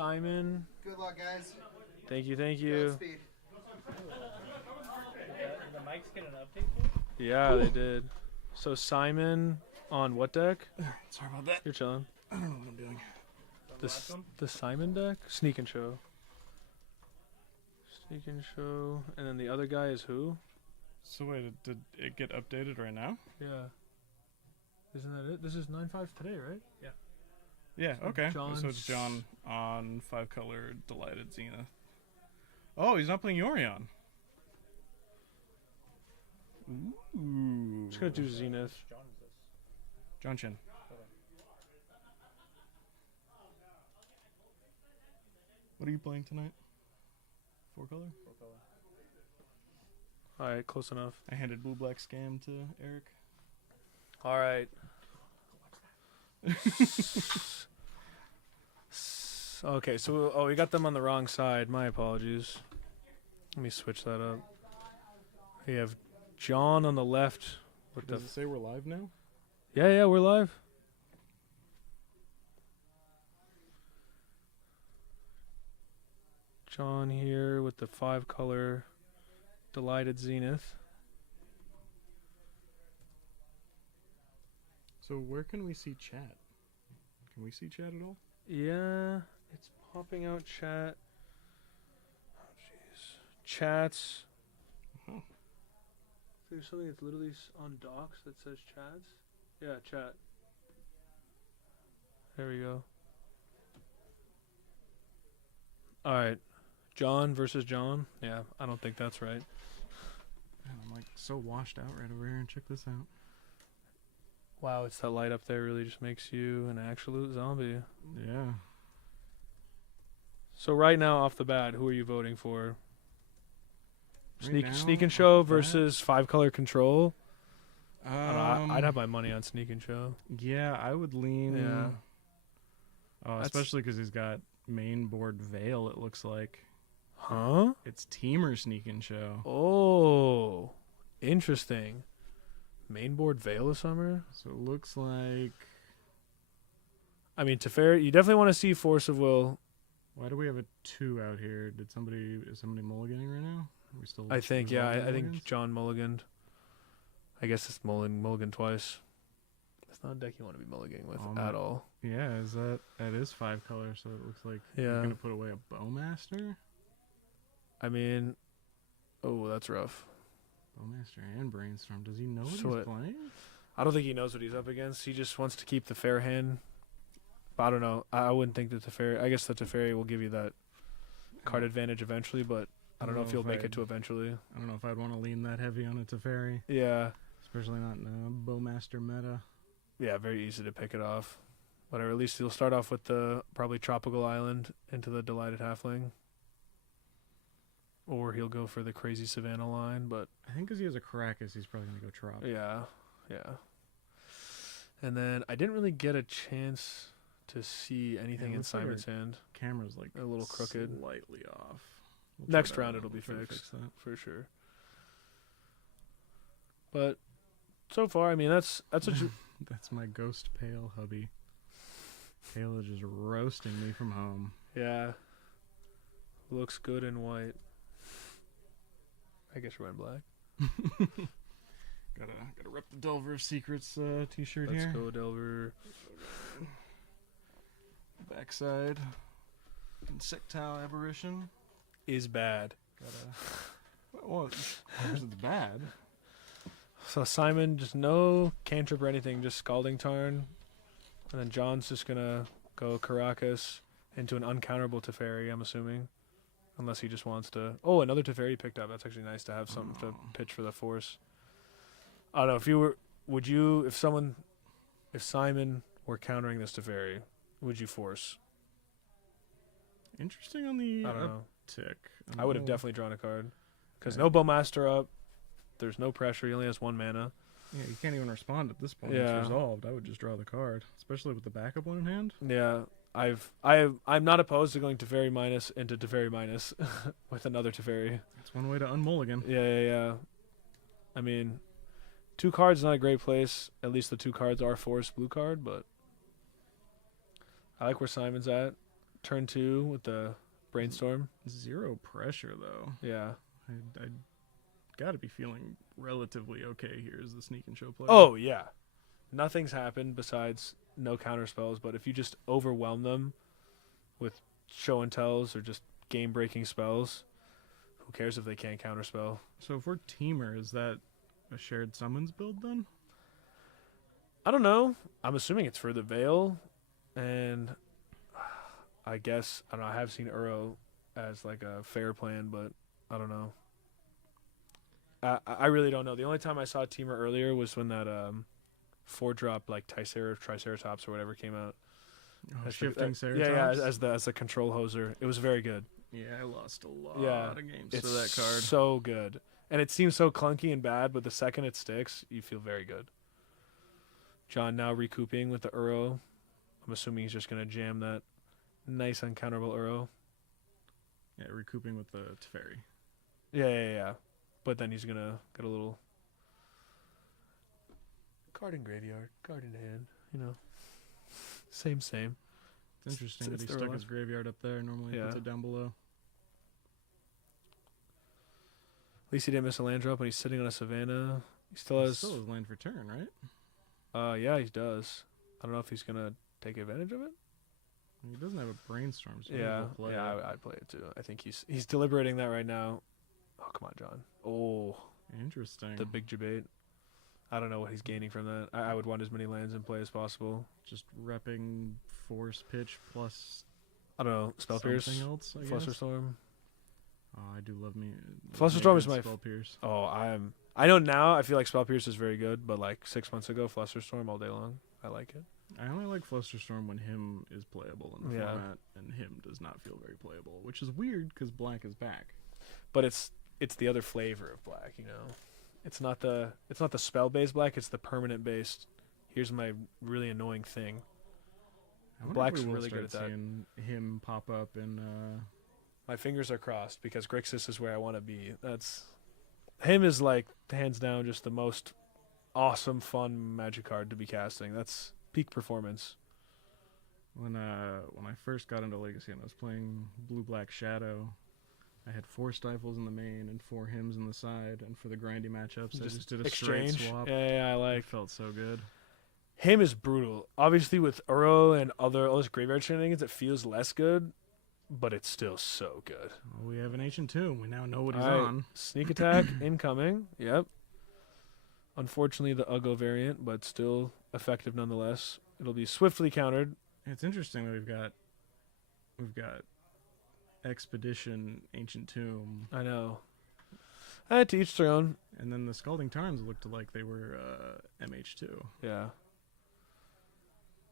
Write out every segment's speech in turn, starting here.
Simon. Good luck, guys. Thank you, thank you. Godspeed. The mics get an update? Yeah, they did. So Simon on what deck? Sorry about that. You're chilling. I don't know what I'm doing. The Simon deck? Sneak and Show. Sneak and Show. And then the other guy is who? So wait, did it get updated right now? Yeah. Isn't that it? This is 9-5 today, right? Yeah, So okay. John's- So it's John on 5-color Delighted Zenith. Oh, he's not playing Yorion. Ooh. Just gonna do Zenith. John is this. John Chin. What are you playing tonight? 4-color? Alright, close enough. I handed Blue-Black Scam to Eric. Alright. Okay, so we got them on the wrong side. My apologies. Let me switch that up. We have John on the left. With Does it say we're live now? Yeah, we're live. John here with the 5-color Delighted Zenith. So where can we see chat? Can we see chat at all? Yeah, it's popping out chat. Oh, jeez. Chats. Oh. There's something that's literally on docs that says chats. Yeah, chat. There we go. Alright. John versus John. Yeah, I don't think that's right. Man, I'm like so washed out right over here, and check this out. Wow, it's that light up there really just makes you an absolute zombie. Yeah. So right now, off the bat, who are you voting for? Right now, Sneak and off Show the bat? versus 5-color Control? I don't know, I'd have Um, my money on Sneak and Show. Yeah, I would lean. Yeah. Oh, That's- especially because he's got main board Veil, it looks like. Huh? It's Teamer Sneak and Show. Oh, interesting. Mainboard Veil of Summer? So it looks like. I mean, Teferi, you definitely want to see Force of Will. Why do we have a 2 out here? Is somebody mulliganing right now? Are we still? I think, still yeah, I think mulligans? John mulliganed. I guess it's mulligan twice. It's not a deck you want to be mulliganing with Oh, at my- all. Yeah, that is 5-color, so it looks like Yeah. you're gonna put away a Bowmaster? I mean, oh, that's rough. Bowmaster and Brainstorm. Does he know what So he's it- playing? I don't think he knows what he's up against. He just wants to keep the fair hand. But I don't know. I wouldn't think that Teferi... I guess the Teferi will give you that card advantage eventually, but I don't know if you'll make it to eventually. I don't know if I'd want to lean that heavy on a Teferi, Yeah. especially not in a Bowmaster meta. Yeah, very easy to pick it off. Whatever, at least you'll start off with the probably Tropical Island into the Delighted Halfling. Or he'll go for the Crazy Savannah line, but I think because he has a Caracas, he's probably gonna go Trop. yeah. And then I didn't really get a chance to see anything in looks like our Simon's hand. Camera's like A little crooked. slightly off. We'll Next try to- round it'll be we'll try to fixed. fix that. For sure. But so far, I mean, that's what you... That's my ghost pale hubby. Pale is just roasting me from home. Yeah. Looks good in white. I guess you're wearing black. Gotta rep the Delver Secrets t-shirt Let's here. go, Delver. Backside. Insectile Aberration. Is bad. Well, it's bad. So Simon, just no cantrip or anything, just Scalding Tarn. And then John's just going to go Caracas into an uncounterable Teferi, I'm assuming. Unless he just wants to... Oh, another Teferi picked up. That's actually nice to have something to pitch for the Force. I don't know, if you were... Would you... If Simon were countering this Teferi, would you Force? Interesting on the I don't know. uptick. I would have definitely drawn a card. Because no Bowmaster up. There's no pressure. He only has 1 mana. Yeah, you can't even respond at this point. Yeah. It's resolved. I would just draw the card, especially with the backup one in hand. Yeah. I'm not opposed to going Teferi minus into Teferi minus with another Teferi. That's one way to unmulligan. Yeah. I mean, 2 cards not a great place. At least the 2 cards are Force blue card, but I like where Simon's at. turn 2 with the brainstorm. 0 pressure though. Yeah. I got to be feeling relatively okay here as the sneak and show player. Oh, yeah. Nothing's happened besides no counter spells, but if you just overwhelm them with show and tells or just game-breaking spells, who cares if they can't counterspell? So if we're teamer, is that a shared summons build then? I don't know. I'm assuming it's for the Veil, and I guess, I don't know, I have seen Uro as like a fair plan, but I don't know. I really don't know. The only time I saw Teamer earlier was when that 4-drop like Triceratops or whatever came out. Oh, shifting Ceratops? Yeah, as the control hoser. It was very good. Yeah, I lost a lot of games It's to that card. so good. And it seems so clunky and bad, but the second it sticks, you feel very good. John now recouping with the Uro. I'm assuming he's just going to jam that nice uncounterable Uro. Yeah, recouping with the Teferi. Yeah. But then he's going to get a little card in graveyard, card in hand, you know. Same. It's interesting that he the stuck Uro. his graveyard up there. Normally he puts it down below. At least he didn't miss a land drop when he's sitting on a Savannah. He still has land for turn, right? Yeah, he does. I don't know if he's going to take advantage of it. He doesn't have a brainstorm, so I'd play it too. I think he's deliberating that right now. Oh, come on, John. Oh, interesting. the big debate. I don't know what he's gaining from that. I would want as many lands in play as possible. Just repping Force Pitch plus I don't know. Spell Pierce, something else, I guess. Flusterstorm. Oh, I do love me. Flusterstorm is my Spell Pierce. Oh, I know now. I feel like Spell Pierce is very good, but like 6 months ago, Flusterstorm all day long. I like it. I only like Flusterstorm when him is playable in the Yeah. format, and him does not feel very playable, which is weird because black is back. But it's the other flavor of black, you know. It's not the spell based black. It's the permanent based. Here's my really annoying thing. I wonder Black's if we will really good start at that. seeing him pop up in. My fingers are crossed because Grixis is where I want to be. Him is like hands down just the most awesome, fun Magic card to be casting. That's peak performance. When I first got into Legacy and I was playing Blue-Black Shadow, I had 4 Stifles in the main and 4 Hymns in the side, and for the grindy matchups, I just did a straight swap. Yeah, I like. It felt so good. Him is brutal. Obviously, with Uro and all this graveyard shenanigans, it feels less good, but it's still so good. Well, we have an Ancient Tomb. We now know what he's All right, on. Sneak attack incoming. Yep. Unfortunately, the Uggo variant, but still effective nonetheless. It'll be swiftly countered. It's interesting that we've got Expedition, Ancient Tomb. I know. To each their own. And then the Scalding Tarns looked like they were MH2. Yeah.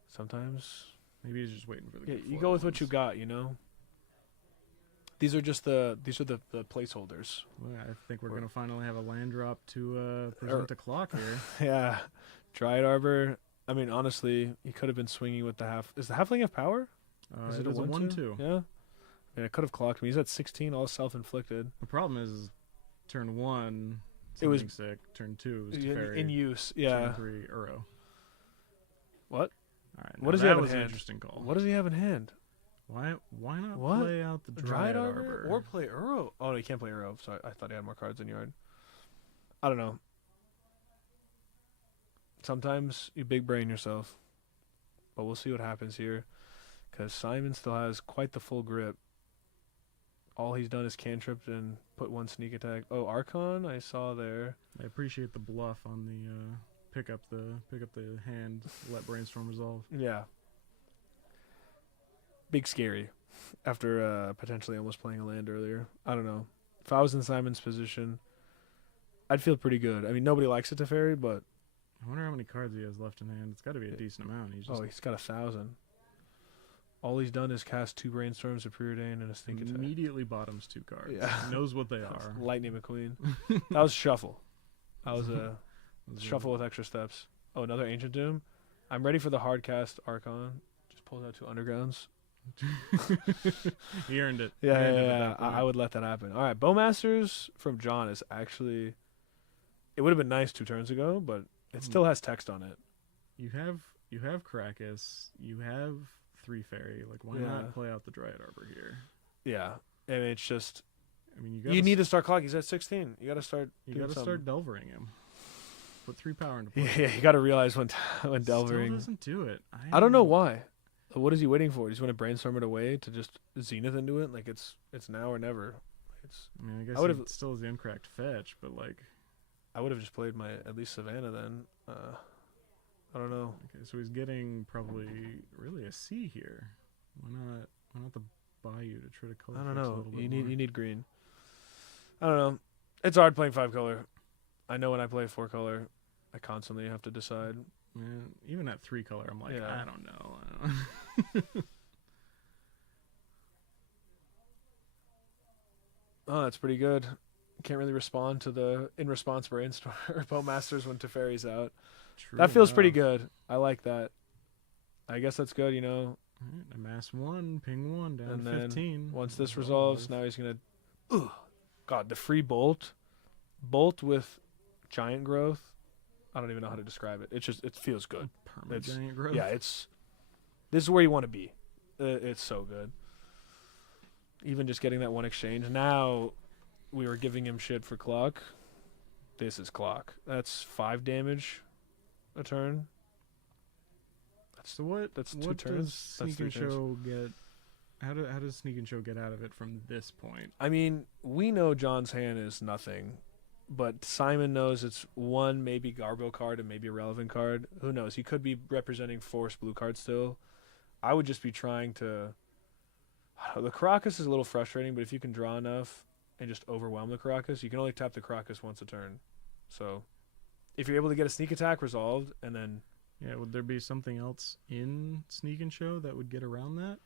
Sometimes. Maybe he's just waiting for the. Yeah, good you foil go with what ones. you got, you know. These are the placeholders. Well, I think we're gonna finally have a land drop to present a clock here. Yeah. Dryad Arbor. I mean, honestly, he could have been swinging with the half. Is the halfling have power? Is it a 1/2? Yeah. I mean, it could have clocked me. He's at 16, all self-inflicted. The problem is, turn 1, It was- sick. Turn 2 is In use, yeah. Turn 3, Uro. What? All right. What does he that have in was an hand? interesting call. What does he have in hand? Why not What? play out the Dryad Arbor? Or play Uro? Oh, no, you can't play Uro. Sorry, I thought he had more cards in yard. I don't know. Sometimes you big brain yourself. But we'll see what happens here. Because Simon still has quite the full grip. All he's done is cantripped and put 1 sneak attack. Oh, Archon, I saw there. I appreciate the bluff on the pick up the hand, let Brainstorm resolve. Yeah. Big scary. After potentially almost playing a land earlier. I don't know. If I was in Simon's position, I'd feel pretty good. I mean, nobody likes a Teferi, but I wonder how many cards he has left in hand. It's got to be a decent amount. He's he's got 1,000. All he's done is cast 2 Brainstorms, a Preordain, and a Sneak Attack. immediately bottoms 2 cards. Yeah. He knows what they are. Lightning McQueen. That was Shuffle. That was a Shuffle with extra steps. Oh, another Ancient Doom. I'm ready for the hard cast Archon. Just pulls out 2 Undergrounds. He earned it. Yeah. I would let that happen. All right, Bowmasters from John is actually... It would have been nice 2 turns ago, but it still has text on it. You have Krakus. You have 3 fairy. Like, why Yeah. not play out the Dryad Arbor here? Yeah. I mean, it's just I mean, you need to start clocking. He's at 16. You got to start. You got to start delvering him. Put 3 power into play. Yeah, you got to realize when Still delvering. doesn't do it. I don't know why. What is he waiting for? Does he want to brainstorm it away to just zenith into it? Like it's now or never. I mean, I guess would've- it still has the uncracked fetch, but like. I would have just played my at least Savannah then. I don't know. Okay, so he's getting probably really a C here. Why not the Bayou to try to color? I don't fix a know. little bit You more? need green. I don't know. It's hard playing 5 color. I know when I play 4 color, I constantly have to decide. Man, even at 3 color, I'm like, Yeah. I don't know. Oh, that's pretty good. Can't really respond to the in response brainstorm or Bowmasters when Teferi's out. True That feels pretty enough. good. I like that. I guess that's good, you know. Alright, amass 1, ping 1, down And to then 15. Once this resolves, now he's gonna. Ugh. God, the free bolt with giant growth. I don't even know how to describe it. It feels good. Permanent It's- giant growth. Yeah, this is where you want to be. It's so good. Even just getting that one exchange. Now, we were giving him shit for clock. This is clock. That's 5 damage a turn. So what? That's 2 what turns. Does That's Sneak 3 and turns. Show get? How does Sneak and Show get out of it from this point? I mean, we know John's hand is nothing, but Simon knows it's one maybe Garbo card and maybe a relevant card. Who knows? He could be representing force blue card still. I would just be trying to. I don't know, the Caracas is a little frustrating, but if you can draw enough and just overwhelm the Caracas, you can only tap the Caracas once a turn. So, if you're able to get a sneak attack resolved and then Yeah, would there be something else in Sneak and Show that would get around that?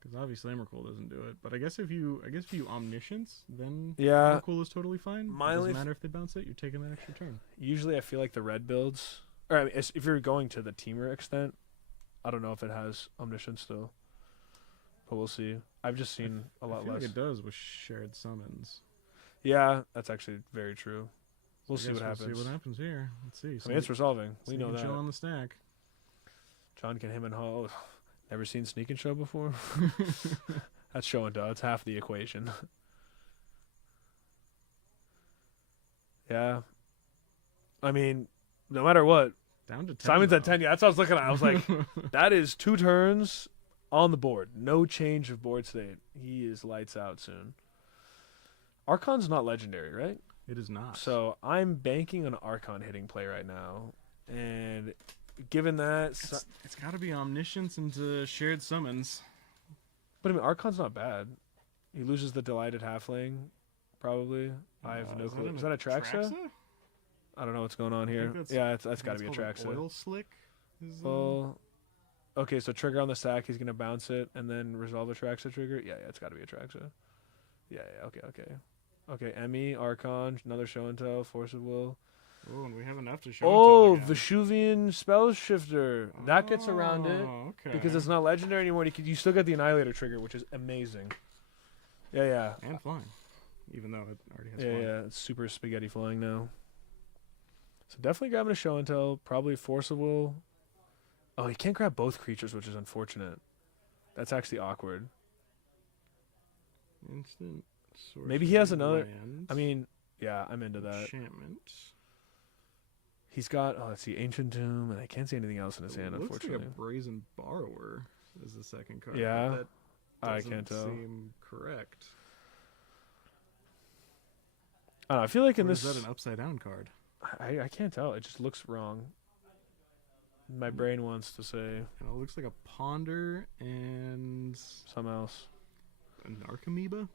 Because obviously Emrakul doesn't do it. But I guess if you Omniscience, then yeah, Emrakul is totally fine. my It only doesn't matter if they bounce it. You're taking that extra turn. usually I feel like the red builds, or I mean, if you're going to the teamer extent, I don't know if it has omniscience still, but we'll see. I've just seen a lot I feel less. like it does with shared summons. Yeah, that's actually very true. We'll So I see guess what happens. See what happens here. Let's see. I mean, it's resolving. We know that. Show on the stack. John can him and Hall. Never seen Sneak and Show before. That's show and tell. That's half the equation. Yeah. I mean, no matter what, Down to 10. Simon's at though. 10. Yeah, that's what I was looking at. I was like, that is 2 turns on the board. No change of board state. He is lights out soon. Archon's not legendary, right? It is not. So I'm banking on Archon hitting play right now. And given that... It's got to be Omniscience into shared summons. But I mean, Archon's not bad. He loses the Delighted Halfling, probably. I have no clue. Is that a Traxa? I don't know what's going on here. Yeah, that's got to be a Traxa. Oil slick. Well, okay, so trigger on the stack, he's gonna bounce it and then resolve a Traxa trigger. Yeah, it's got to be a Traxa. Yeah, okay. Emmy, Archon, another show and tell, Force of Will. Oh, and we have enough to show. Oh, Veshuvian Spell Shifter. That gets around it Okay. because it's not legendary anymore. You still get the Annihilator trigger, which is amazing. Yeah. And flying, even though it already has Yeah, flying. it's super spaghetti flying now. So definitely grabbing a show and tell. Probably Force of Will. Oh, he can't grab both creatures, which is unfortunate. That's actually awkward. Instant. Maybe he has sorcery, another- land, I mean, yeah, I'm into that. enchantment. He's got, let's see, Ancient Tomb, and I can't see anything else in his hand, It looks unfortunately. like a Brazen Borrower is the second card. Yeah? but that I doesn't can't tell. seem correct. I don't know, I feel like in Or this... is that an upside down card? I can't tell. It just looks wrong. My brain wants to say And it looks like a Ponder and something else. an Archamoeba.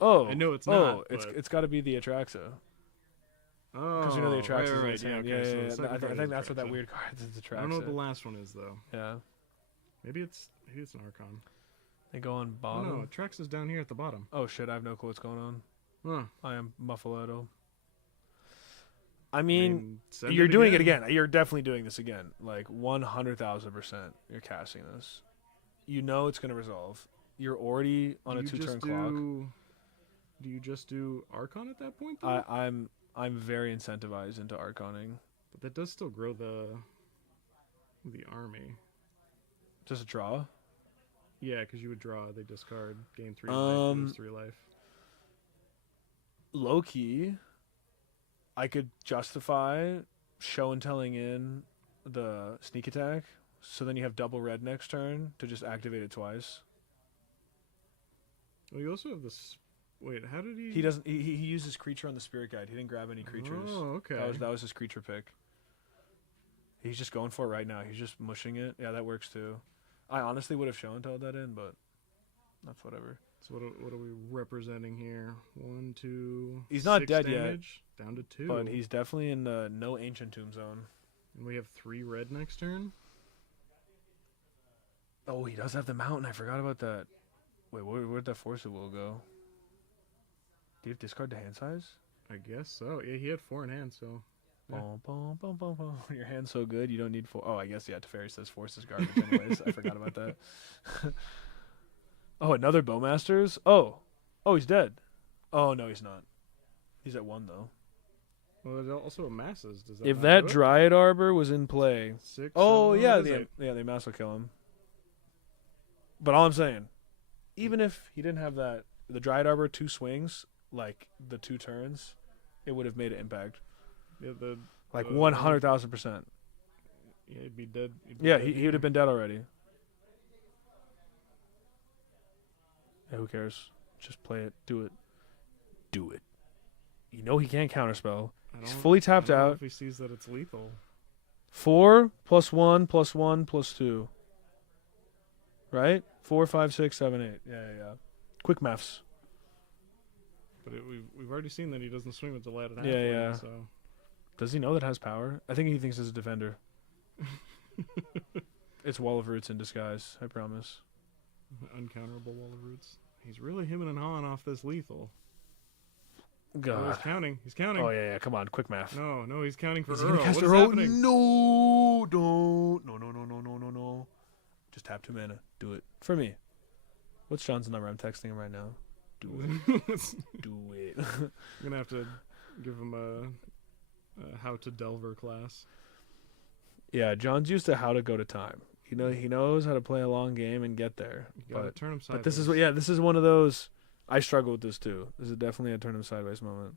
Oh, I know it's oh, not, it's but- it's got to be the Atraxa. Oh, Because you know the Atraxa right, is in right, his yeah, hand. okay, Yeah, so yeah, the yeah. second I card think is that's what that Atraxa. weird card is. The I don't know what the Atraxa. last one is though. Yeah, Maybe it's an Archon. they go on Oh bottom. no, Trax is down here at the bottom. Oh shit, I have no clue what's going on. Huh. I am Muffalado. I mean, send you're doing it again. You're definitely doing this again. Like 100,000%. You're casting this. You know it's gonna resolve. You're already on a 2-turn clock. Do you just do Archon at that point though? I'm very incentivized into Archoning. But that does still grow the army. Just a draw. Yeah, because you would draw. They discard, gain 3 life, lose 3 life. Low key, I could justify show and telling in the sneak attack, so then you have double red next turn to just activate it twice. Well, you also have this. Wait, how did he? He doesn't. He uses creature on the spirit guide. He didn't grab any creatures. Oh, okay. That was his creature pick. He's just going for it right now. He's just mushing it. Yeah, that works too. I honestly would have shown told that in, but that's whatever. So what are we representing here? 1, 2. He's not 6 dead damage, yet. Down to 2. But he's definitely in the no ancient tomb zone. And we have 3 red next turn. Oh, he does have the mountain. I forgot about that. Wait, where'd that force of will go? Do you have discard to hand size? I guess so. Yeah, he had 4 in hand, so. Yeah. Boom, boom, boom, boom. Your hand's so good, you don't need 4. Oh, I guess, yeah, Teferi says force is garbage anyways. I forgot about that. Oh, another Bowmasters? Oh, he's dead. Oh, no, he's not. He's at 1, though. Well, there's also a masses. Does that If not that do it? Dryad Arbor was in play. 6, Oh, 7, yeah, what is it? the mass will kill him. But all I'm saying, even if he didn't have that, the Dryad Arbor 2 swings, like the 2 turns, it would have made an impact. Yeah, Like 100,000%. Yeah, he'd be dead. Yeah, he would have been dead already. Yeah, who cares? Just play it. Do it. Do it. You know he can't counterspell. He's fully tapped I don't know out. if he sees that it's lethal. 4 + 1 + 1 + 2. Right? 4, 5, 6, 7, 8. Yeah. Quick maths. But we've already seen that he doesn't swing with the lad at Yeah, halfway, yeah. So. Does he know that has power? I think he thinks it's a defender. It's Wall of Roots in disguise, I promise. Uncounterable Wall of Roots. He's really hemming and hawing off this lethal. Oh, God. he's counting. He's counting. Oh, yeah. Come on. Quick math. No, he's counting for Is he Earl. gonna cast What is Earl? happening? No, don't. No. Just tap 2 mana. Do it. For me. What's John's number? I'm texting him right now. Do it. Do it. I'm going to have to give him a how to Delver class. Yeah, John's used to how to go to time. He knows how to play a long game and get there. You got to turn him sideways. But this is one of those. I struggle with this too. This is definitely a turn him sideways moment.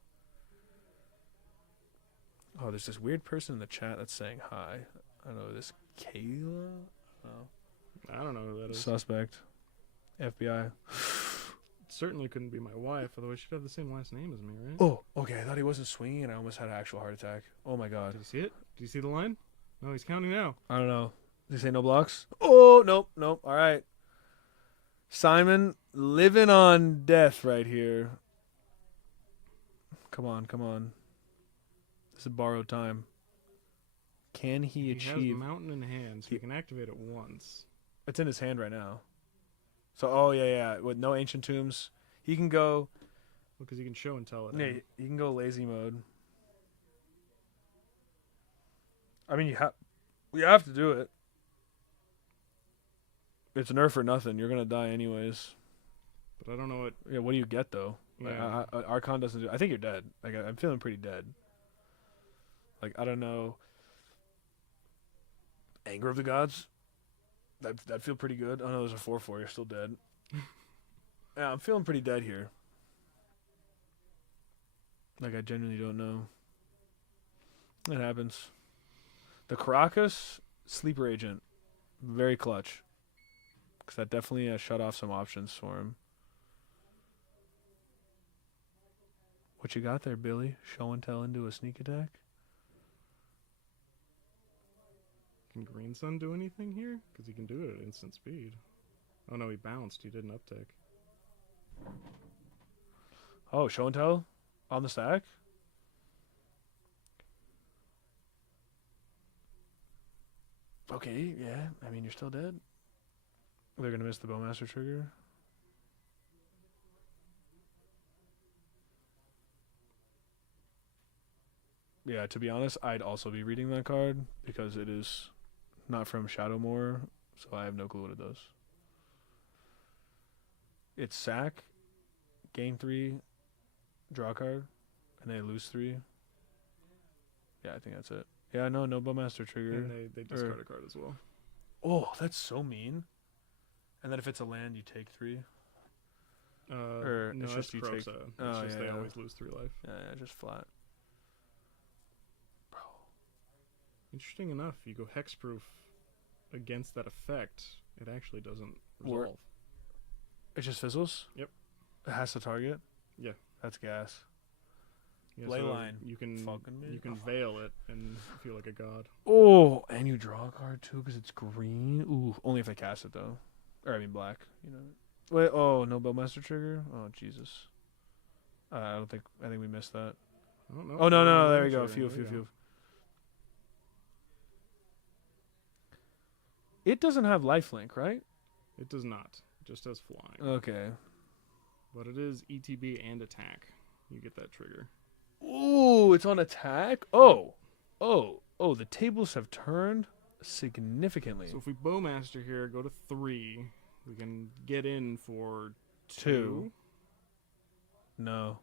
Oh, there's this weird person in the chat that's saying hi. I don't know, this Kayla? Oh. I don't know who that is. Suspect. FBI. It certainly couldn't be my wife, otherwise she'd have the same last name as me, right? Oh, okay. I thought he wasn't swinging and I almost had an actual heart attack. Oh my god. Did you see it? Did you see the line? No, he's counting now. I don't know. Did he say no blocks? Oh, nope. All right. Simon living on death right here. Come on. This is borrowed time. Can he achieve? He has Mountain in hand, so he can activate it once. It's in his hand right now. So, yeah. With no Ancient Tombs, he can go. Because he can show and tell it. Yeah, he can go lazy mode. I mean, you have to do it. It's nerf or nothing. You're gonna die anyways. But I don't know what. Yeah, what do you get though? Yeah. Like, Archon doesn't do. I think you're dead. Like I'm feeling pretty dead. Like I don't know. Anger of the Gods. That'd feel pretty good. Oh no, there's a 4/4. You're still dead. Yeah, I'm feeling pretty dead here. Like I genuinely don't know. It happens. The Caracas Sleeper Agent, very clutch. Because that definitely shut off some options for him. What you got there, Billy? Show and tell into a sneak attack? Can Green Sun do anything here? Because he can do it at instant speed. Oh no, he bounced. He did an uptick. Oh, show and tell on the stack? Okay, yeah. I mean, you're still dead. They're going to miss the Bowmaster trigger. Yeah, to be honest, I'd also be reading that card because it is not from Shadowmoor, so I have no clue what it does. It's sack, gain 3, draw card, and they lose 3. Yeah, I think that's it. Yeah, no Bowmaster trigger. And they discard a card as well. Oh, that's so mean. And then if it's a land, you take 3. Or no, it's that's just you take. Kroxa. It's Oh, just yeah, they yeah. always lose 3 life. Yeah, just flat. Bro. Interesting enough, you go hexproof against that effect, it actually doesn't resolve. It just fizzles? Yep. It has to target? Yeah. That's gas. Yeah, Leyline. you can Fucking me. you can veil it and feel like a god. Oh, and you draw a card too because it's green. Ooh, only if they cast it though. Or I mean black. You know. Wait. Oh, no Bowmaster trigger. Oh Jesus. I think we missed that. I don't know. Oh no. There we go. Few. It doesn't have lifelink, right? It does not. It just has flying. Okay. But it is ETB and attack. You get that trigger. Ooh, it's on attack. Oh. The tables have turned significantly. So if we Bowmaster here, go to 3, we can get in for 2. No.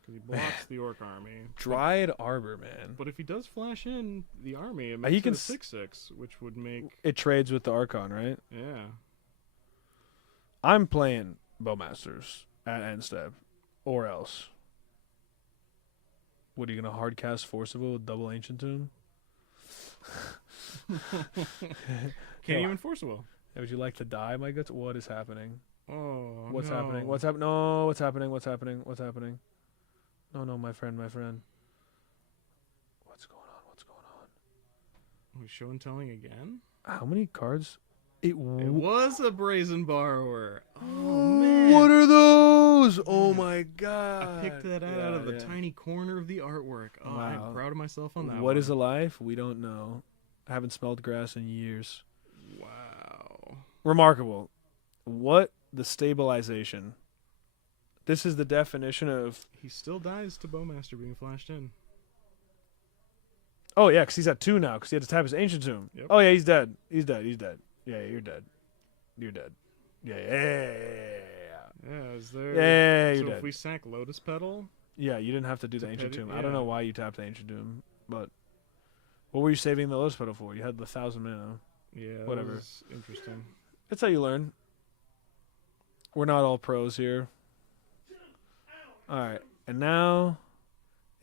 Because he blocks the Orc army. Dryad Arbor, man. But if he does flash in the army, it He makes can it a 6/6, which would make... It trades with the Archon, right? Yeah. I'm playing Bowmasters at end step, or else. What are you gonna hard cast Forcible with double Ancient Tomb? Can't even Forcible. Would you like to die, my guts? What is happening? Oh, What's no. happening? What's happening? No, what's happening? What's happening? What's happening? No, my friend. What's going on? What's going on? Are we show and telling again? How many cards? It was a Brazen Borrower. Oh, man. What are those? Oh, my God. I picked that out of the tiny corner of the artwork. Oh, Wow. I'm proud of myself on that What one. is a life? We don't know. I haven't smelled grass in years. Wow. Remarkable. What the stabilization. This is the definition of... He still dies to Bowmaster being flashed in. Oh, yeah, because he's at 2 now, because he had to tap his Ancient Tomb. Yep. Oh, yeah, he's dead. He's dead. Yeah, you're dead. Yeah. Yeah, is there... Yeah, so you're if dead. we sack Lotus Petal... Yeah, you didn't have to do the Ancient petty- Tomb. I don't yeah. know why you tapped the Ancient Tomb, but... What were you saving the Lotus Petal for? You had the 1,000 mana. Yeah, that Whatever. was interesting. That's how you learn. We're not all pros here. Alright, and now,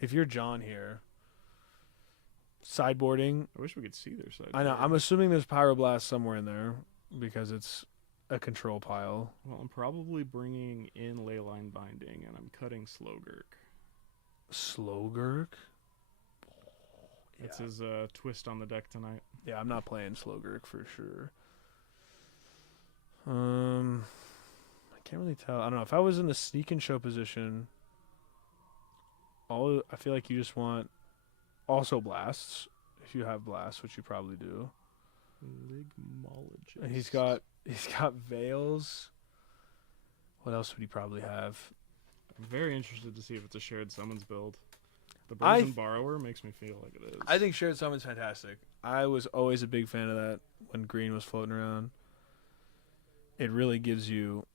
if you're John here, sideboarding... I wish we could see their side. I know, I'm assuming there's Pyroblast somewhere in there, because it's a control pile. Well, I'm probably bringing in Leyline Binding, and I'm cutting Slowgurk. Slowgurk? That's his twist on the deck tonight. Yeah, I'm not playing Slowgurk for sure. I can't really tell. I don't know. If I was in the sneak and show position, I feel like you just want also blasts. If you have blasts, which you probably do. Ligmologist. And he's got veils. What else would he probably have? I'm very interested to see if it's a shared summons build. The Brazen Borrower makes me feel like it is. I think shared summon's fantastic. I was always a big fan of that when green was floating around. It really gives you,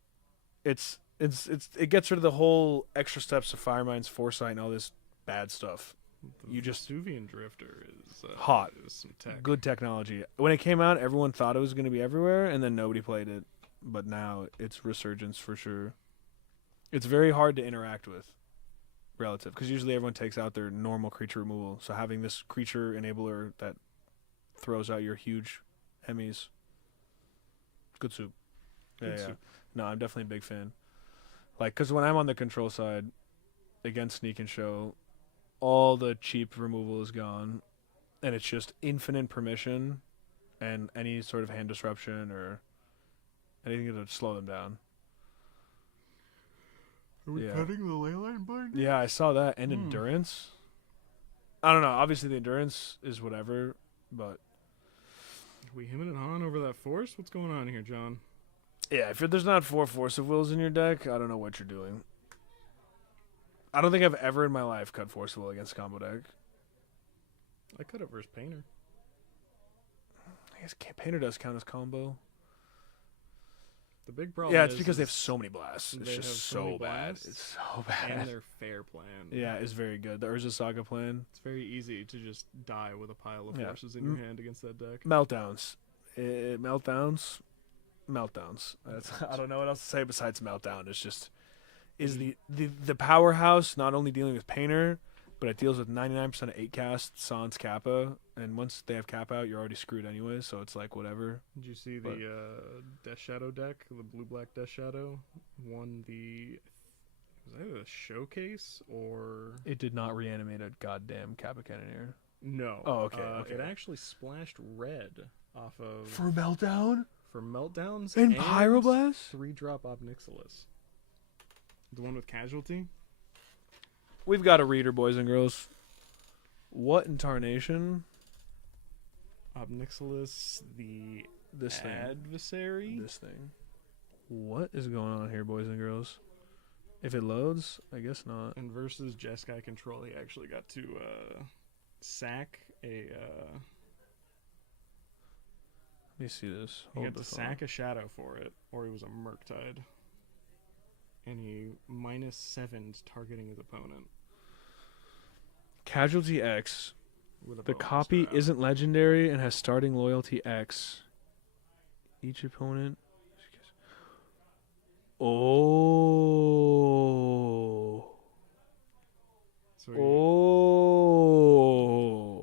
it gets rid of the whole extra steps of Firemind's Foresight and all this bad stuff. The You just Vesuvian Drifter is hot. Is some tech. Good technology. When it came out, everyone thought it was going to be everywhere, and then nobody played it. But now it's resurgence for sure. It's very hard to interact with, relative, because usually everyone takes out their normal creature removal. So having this creature enabler that throws out your huge Emmys, good soup. Good Yeah. soup. No, I'm definitely a big fan. Like, because when I'm on the control side against Sneak and Show, all the cheap removal is gone, and it's just infinite permission and any sort of hand disruption or anything to slow them down. Are we Yeah. cutting the Leyline Binding? Yeah, I saw that. And endurance. I don't know. Obviously, the endurance is whatever, but Are we hemming and hawing over that force? What's going on here, John? yeah, if there's not 4 Force of Wills in your deck, I don't know what you're doing. I don't think I've ever in my life cut Force of Will against a combo deck. I cut it versus Painter. I guess Painter does count as combo. The big problem Yeah, it's is because they have so many blasts. It's they have just so many so bad. blasts, It's so bad. and their fair plan. Yeah, it's very good. The Urza Saga plan. It's very easy to just die with a pile of Yeah. forces in your hand against that deck. Meltdowns. Meltdowns. I don't know what else to say besides meltdown. It's just the powerhouse not only dealing with Painter, but it deals with 99% of 8-cast Sans Kappa, and once they have Kappa out, you're already screwed anyway, so it's like whatever. Did you see the Death Shadow deck, the blue-black Death Shadow, won the... Was that a showcase, or... It did not reanimate a goddamn Kappa Cannoneer. No. Oh, okay. It actually splashed red off of... For Meltdown? For Meltdowns and Pyroblast? 3-drop Obnixilis. The one with Casualty? We've got a reader, boys and girls. What in tarnation? Obnixilis, this adversary? This thing. What is going on here, boys and girls? If it loads, I guess not. And versus Jeskai Control, he actually got to sack a... Let me see this. He got to sack a Shadow for it, or he was a Murktide. And he -7'd targeting his opponent. Casualty X. With The copy out. isn't legendary and has starting loyalty X. Each opponent. Oh. So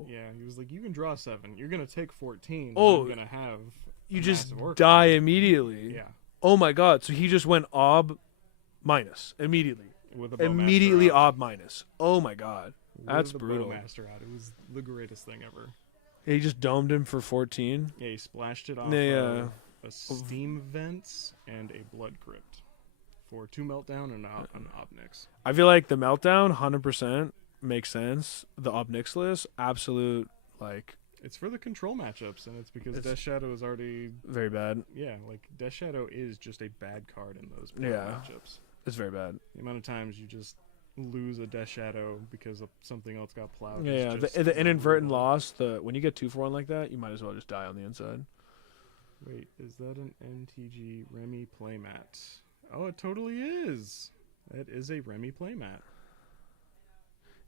yeah, he was like, you can draw 7. You're going to take 14. Oh. I'm going to have... You just die immediately. Yeah. Oh my god. So he just went ob minus immediately. With a immediately ob minus. Oh my god. That's brutal. Bowmaster out. It was the greatest thing ever. He just domed him for 14. Yeah, he splashed it off Yeah. a Steam Vents and a Blood Crypt for 2 Meltdown and an Obnix. I feel like the Meltdown 100% makes sense. The Obnixilis, absolute, like... It's for the control matchups, and it's because Death Shadow is already... Very bad. Yeah, like, Death Shadow is just a bad card in those matchups. It's very bad. The amount of times you just lose a Death Shadow because of something else got plowed. Yeah, the inadvertent loss, when you get 2-for-1 like that, you might as well just die on the inside. Wait, is that an NTG Remy playmat? Oh, it totally is. That is a Remy playmat.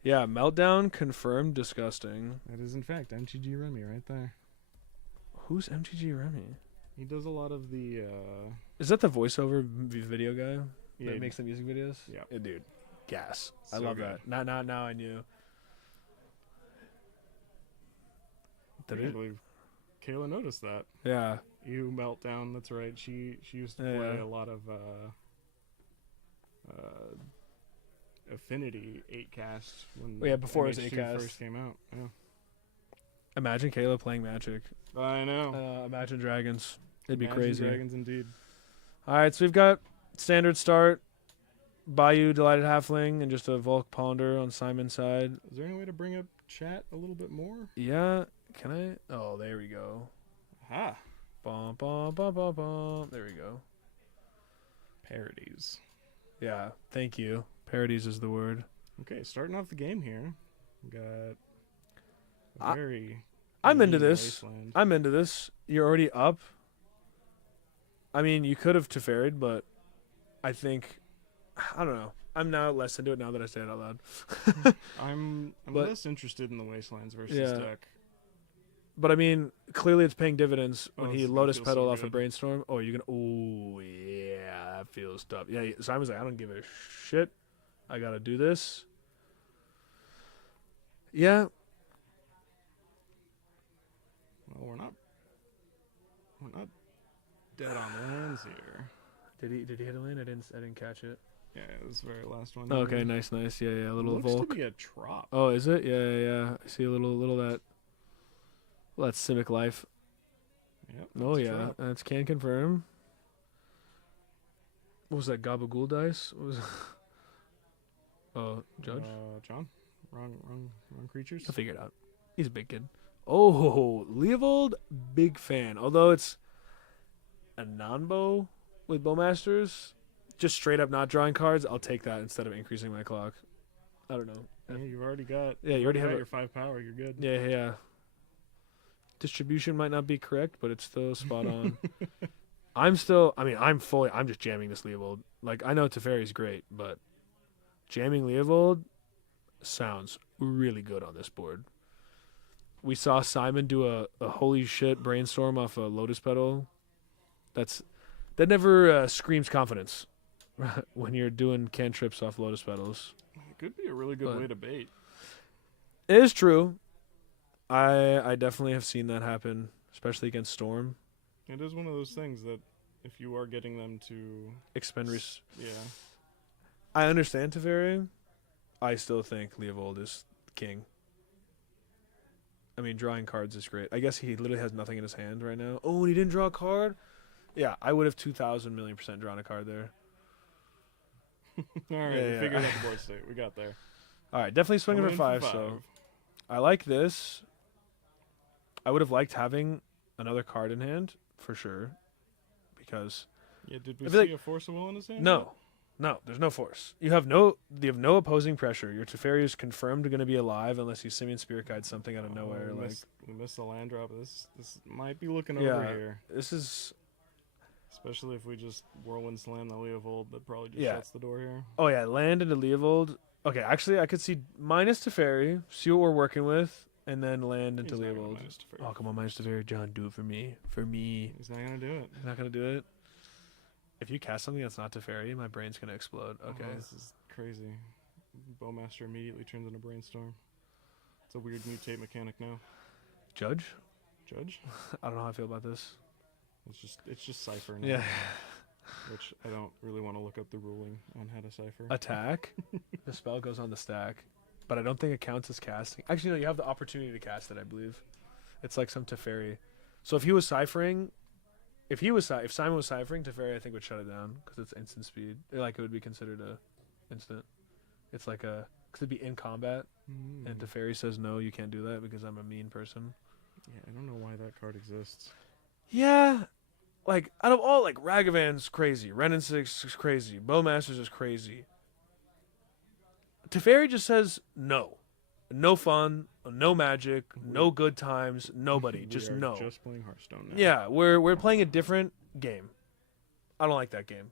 Yeah, Meltdown confirmed disgusting. That is, in fact, MTG Remy right there. Who's MTG Remy? He does a lot of the... Is that the voiceover video guy Yeah, that makes the music videos? Yeah. Dude, gas. I So love good. that. Now I knew. I can't believe Kayla noticed that. Yeah. You Meltdown, that's right. She used to play a lot of Affinity 8-cast when before it was MH2 8-cast. first came out. Yeah. Imagine Kayla playing Magic. I know. Imagine Dragons. It'd be Imagine crazy. Dragons indeed. All right, so we've got standard start, Bayou Delighted Halfling, and just a Volk Ponder on Simon's side. Is there any way to bring up chat a little bit more? Yeah, can I? Oh, there we go. Aha. Bum, bum, bum, bum, bum. There we go. Parodies. Yeah, thank you. Parodies is the word. Okay, starting off the game here. We got I- very... I'm into mean this. wasteland. I'm into this. You're already up. I mean, you could have Teferi'd, but I think... I don't know. I'm now less into it now that I say it out loud. I'm But- less interested in the Wastelands versus Yeah. deck. But I mean, clearly it's paying dividends when Oh, he it's gonna Lotus feel Petal so off a good. Brainstorm. Oh, you're gonna. Oh, yeah, that feels tough. Yeah, Simon's like, I don't give a shit. I gotta do this. Yeah, Well, we're not dead on lands here. did he hit a land? I didn't catch it. Yeah, it was the very last one. Okay, nice. Yeah, a little Looks Volk. to be a trop. Oh, is it? Yeah. I see a little that. Well, that's Simic Life. Yep, Oh that's a yeah, trop. that's can confirm. What was that? Gabagool dice? What was? Oh, Judge. John? Wrong creatures? I'll figure it out. He's a big kid. Oh, Leovold, big fan. Although it's a non-bow with Bowmasters, just straight up not drawing cards, I'll take that instead of increasing my clock. I don't know. Yeah, you've already got. Yeah, you already have got it. your 5 power. You're good. Yeah. Distribution might not be correct, but it's still spot on. I'm just jamming this Leovold. Like, I know Teferi's great, but jamming Leovold sounds really good on this board. we saw Simon do a holy shit brainstorm off a Lotus Petal. That never screams confidence when you're doing cantrips off Lotus Petals. It could be a really good way to bait. It is true. I definitely have seen that happen, especially against Storm. It is one of those things that if you are getting them to expend yeah. I understand Teferi. I still think Leovold is king. I mean, drawing cards is great. I guess he literally has nothing in his hand right now. Oh, and he didn't draw a card? Yeah, I would have 2,000 million % drawn a card there. All right, we figured out the board state. We got there. All right, definitely swinging for 5, so I like this. I would have liked having another card in hand, for sure, because... Yeah, did we see a Force of Will in his hand? No. No, there's no force. You have no opposing pressure. Your Teferi is confirmed going to be alive unless you Simian Spirit Guide something out of nowhere. We missed the land drop. This might be looking over here. This is... Especially if we just Whirlwind Slam the Leovold, that probably just shuts the door here. Oh, yeah, land into Leovold. Okay, actually, I could see minus Teferi, see what we're working with, and then land into Leovold. Oh, come on, minus Teferi. John, do it for me. For me. He's not going to do it. He's not going to do it? If you cast something that's not Teferi, my brain's going to explode. Okay. Oh, this is crazy. Bowmaster immediately turns into Brainstorm. It's a weird mutate mechanic now. Judge? I don't know how I feel about this. It's just Cipher now. Yeah. Which I don't really want to look up the ruling on how to Cipher. Attack. The spell goes on the stack. But I don't think it counts as casting. Actually, no, you have the opportunity to cast it, I believe. It's like some Teferi. So if he was ciphering... If Simon was ciphering, Teferi I think would shut it down because it's instant speed. Like it would be considered a instant. It's like a... Because it'd be in combat. And Teferi says, no, you can't do that because I'm a mean person. Yeah, I don't know why that card exists. Yeah, like out of all, like Ragavan's crazy, Renin 6 is crazy, Bowmasters is crazy. Teferi just says no fun, no magic, no good times, nobody, just no. Just playing Hearthstone now. Yeah, we're playing a different game. I don't like that game.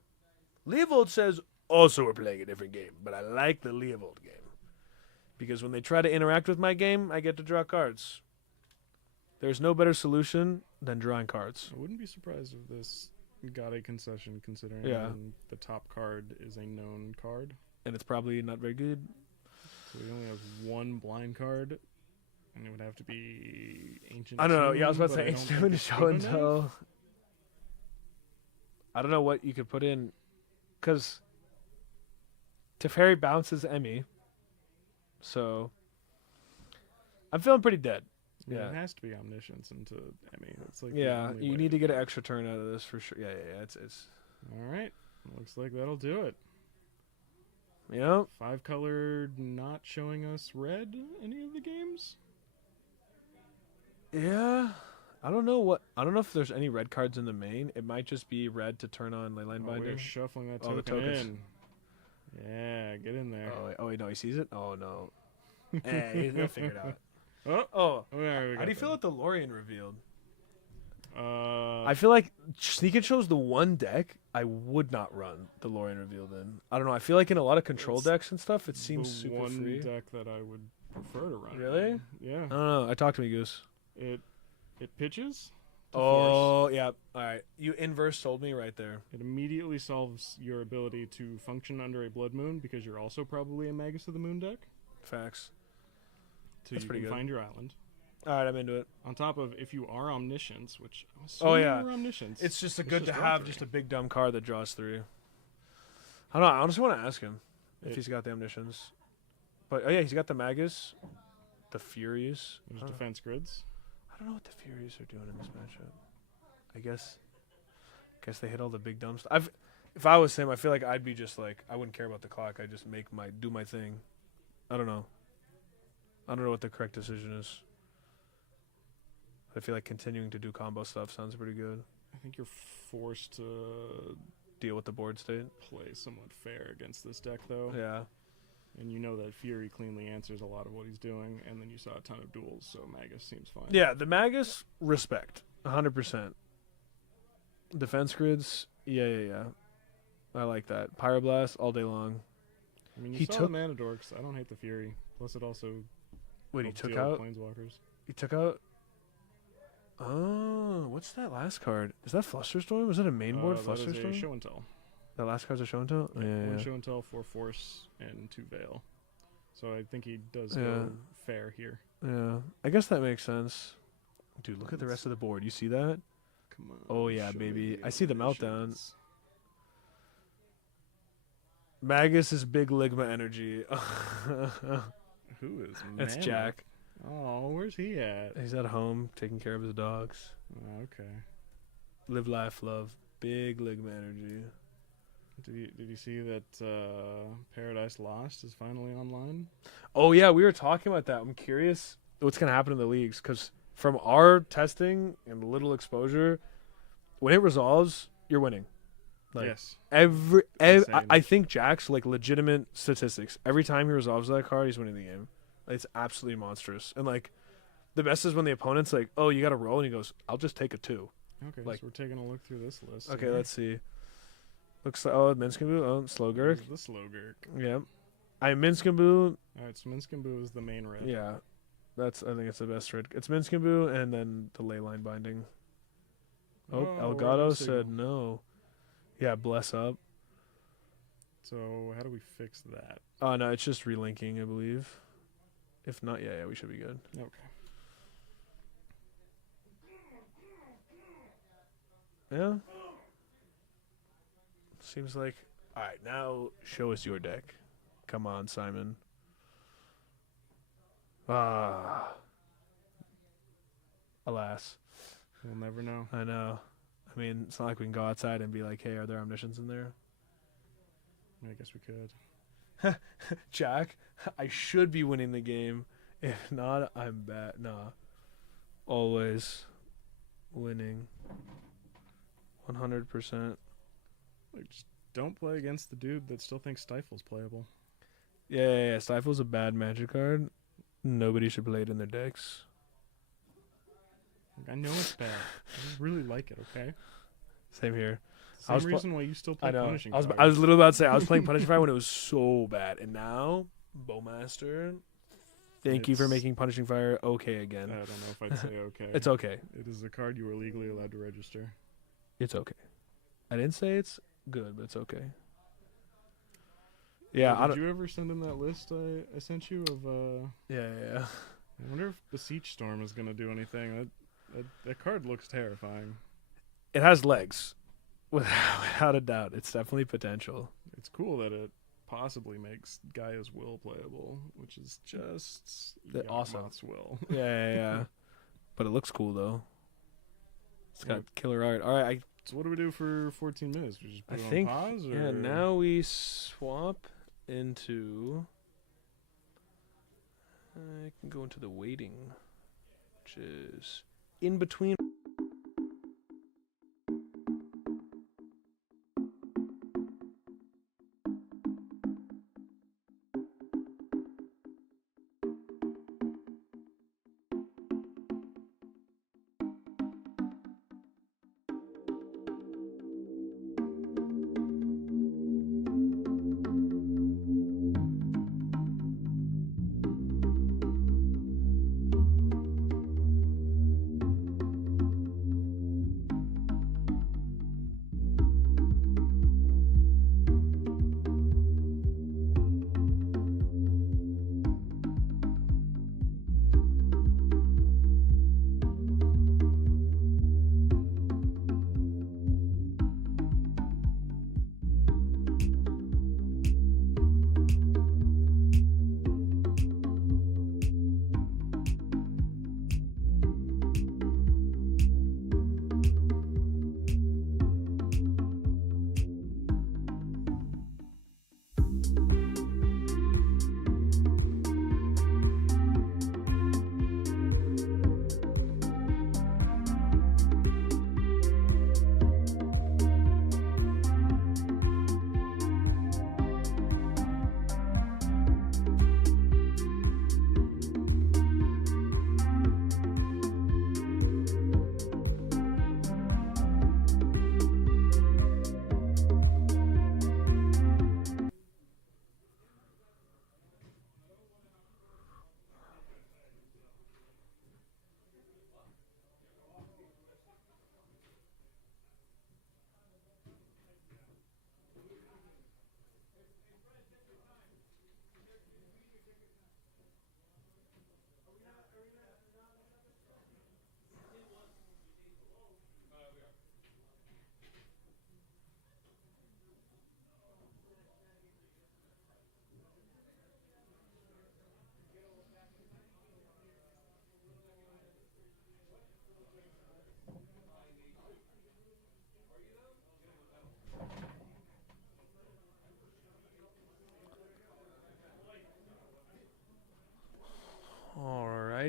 Leovold says also we're playing a different game, but I like the Leovold game because when they try to interact with my game, I get to draw cards. There's no better solution than drawing cards. I wouldn't be surprised if this got a concession considering the top card is a known card. And it's probably not very good. So he only has one blind card, and it would have to be Ancient I don't know. Tomb, Yeah, I was about to but say Ancient Tomb to show and tell. I don't know what you could put in, because Teferi bounces Emmy, so I'm feeling pretty dead. Yeah, it has to be Omniscience into Emmy. It's like you need to get an extra turn out of this for sure. Yeah. It's all right. Looks like that'll do it. Yeah. 5-color not showing us red any of the games. Yeah, I don't know if there's any red cards in the main. It might just be red to turn on Leyline Binder. We're shuffling that the tokens. in. Yeah, get in there. Oh wait, no, he sees it. Oh no. He'll figure it out. Oh. How do you feel about the Lorien revealed? I I feel like Sneak and Show's the one deck I would not run the Lorien revealed in. I don't know. I feel like in a lot of control decks and stuff, it seems super free. One deck that I would prefer to run. Really? Yeah. I don't know. Talk to me, Goose. It pitches. Oh, yeah. All right. You inverse sold me right there. It immediately solves your ability to function under a Blood Moon because you're also probably a Magus of the Moon deck. Facts. So That's you pretty can good. find your island. All right, I'm into it. On top of if you are Omniscience, which I'm assuming you're Omniscience. It's just good to have just a big dumb card that draws 3. I don't know. I honestly want to ask him if he's got the Omniscience. But he's got the Magus, the Furies. There's defense grids. I don't know what the Furies are doing in this matchup. I guess they hit all the big dumb stuff. If I was him, I feel like I'd be just like I wouldn't care about the clock. I just do my thing. I don't know. I don't know what the correct decision is. I feel like continuing to do combo stuff sounds pretty good. I think you're forced to deal with the board state. Play somewhat fair against this deck, though. Yeah. And you know that Fury cleanly answers a lot of what he's doing, and then you saw a ton of duels, so Magus seems fine. Yeah, the Magus, respect. 100%. Defense grids, yeah. I like that. Pyroblast, all day long. I mean, you saw the Mana Dorks. I don't hate the Fury. Plus, it also... Wait, he took out... Planeswalkers. He took out. Oh, what's that last card? Is that Flusterstorm? Was it a main board That is a Flusterstorm? show and tell. The last card's a show and tell? Yeah, Yeah, one yeah. show and tell, 4 force, and 2 veil. So I think he does Yeah. go fair here. Yeah. I guess that makes sense. Dude, look at the rest of the board. You see that? Come on. Oh, yeah, show baby. me I see the meltdown. animations. Magus is big Ligma energy. Who is That's Mammoth? Jack. Oh, where's he at? He's at home taking care of his dogs. Oh, okay. Live, laugh, love. Big Ligma energy. Did you see that Paradise Lost is finally online? Oh, yeah, we were talking about that. I'm curious what's going to happen in the leagues because from our testing and little exposure, when it resolves, you're winning. Like, yes. I think Jack's like legitimate statistics. Every time he resolves that card, he's winning the game. It's absolutely monstrous. And like, the best is when the opponent's like, "Oh, you got to roll," and he goes, "I'll just take a 2." Okay, like- so we're taking a look through this list. Okay, here. let's see. Looks like Minskaboo. Oh, Slowgurk. This is the slow Gurk. Yeah, Minskaboo. All right, so Minskambu is the main red. Yeah, I think it's the best red. It's Minskaboo and then the ley line binding. Oh, Elgato we're said signal. no. Yeah, bless up. So how do we fix that? Oh no, it's just relinking, I believe. If not, yeah, we should be good. Okay. Yeah. Seems like. All right, now show us your deck. Come on, Simon. Ah. Alas. We'll never know. I know. I mean, it's not like we can go outside and be like, "Hey, are there omniscients in there?" I guess we could. Jack, I should be winning the game. If not, I'm bad. Nah. Always winning. 100%. Like, just don't play against the dude that still thinks Stifle's playable. Yeah. Stifle's a bad magic card. Nobody should play it in their decks. Like, I know it's bad. I just really like it. Okay. Same here. Same reason why you still play I know. Punishing I was Fire. literally about to say I was playing Punishing Fire when it was so bad, and now Bowmaster. Thank you for It's- making Punishing Fire okay again. I don't know if I'd say okay. It's okay. It is the card you are legally allowed to register. It's okay. I didn't say it's good, but it's okay. Yeah, I Did don't. you ever send him that list I sent you of? Yeah. I wonder if the Siege Storm is gonna do anything. That card looks terrifying. It has legs, without a doubt. It's definitely potential. It's cool that it possibly makes Gaia's Will playable, which is just Awesome. Yawgmoth's Will. Yeah. But it looks cool though. It's got killer art. All right, So what do we do for 14 minutes? We just I put it think. on pause? Or? Yeah. Now we swap into. I can go into the waiting, which is in between.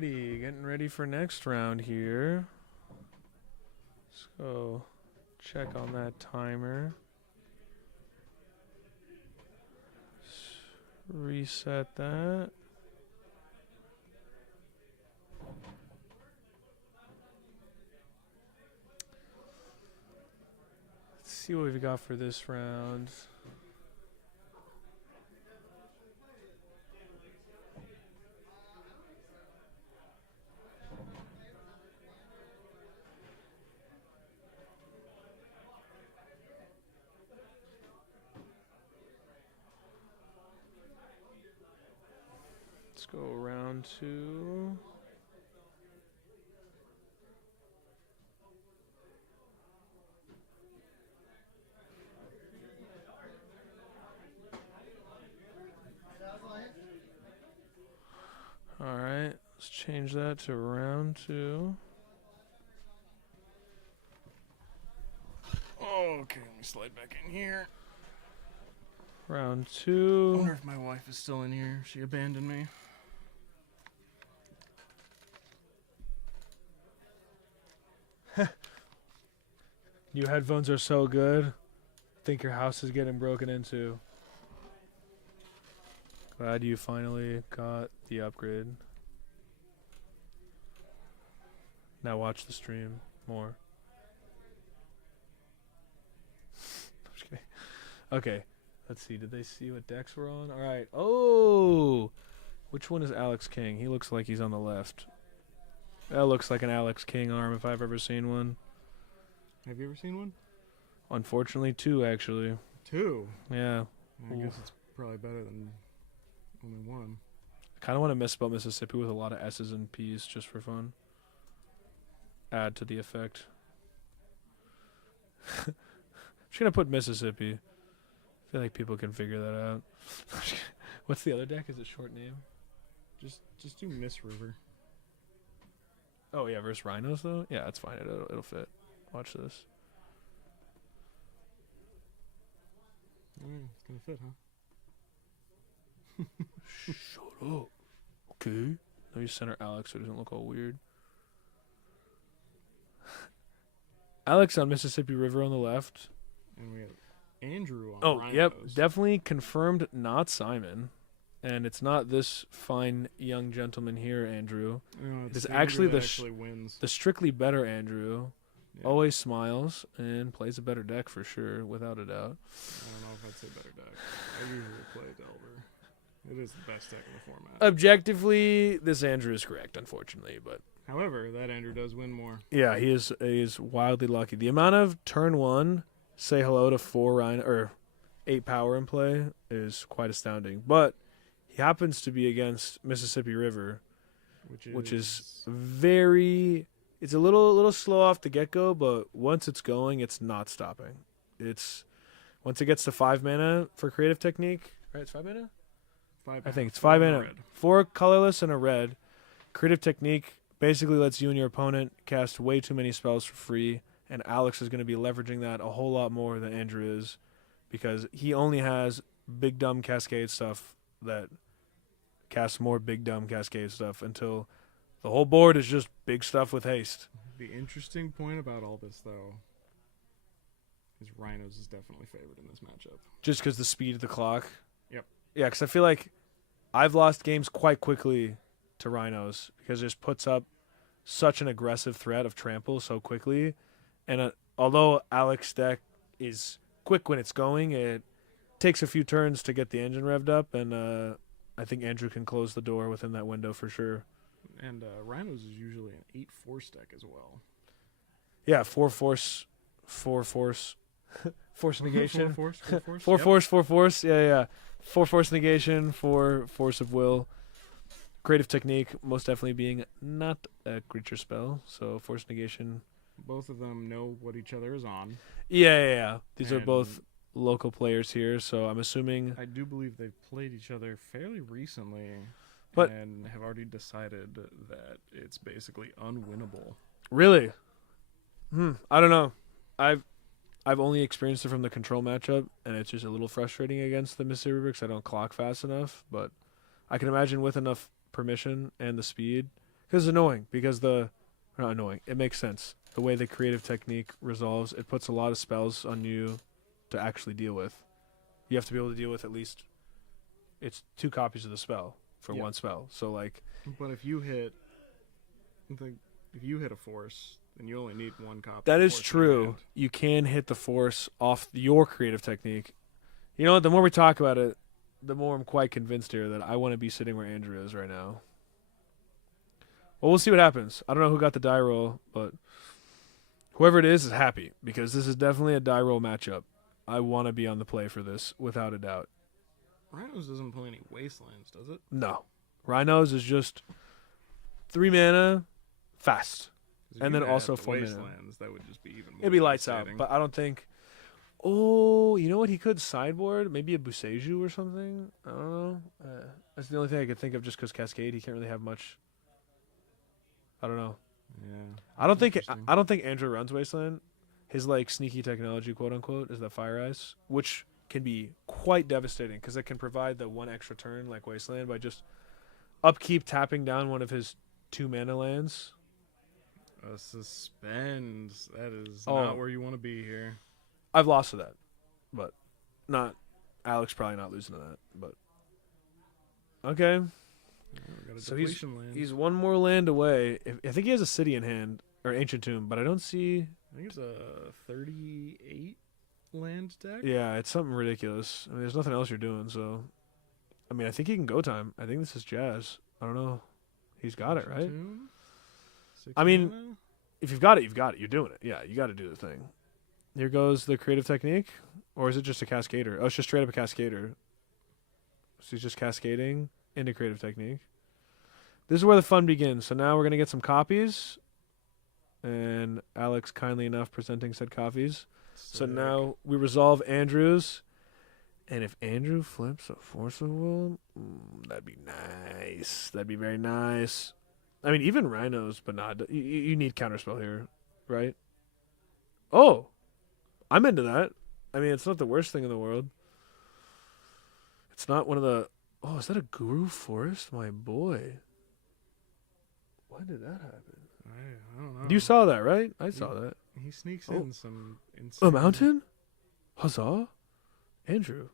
Alrighty, getting ready for next round here. Let's go check on that timer. Reset that. Let's see what we've got for this round. Let's go round 2. All right, let's change that to round 2. Okay, let me slide back in here. Round I 2. wonder if my wife is still in here. She abandoned me. New headphones are so good. Think your house is getting broken into. Glad you finally got the upgrade. Now watch the stream more. I'm just kidding. Okay, let's see. Did they see what decks we're on? All right. Oh, which one is Alex King? He looks like he's on the left. That looks like an Alex King arm if I've ever seen one. Have you ever seen one? Unfortunately, 2 actually. 2? Yeah. I guess it's probably better than only 1. I kind of want to misspell Mississippi with a lot of S's and P's just for fun. Add to the effect. I'm just going to put Mississippi. I feel like people can figure that out. What's the other deck? Is it short name? Just do Miss River. Oh, yeah, versus Rhinos, though? Yeah, that's fine. It'll fit. Watch this. It's going to fit, huh? Shut up. Okay. Let me center Alex so it doesn't look all weird. Alex on Mississippi River on the left. And we have Andrew on Oh, Rhinos. yep. Definitely confirmed not Simon. And it's not this fine young gentleman here, Andrew. No, It is Andrew actually that the actually wins. The strictly better Andrew. Yeah. Always smiles and plays a better deck for sure, without a doubt. I don't know if I'd say better deck. I usually play Delver. It is the best deck in the format. Objectively, this Andrew is correct, unfortunately, but However, that Andrew does win more. yeah, he is wildly lucky. The amount of turn 1 say hello to 4 Rhino or 8 power in play is quite astounding. But he happens to be against Mississippi River, which is very. It's a little slow off the get go, but once it's going, it's not stopping. It's once it gets to 5 mana for creative technique, right? It's 5 mana. 5 I think it's 4 5 mana. red. 4 colorless and a red. Creative technique basically lets you and your opponent cast way too many spells for free, and Alex is going to be leveraging that a whole lot more than Andrew is, because he only has big dumb cascade stuff that casts more big dumb cascade stuff until the whole board is just big stuff with haste. The interesting point about all this, though, is Rhinos is definitely favored in this matchup. Just because the speed of the clock. Yep. Yeah, because I feel like I've lost games quite quickly to Rhinos because it just puts up such an aggressive threat of trample so quickly. And although Alex's deck is quick when it's going, it takes a few turns to get the engine revved up, and I think Andrew can close the door within that window for sure. And Rhinos is usually an 8 force deck as well. Yeah, 4 force, 4 force, force negation. 4 force, 4 force. 4 Yep. force, 4 force. Yeah. 4 force negation, 4 force of will. Creative technique, most definitely being not a creature spell, so force negation. Both of them know what each other is on. Yeah. These are And both local players here, so I'm assuming. I do believe they've played each other fairly recently, But- and have already decided that it's basically unwinnable. Really? I don't know. I've only experienced it from the control matchup, and it's just a little frustrating against the Mississippi because I don't clock fast enough. But I can imagine with enough permission and the speed, Because it's annoying. Because not annoying. It makes sense. The way the creative technique resolves, it puts a lot of spells on you to actually deal with. You have to be able to deal with at least. It's 2 copies of the spell for one spell. So like. But if you hit a force, then you only need 1 copy. That of is force in your true. hand. You can hit the force off your creative technique. You know what? The more we talk about it, the more I'm quite convinced here that I want to be sitting where Andrew is right now. Well, we'll see what happens. I don't know who got the die roll, but whoever it is happy because this is definitely a die roll matchup. I want to be on the play for this without a doubt. Rhinos doesn't play any wastelands, does it? No. Rhinos is just 3 mana, fast. 'Cause if And you then had also the 4 mana. wastelands, that would just be even more. It'd be lights out, devastating. but I don't think. Oh, you know what? He could sideboard maybe a Buseju or something. I don't know. That's the only thing I could think of just because Cascade, he can't really have much. I don't know. Yeah. I don't think Interesting. I don't think Andrew runs Wasteland. His like sneaky technology, quote unquote, is that Fire Ice, which can be quite devastating because it can provide the 1 extra turn like Wasteland by just upkeep tapping down one of his 2 mana lands. A suspend. That is Oh. not where you want to be here. I've lost to that, but not Alex. Probably not losing to that, but okay. Yeah, we got a So he's- depletion land. He's 1 more land away. I think he has a city in hand or Ancient Tomb, but I don't see. I think it's a 38 land deck. Yeah, it's something ridiculous. I mean, there's nothing else you're doing, so. I mean, I think he can go time. I think this is Jazz. I don't know. He's got it, right? Tomb? 6 I mean- mana? If you've got it, you've got it. You're doing it. Yeah, you got to do the thing. Here goes the creative technique, or is it just a cascader? Oh, it's just straight up a cascader. So he's just cascading into creative technique. This is where the fun begins. So now we're gonna get some copies, and Alex kindly enough presenting said copies. So Sick. now we resolve Andrew's, and if Andrew flips a Force of Will, that'd be nice. That'd be very nice. I mean, even Rhinos, but not. You need counterspell here, right? Oh, I'm into that. I mean, it's not the worst thing in the world. It's not one of the. Oh, is that a Guru Forest, my boy? When did that happen? I don't know. You saw that, right? I saw that. He sneaks Oh. in some insane. A mountain? Huzzah! Andrew,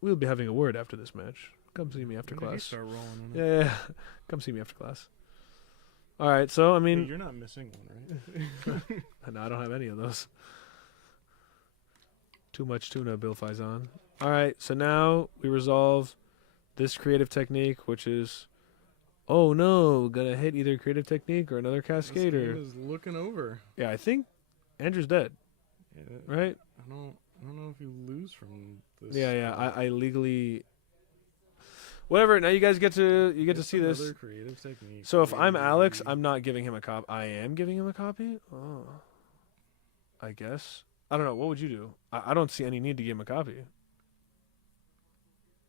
we'll be having a word after this match. Come see me after When did he class. start rolling in it? Yeah. Come see me after class. All right, so, I Hey, mean, you're not missing one, right? no, I don't have any of those. Too much tuna, Bill Faison. All right, so now we resolve this creative technique, which is, oh no, gonna hit either creative technique or another This cascader. game is looking over. Yeah, I think Andrew's dead, Yeah, right? I don't know if you lose from this. Yeah. I legally. Whatever. Now you guys get to It's see this. another creative technique. So if I'm Alex, Maybe. I'm not giving him a copy. I am giving him a copy. Oh, I guess. I don't know. What would you do? I don't see any need to give him a copy.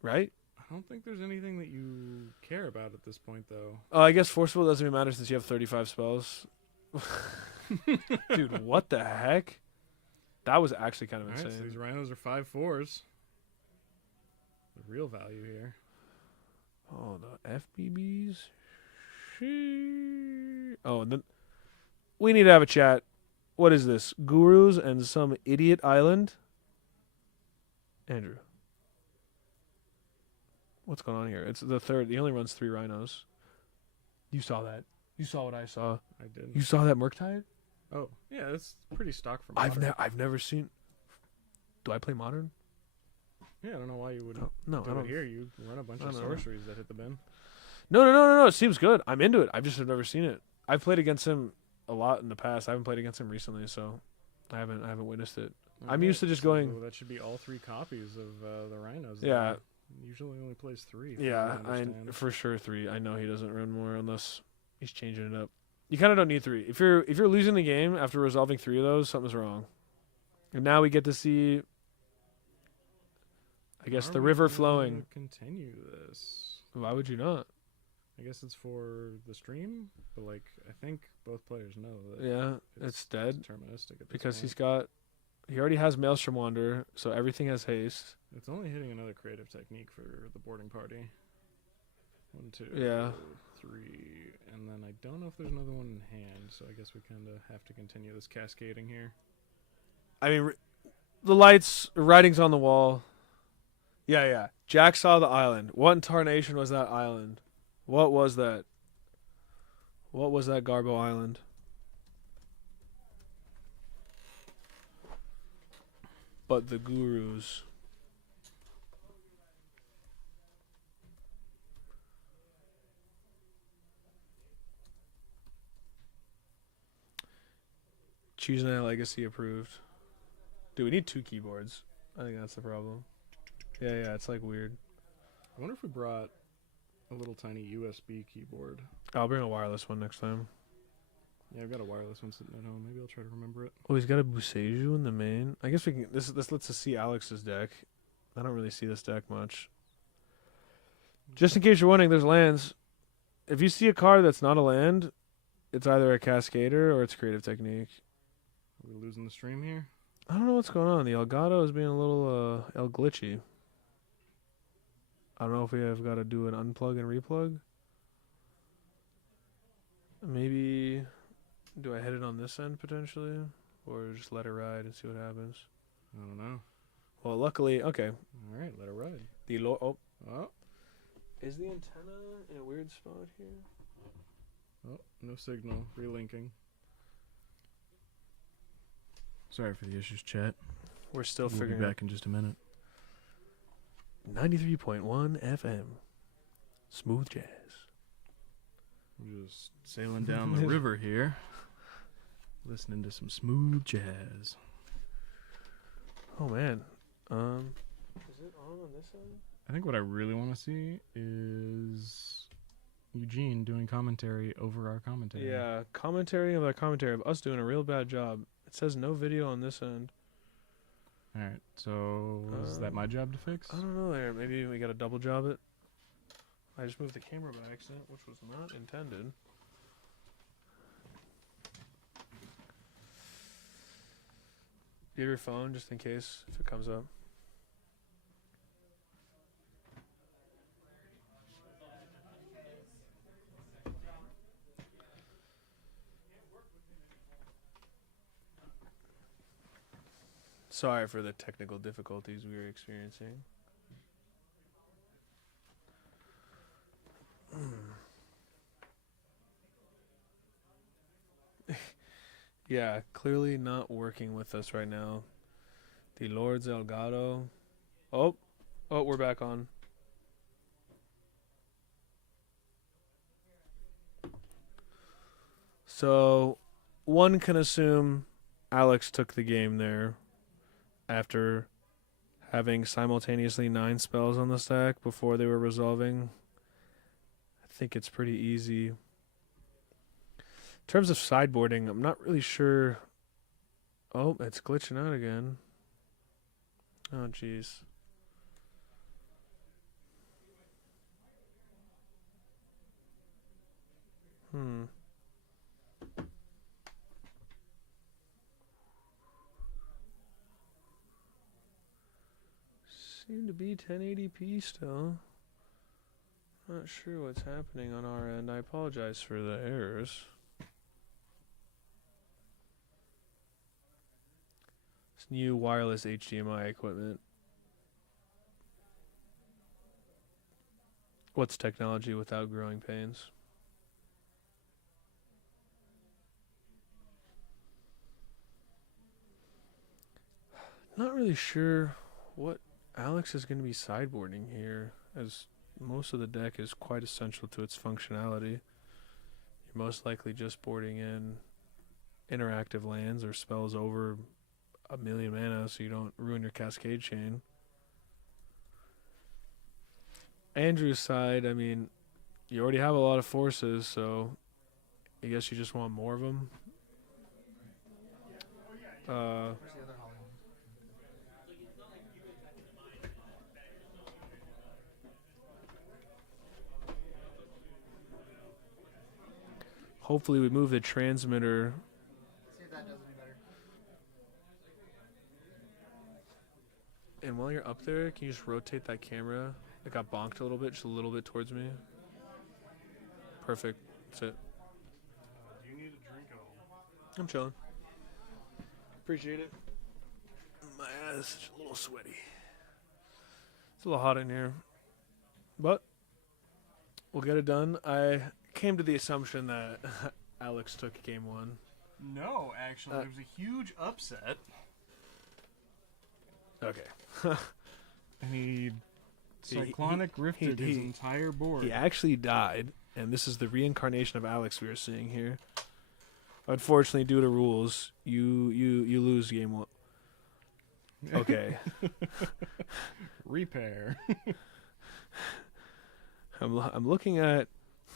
Right? I don't think there's anything that you care about at this point, though. Oh, I guess Forcible doesn't even matter since you have 35 spells. Dude, what the heck? That was actually kind of All right, insane. so these rhinos are 5/4s. The real value here. Oh, the FBBs. Oh, and then we need to have a chat. What is this? Gurus and some idiot island? Andrew. What's going on here? It's the third. He only runs 3 rhinos. You saw that. You saw what I saw. I did. You saw that Murktide? Oh, yeah, that's pretty stock from. I've never seen. Do I play modern? Yeah, I don't know why you wouldn't No, do I it don't. here. You run a bunch I of don't know. sorceries that hit the bin. No. It seems good. I'm into it. I just have never seen it. I've played against him a lot in the past. I haven't played against him recently, so I haven't witnessed it. I'm used to just going- That should be all 3 copies of the rhinos. Yeah. Usually only plays 3. from Yeah, what I understand. for sure 3. I know he doesn't run more unless he's changing it up. You kind of don't need 3. If you're losing the game after resolving 3 of those, something's wrong. And now we get to see, I guess, Are the we river gonna flowing. Continue this. Why would you not? I guess it's for the stream, but like I think both players know that Yeah, it's dead deterministic at this because point. he already has Maelstrom Wander, so everything has haste. It's only hitting another creative technique for the boarding party. 1, 2, Yeah. 3, and then I don't know if there's another one in hand, so I guess we kind of have to continue this cascading here. I mean, the lights, writing's on the wall. Yeah. Jack saw the island. What in tarnation was that island? What was that? What was that Garbo Island? But the gurus. Choose Night Legacy approved. Dude, we need 2 keyboards. I think that's the problem. Yeah, it's like weird. I wonder if we brought a little tiny USB keyboard. I'll bring a wireless one next time. Yeah, I've got a wireless one sitting at home. Maybe I'll try to remember it. Oh, he's got a Buseju in the main. I guess we can. This lets us see Alex's deck. I don't really see this deck much. Just in case you're wondering, there's lands. If you see a card that's not a land, it's either a Cascader or it's Creative Technique. Are we losing the stream here? I don't know what's going on. The Elgato is being a little El glitchy. I don't know if we have got to do an unplug and replug. Maybe, do I hit it on this end potentially? Or just let it ride and see what happens? I don't know. Well, luckily, okay. All right, let it ride. Oh. Oh. Is the antenna in a weird spot here? Oh, no signal. Relinking. Sorry for the issues, chat. We're still We'll figuring be back in just a minute. 93.1 FM. Smooth jazz. We're just sailing down the river here. Listening to some smooth jazz. Oh, man. Is it on this end? I think what I really want to see is Eugene doing commentary over our commentary. Yeah, commentary of our commentary of us doing a real bad job. It says no video on this end. All right, so is that my job to fix? I don't know there. Maybe we got to double job it. I just moved the camera by accident, which was not intended. Get your phone just in case if it comes up. Sorry for the technical difficulties we were experiencing. Yeah, clearly not working with us right now. The Lord's Elgato. Oh, we're back on. So, one can assume Alex took the game there after having simultaneously 9 spells on the stack before they were resolving. I think it's pretty easy. In terms of sideboarding, I'm not really sure. Oh, it's glitching out again. Oh, jeez. Seem to be 1080p still. Not sure what's happening on our end. I apologize for the errors. It's new wireless HDMI equipment. What's technology without growing pains? Not really sure what Alex is going to be sideboarding here, as most of the deck is quite essential to its functionality. You're most likely just boarding in interactive lands or spells over 1 million mana so you don't ruin your Cascade Chain. Andrew's side, I mean, you already have a lot of forces, so I guess you just want more of them. Hopefully we move the transmitter. See if that does any better. And while you're up there, can you just rotate that camera? It got bonked a little bit, just a little bit towards me. Perfect. That's it. Do you need a drink at all? I'm chilling. Appreciate it. My ass is a little sweaty. It's a little hot in here. But we'll get it done. I came to the assumption that Alex took game 1. No, actually, there was a huge upset. Okay. And he cyclonic rifted his entire board. He actually died, and this is the reincarnation of Alex we are seeing here. Unfortunately, due to rules, you lose game 1. Okay. Repair. I'm looking at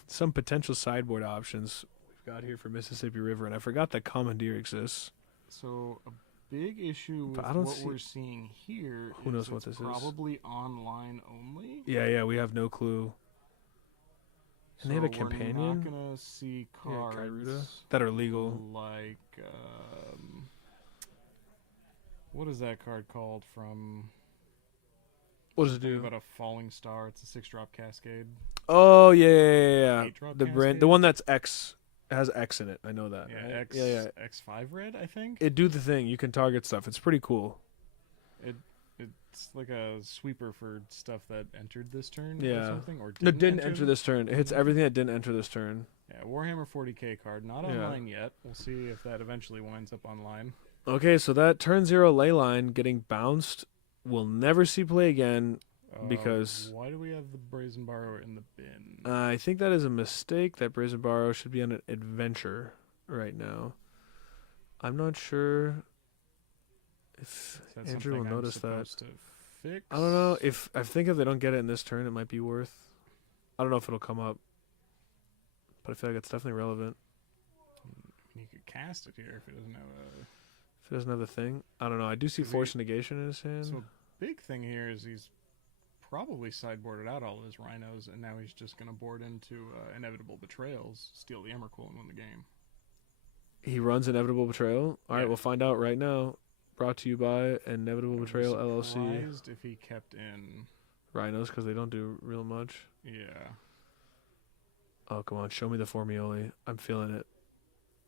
some potential sideboard options we've got here for Mississippi River, and I forgot that Commandeer exists. So a big issue with what we're seeing here who knows what it's this is. probably online only. Yeah, we have no clue. And they have a companion? We're not gonna see cards that are legal. Like what is that card called from? What does it do? About a falling star. It's a 6-drop cascade. Oh yeah. 8-drop The one that's X has X in it. I know that. Yeah, right? X5 red, I think. It do the thing. You can target stuff. It's pretty cool. It's like a sweeper for stuff that entered this turn Yeah. or something. Or didn't enter this turn. It hits everything that didn't enter this turn. Yeah, Warhammer 40k card. Not online yet. We'll see if that eventually winds up online. Okay, so that turn 0 ley line getting bounced will never see play again because... Why do we have the Brazen Borrower in the bin? I think that is a mistake. That Brazen Borrower should be on an adventure right now. I'm not sure if Andrew will notice that. Fix? I don't know. I think if they don't get it in this turn, it might be worth... I don't know if it'll come up. But I feel like it's definitely relevant. You could cast it here if it doesn't have a... If it doesn't have a thing. I don't know. I do see Force Negation in his hand. So big thing here is he's probably sideboarded out all of his rhinos, and now he's just going to board into Inevitable Betrayals, steal the Emrakul, and win the game. He runs Inevitable Betrayal? All right, we'll find out right now. Brought to you by Inevitable Betrayal LLC. Surprised if he kept in rhinos because they don't do real much. Yeah. Oh, come on. Show me the Formioli. I'm feeling it.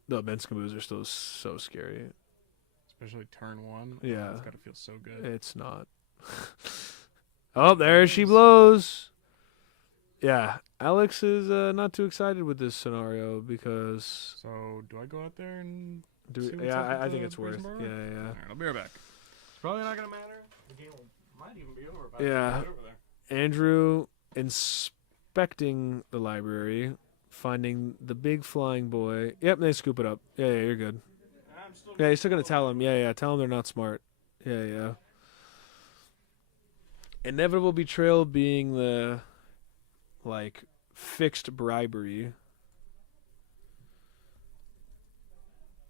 The Benskaboos are still so scary. Especially turn 1. Yeah. It's got to feel so good. It's not. Oh, there she blows. Yeah. Alex is not too excited with this scenario because... So, do I go out there and... I think it's worth. Yeah. All right, I'll be right back. It's probably not going to matter. The game might even be over by yeah. over there. Andrew inspecting the library, finding the big flying boy. Yep, they scoop it up. Yeah, you're good. Yeah, you're still going to tell him. Yeah, tell him they're not smart. Yeah. Inevitable Betrayal being the, fixed bribery.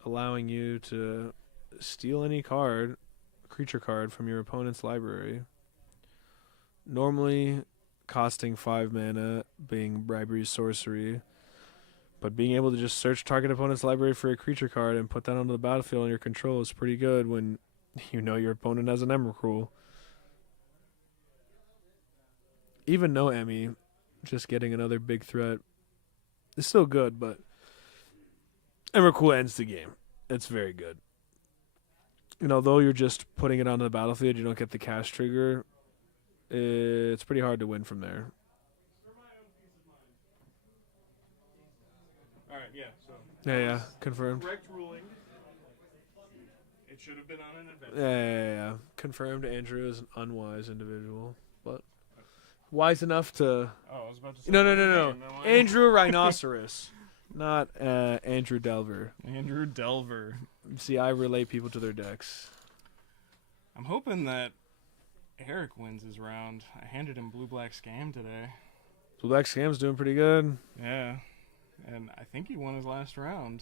Allowing you to steal any creature card from your opponent's library. Normally costing 5 mana, being bribery sorcery. But being able to just search target opponent's library for a creature card and put that onto the battlefield in your control is pretty good when you know your opponent has an Emrakul. Even no Emmy, just getting another big threat is still good, but Emrakul ends the game. It's very good. And although you're just putting it onto the battlefield, you don't get the cast trigger, it's pretty hard to win from there. Alright, yeah, so... Yeah, confirmed. Correct ruling. It should have been on an adventure. Yeah. Confirmed Andrew is an unwise individual, but wise enough to... Oh, I was about to say... No. Andrew Rhinoceros. Not Andrew Delver. Andrew Delver. See, I relate people to their decks. I'm hoping that Eric wins his round. I handed him Blue-Black Scam today. Blue-Black Scam's doing pretty good. Yeah. And I think he won his last round.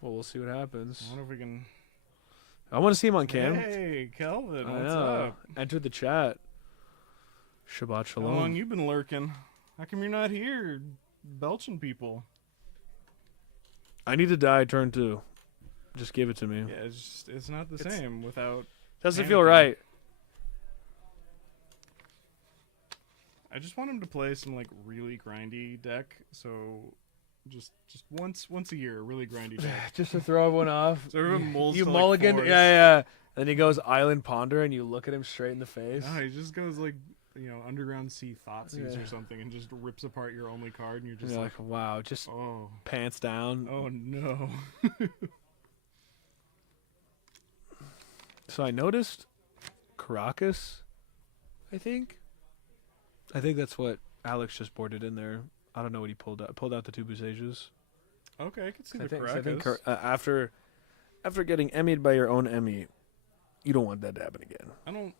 Well, we'll see what happens. I wonder if we can... I want to see him on cam. Hey, Kelvin, I what's know. up? Enter the chat. Shabbat shalom. How long you been lurking? How come you're not here belching people? I need to die turn 2. Just give it to me. Yeah, it's not the same without... Doesn't panicking. feel right. I just want him to play some like really grindy deck. So just once a year, really grindy deck. Just to throw everyone off. So everyone mulls You to, mulligan, like, yeah. Then he goes Island Ponder, and you look at him straight in the face. No, he just goes like, Underground Sea Thoughtseize Yeah. or something, and just rips apart your only card, and you're And just you're like, like, wow, just oh, pants down. oh no. So I noticed Caracas, I think. I think that's what Alex just boarded in there. I don't know what he pulled out. Pulled out the two Busages. Okay, I can see I the think, Caracas. after getting Emmy'd by your own Emmy, you don't want that to happen again. I don't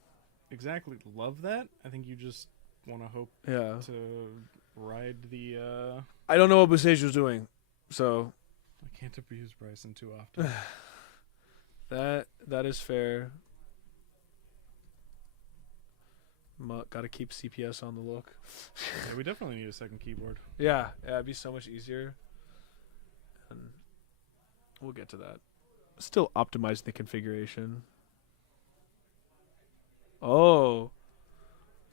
exactly love that. I think you just want to hope Yeah. to ride the. I don't know what Busage was doing, so I can't abuse Bryson too often. that is fair. Gotta keep CPS on the look. Yeah, we definitely need a second keyboard. Yeah, it'd be so much easier. And we'll get to that. Still optimizing the configuration. Oh.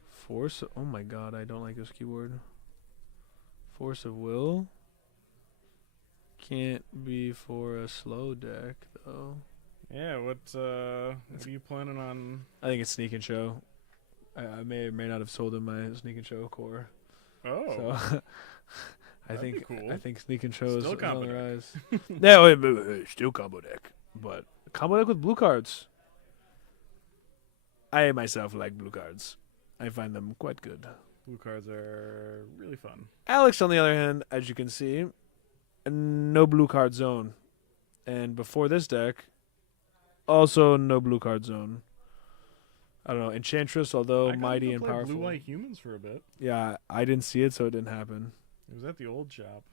Force. Oh my god, I don't like this keyboard. Force of Will. Can't be for a slow deck, though. Yeah, what are you planning on? I think it's Sneak and Show. I may or may not have sold him my Sneak and Show core. Oh. So I That'd be think cool. I think Sneak and Show is Still on combo the deck. rise. Yeah, wait, still combo deck, but combo deck with blue cards. I myself like blue cards. I find them quite good. Blue cards are really fun. Alex, on the other hand, as you can see, no blue card zone, and before this deck, also no blue card zone. I don't know, Enchantress, although I got mighty to and play powerful. Blue White Humans for a bit. Yeah, I didn't see it, so it didn't happen. It was at the old shop.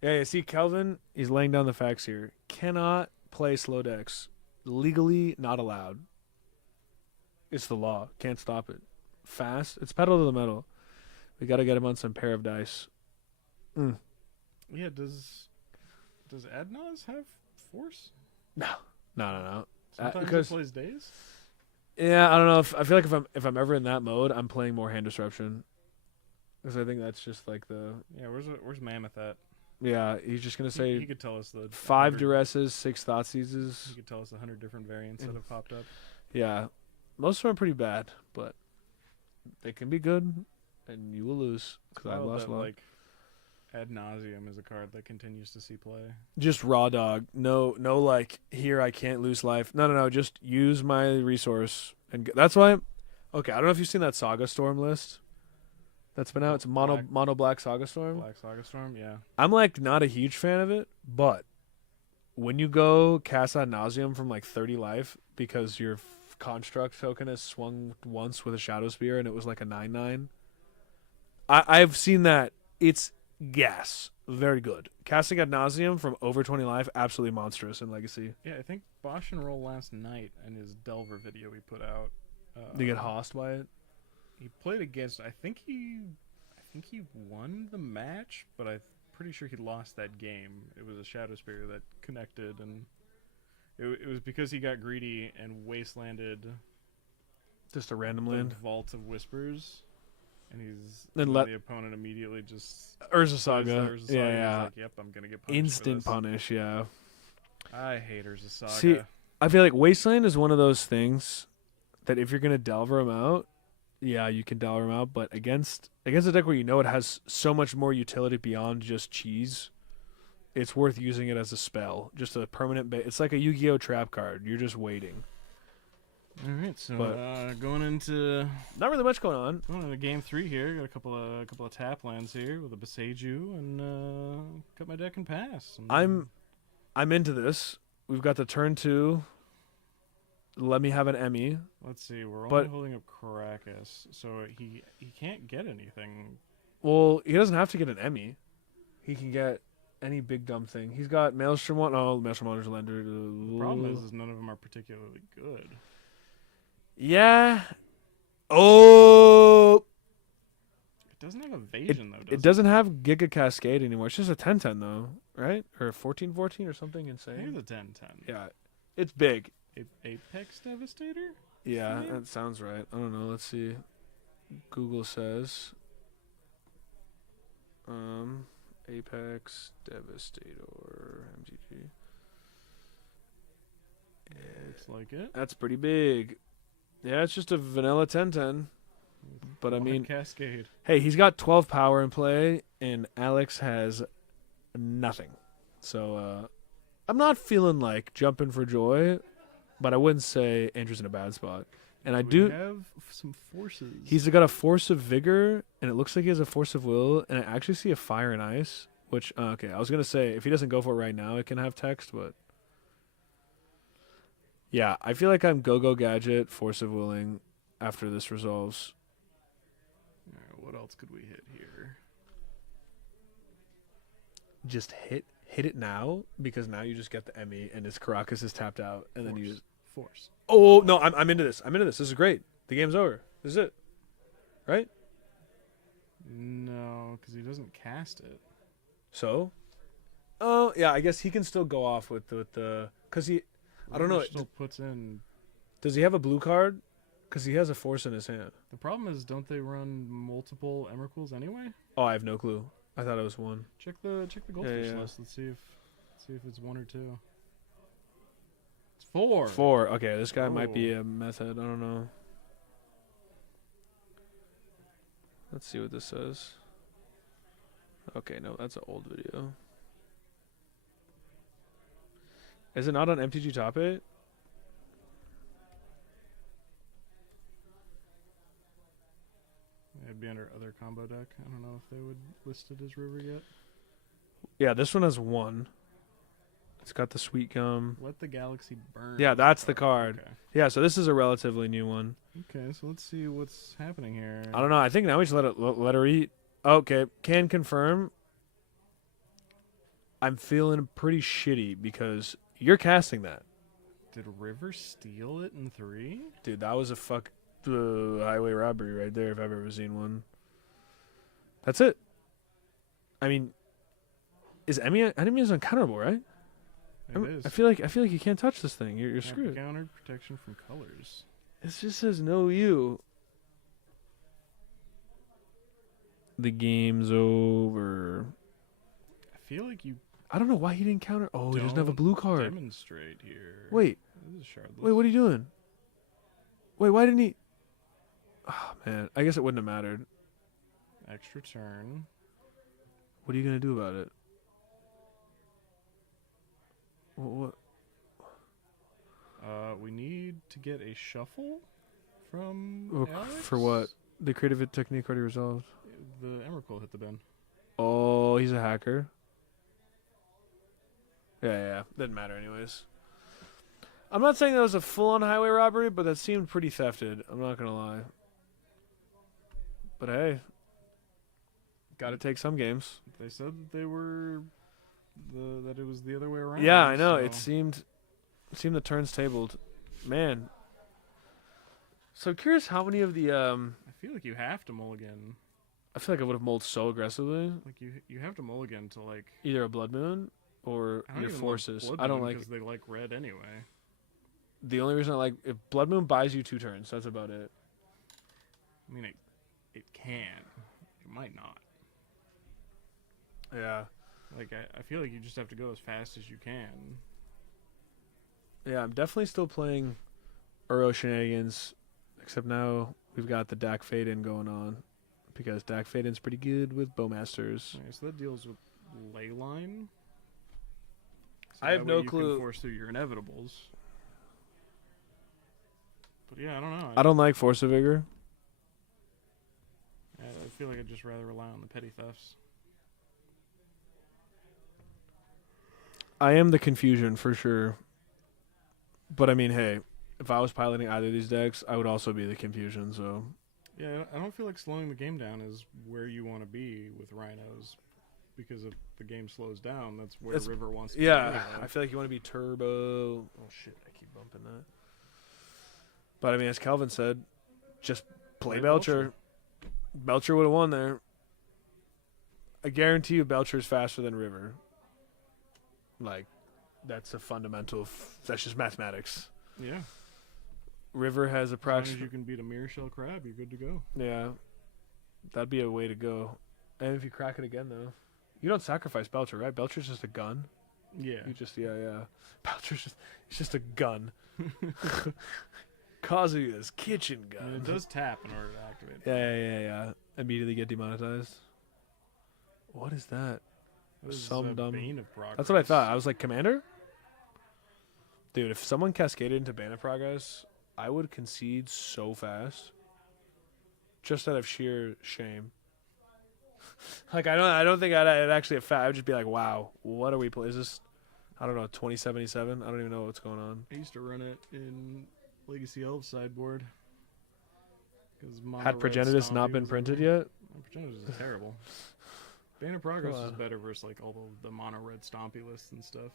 Yeah, see, Kelvin, he's laying down the facts here. Cannot play slow decks. Legally not allowed. It's the law. Can't stop it. Fast. It's pedal to the metal. We got to get him on some pair of dice. Yeah, does Adnaz have force? No. Sometimes because he plays days. yeah, I don't know. I feel like if I'm ever in that mode, I'm playing more hand disruption. Because I think that's just like the Yeah, where's Mammoth at? yeah. He's just gonna say He could tell us the 5 100 duresses, 6 Thoughtseizes. He could tell us 100 different variants that have popped up. Yeah, most of them are pretty bad, but they can be good, and you will lose because I've Wild lost a that, lot. like, Ad Nauseum is a card that continues to see play. Just raw dog. No, like here I can't lose life. No. Just use my resource, and that's why. Okay, I don't know if you've seen that Saga Storm list that's been out. It's mono black Saga Storm. Black Saga Storm, yeah. I'm like not a huge fan of it, but when you go cast Ad Nauseum from like 30 life because your construct token has swung once with a Shadow Spear and it was like a 9/9. I've seen that. It's gas. Very good. Casting Ad Nauseum from over 20 life, absolutely monstrous in Legacy. Yeah, I think Bosch and Roll last night in his Delver video he put out. They get hossed by it. He played against. I think he won the match, but I'm pretty sure he lost that game. It was a Shadow Spear that connected, and it was because he got greedy and wastelanded Just a random the land. Vault of Whispers, and Then the opponent immediately just Urza Saga. Urza Saga. Yeah. He's like, yep, I'm gonna get punished Instant for this. punish, yeah. I hate Urza Saga. See, I feel like Wasteland is one of those things that if you're going to Delver him out, yeah, you can Delver him out, but against a deck where you know it has so much more utility beyond just cheese, it's worth using it as a spell. Just a permanent it's like a Yu-Gi-Oh! Trap card. You're just waiting. All right, so But- going into Not really much going on. game 3 here. Got a couple of tap lands here with a Beseju and cut my deck and pass. And I'm into this. We've got the turn 2. Let me have an Emmy. let's see. We're but- only holding up Caracas, so he can't get anything. Well, he doesn't have to get an Emmy. He can get any big dumb thing. He's got Maelstrom one. Oh, Maelstrom Wonders Lender. The problem is none of them are particularly good. Yeah. Oh. It doesn't have evasion though. It doesn't have Giga Cascade anymore. It's just a 10/10 though, right? Or 14/14 or something I insane. think it's a 10/10. Yeah, it's big. Apex Devastator. Yeah, Yeah. that sounds right. I don't know. Let's see. Google says Apex Devastator MTG. Looks like it. That's pretty big. Yeah, it's just a vanilla 10-10. But I mean, Cascade. Hey, he's got 12 power in play, and Alex has nothing. So I'm not feeling like jumping for joy, but I wouldn't say Andrew's in a bad spot. And I do have some forces. He's got a force of vigor, and it looks like he has a force of will, and I actually see a fire and ice. Which okay, I was gonna say if he doesn't go for it right now, it can have text, but yeah, I feel like I'm go gadget, force of willing after this resolves. All right, what else could we hit here? Just hit it now, because now you just get the Emmy and his Caracas is tapped out, and then you just force. Oh no, I'm into this. This is great. The game's over. This is it, right? No, because he doesn't cast it. So, oh yeah, I guess he can still go off with the because he. I don't know. Still puts in. Does he have a blue card? Because he has a force in his hand. The problem is, don't they run multiple Emrakuls anyway? Oh, I have no clue. I thought it was one. Check the goldfish yeah. list. Let's see if it's 1 or 2. It's 4. 4. Okay, this guy might be a method. I don't know. Let's see what this says. Okay, no, that's an old video. Is it not on MTG Top 8? It'd be under other combo deck. I don't know if they would list it as river yet. Yeah, this one has 1. It's got the sweet gum. Let the galaxy burn. Yeah, that's the card. Okay. Yeah, so this is a relatively new one. Okay, so let's see what's happening here. I don't know. I think now we just let her eat. Okay, can confirm. I'm feeling pretty shitty because you're casting that. Did River steal it in 3? Dude, that was a highway robbery right there if I've ever seen one. That's it. I mean, is enemy is uncounterable, right? It is. I feel like you can't touch this thing. You're screwed. Countered protection from colors. It just says no you. The game's over. I feel like you. I don't know why he didn't counter. Oh, he doesn't have a blue card. Demonstrate here. Wait. This is shardless. Wait, what are you doing? Wait, why didn't he? Oh, man. I guess it wouldn't have mattered. Extra turn. What are you going to do about it? What? We need to get a shuffle from Alex? For what? The creative technique already resolved. The Emrakul hit the bin. Oh, he's a hacker. Yeah. Doesn't matter anyways. I'm not saying that was a full-on highway robbery, but that seemed pretty thefted. I'm not going to lie. But hey. Got to take some games. They said that they were... that it was the other way around. Yeah, I know. So. It seemed the turns tabled. Man. So curious how many of the... I feel like you have to mulligan. I feel like I would have mulled so aggressively. Like you have to mulligan to like... Either a Blood Moon or your forces. Like I don't like... because they like red anyway. The only reason I like... If Blood Moon buys you 2 turns, that's about it. I mean, it can. It might not. Yeah. Like, I feel like you just have to go as fast as you can. Yeah, I'm definitely still playing Uro Shenanigans, except now we've got the Dak Faden going on, because Dak Faden's pretty good with Bowmasters. Okay, so that deals with Leyline. So I have no you clue. Can force through your inevitables. But yeah, I don't know. I don't like Force of Vigor. I feel like I'd just rather rely on the petty thefts. I am the confusion for sure. But I mean, hey, if I was piloting either of these decks, I would also be the confusion, so... Yeah, I don't feel like slowing the game down is where you want to be with Rhinos. Because if the game slows down, that's where River wants to be. Yeah, I feel like you want to be turbo... Oh shit, I keep bumping that. But I mean, as Calvin said, just play Belcher. Belcher would have won there. I guarantee you Belcher's faster than River. Like, that's a fundamental... that's just mathematics. Yeah. River has As long as you can beat a Mirror Shell Crab, you're good to go. Yeah. That'd be a way to go. And if you crack it again, though, you don't sacrifice Belcher, right? Belcher's just a gun. Yeah. You just yeah. It's just a gun. Kazuya's kitchen gun. And it does tap in order to activate. Yeah. Immediately get demonetized. What is that? This is Some a dumb. Bane of Progress. That's what I thought. I was like, Commander? Dude, if someone cascaded into Bane of Progress, I would concede so fast. Just out of sheer shame. Like, I don't think I'd actually I would just be like, wow, what are we playing? Is this, I don't know, 2077? I don't even know what's going on. I used to run it in Legacy Elves sideboard. Had Progenitus not been printed yet? Progenitus is terrible. Bane of Progress is better versus like all the mono red stompy lists and stuff.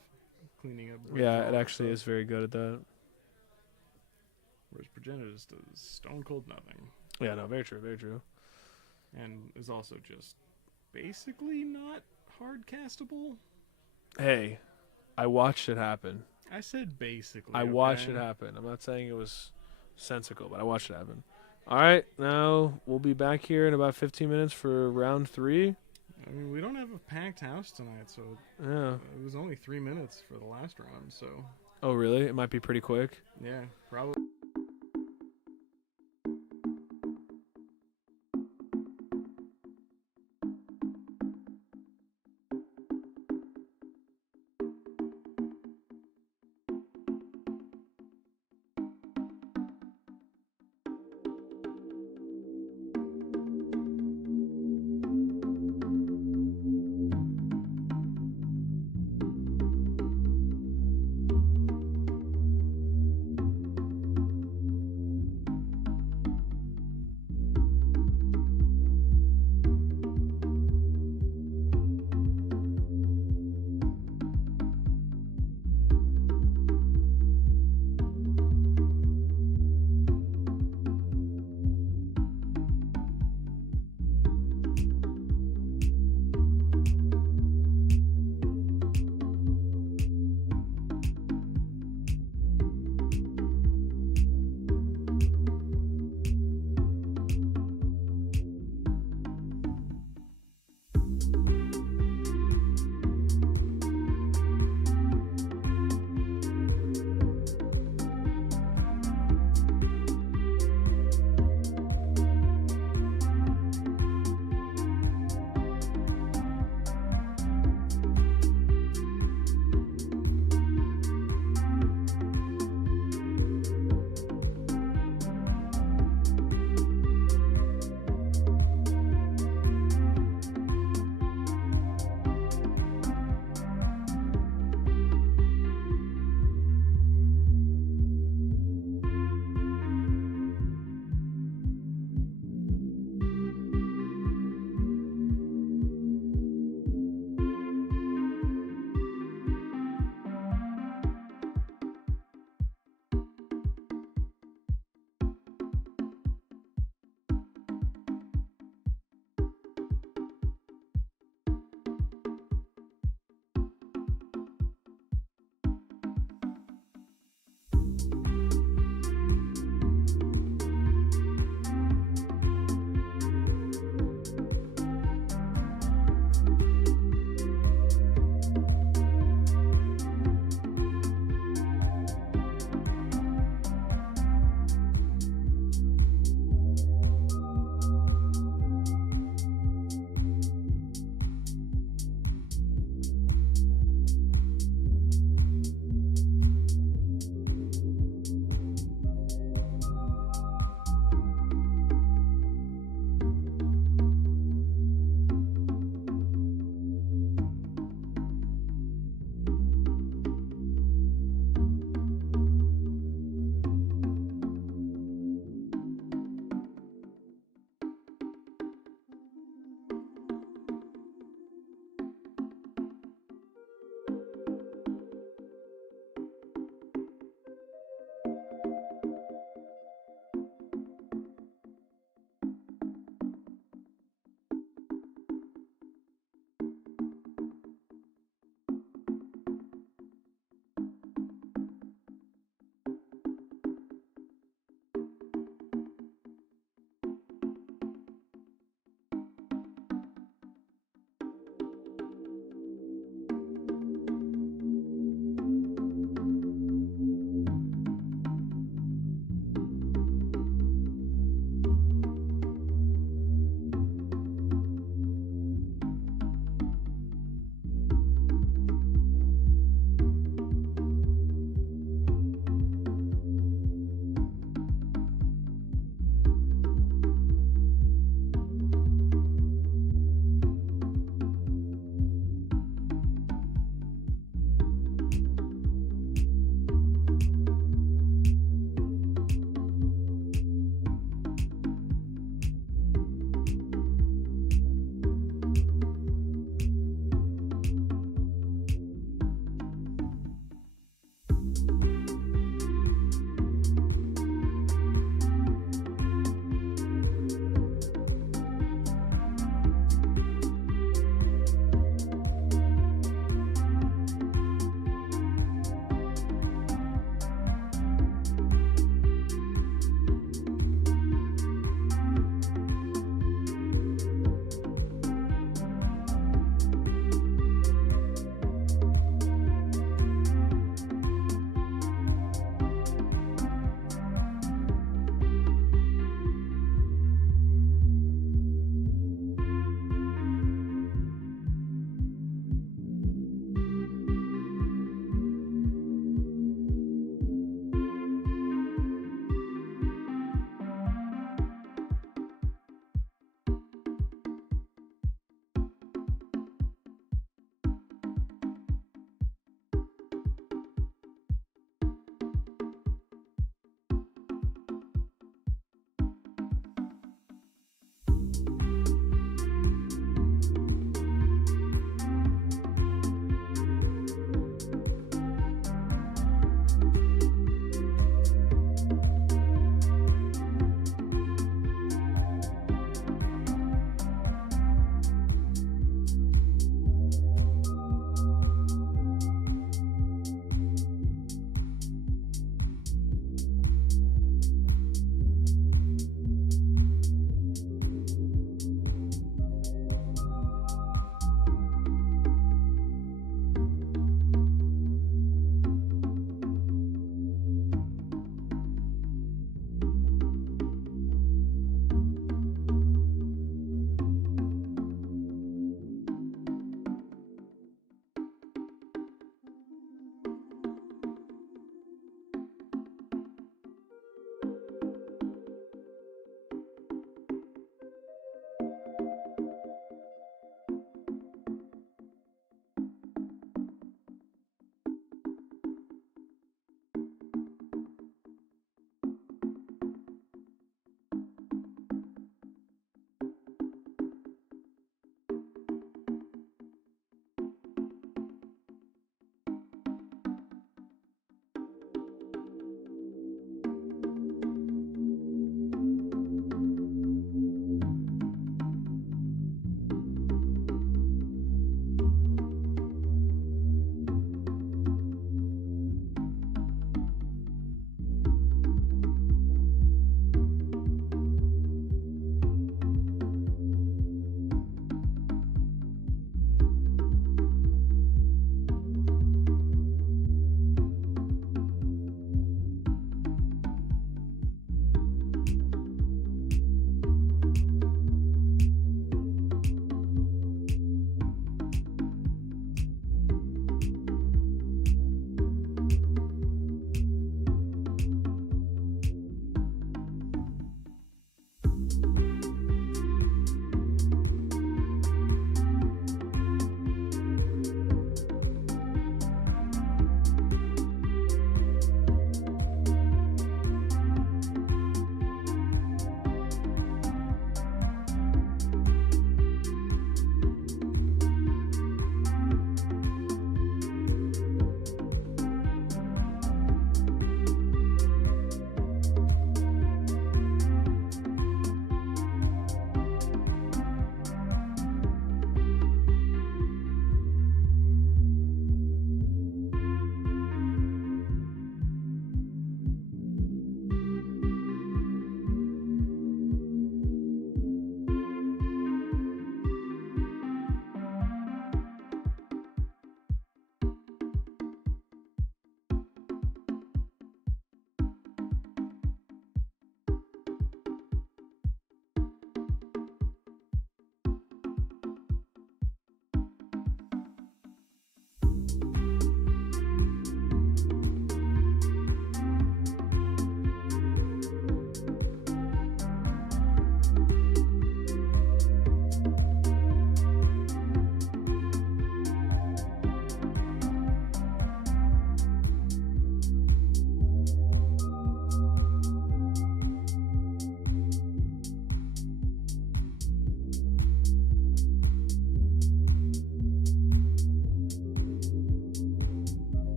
Cleaning up. Yeah, it actually is very good at that. Whereas Progenitus does stone cold nothing. Yeah, no, very true, very true. And is also just basically not hard castable. Hey, I watched it happen. I said basically. I watched it happen. I'm not saying it was sensical, but I watched it happen. All right, now we'll be back here in about 15 minutes for round 3. I mean, we don't have a packed house tonight, so Yeah. it was only 3 minutes for the last round, so. Oh, really? It might be pretty quick. Yeah, probably.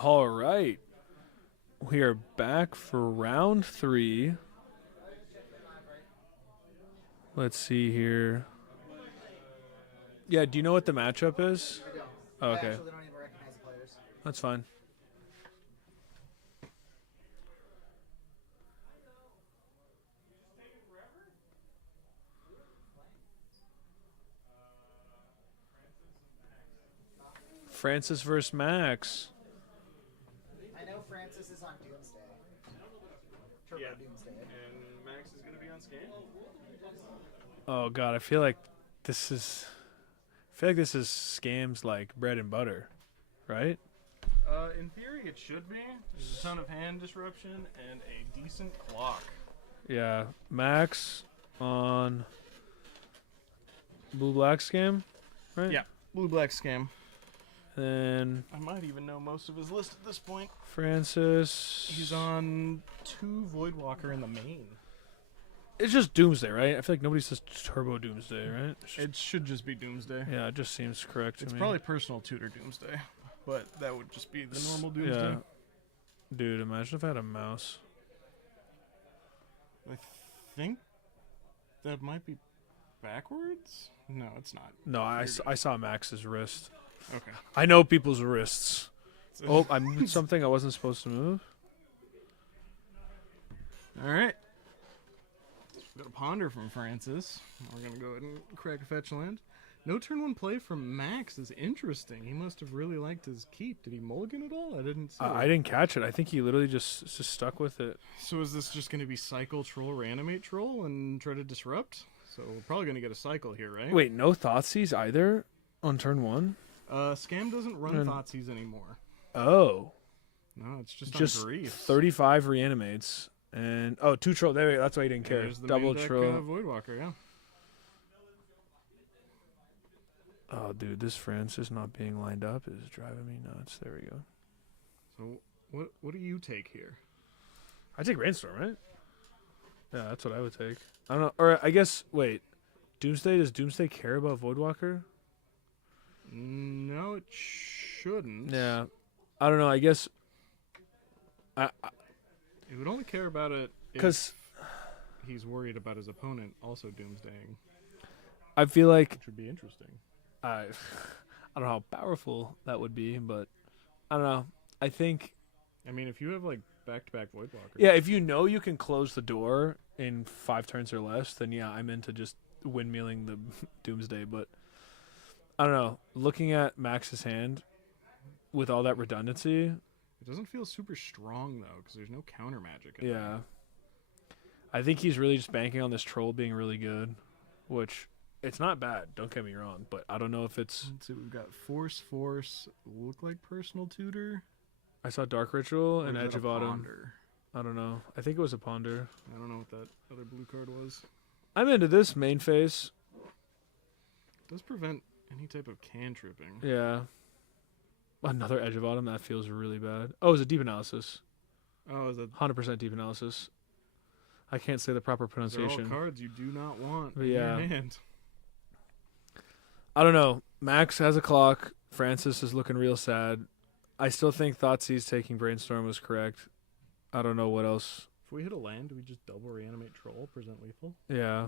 All right. We are back for round 3. Let's see here. Yeah, do you know what the matchup is? I don't. Oh, I okay. actually don't even recognize the players. That's fine. Francis versus Max. I know Francis is on Doomsday. Turbo Doomsday. And Max is going to be on Scan? Oh god, I feel like this is Scam's like bread and butter, right? In theory, it should be. There's a ton of hand disruption and a decent clock. Yeah, Max on Blue Black Scam, right? Yeah, Blue-Black Scam. And I might even know most of his list at this point. Francis. He's on 2 Voidwalker in the main. It's just Doomsday, right? I feel like nobody says Turbo Doomsday, right? It should just be Doomsday. Yeah, it just seems correct to It's me. probably Personal Tutor Doomsday, but that would just be the normal Doomsday. Yeah. Dude, imagine if I had a mouse. I think that might be backwards? No, it's not. No, I You're saw Max's wrist. Okay. I know people's wrists. Oh, I moved something I wasn't supposed to move. All right. Got a ponder from Francis. We're going to go ahead and crack a fetch land. No turn 1 play from Max is interesting. He must have really liked his keep. Did he mulligan at all? I didn't see I didn't catch it. I think he literally just stuck with it. So is this just going to be cycle troll, reanimate troll, and try to disrupt? So we're probably going to get a cycle here, right? Wait, no Thoughtseize either on turn 1? Scam doesn't run And- Thoughtseize anymore. Oh. No, it's just Just on Grief. 35 reanimates. And, 2 troll. There, that's why he didn't care. There's the Double main deck, troll. Voidwalker, yeah. Oh, dude, this Francis not being lined up is driving me nuts. There we go. So what do you take here? I take Rainstorm, right? Yeah, that's what I would take. I don't know. Or I guess, wait. Doomsday? Does Doomsday care about Voidwalker? No, it shouldn't. Yeah. I don't know. I guess. It would only care about it Because if he's worried about his opponent also doomsdaying, I feel like. which would be interesting. I don't know how powerful that would be, but I don't know. I think. I mean, if you have like back-to-back Voidwalkers. Yeah, if you know you can close the door in 5 turns or less, then yeah, I'm into just windmilling the Doomsday. But I don't know. Looking at Max's hand with all that redundancy, It doesn't feel super strong though, because there's no counter magic. In yeah. there. I think he's really just banking on this troll being really good, which it's not bad. Don't get me wrong, but I don't know if it's. Let's see, we've got Force, look like Personal Tutor. I saw Dark Ritual or and is Edge that of a Autumn. Ponder? I don't know. I think it was a Ponder. I don't know what that other blue card was. I'm into this main phase. Does prevent any type of cantripping. Yeah. Another Edge of Autumn. That feels really bad. Oh, it's a deep analysis. Oh, is that 100% deep analysis. I can't say the proper they're all pronunciation. cards you do not want But in yeah. your hand. I don't know. Max has a clock. Francis is looking real sad. I still think Thoughtseize taking Brainstorm was correct. I don't know what else. If we hit a land, do we just double reanimate troll, present lethal? Yeah.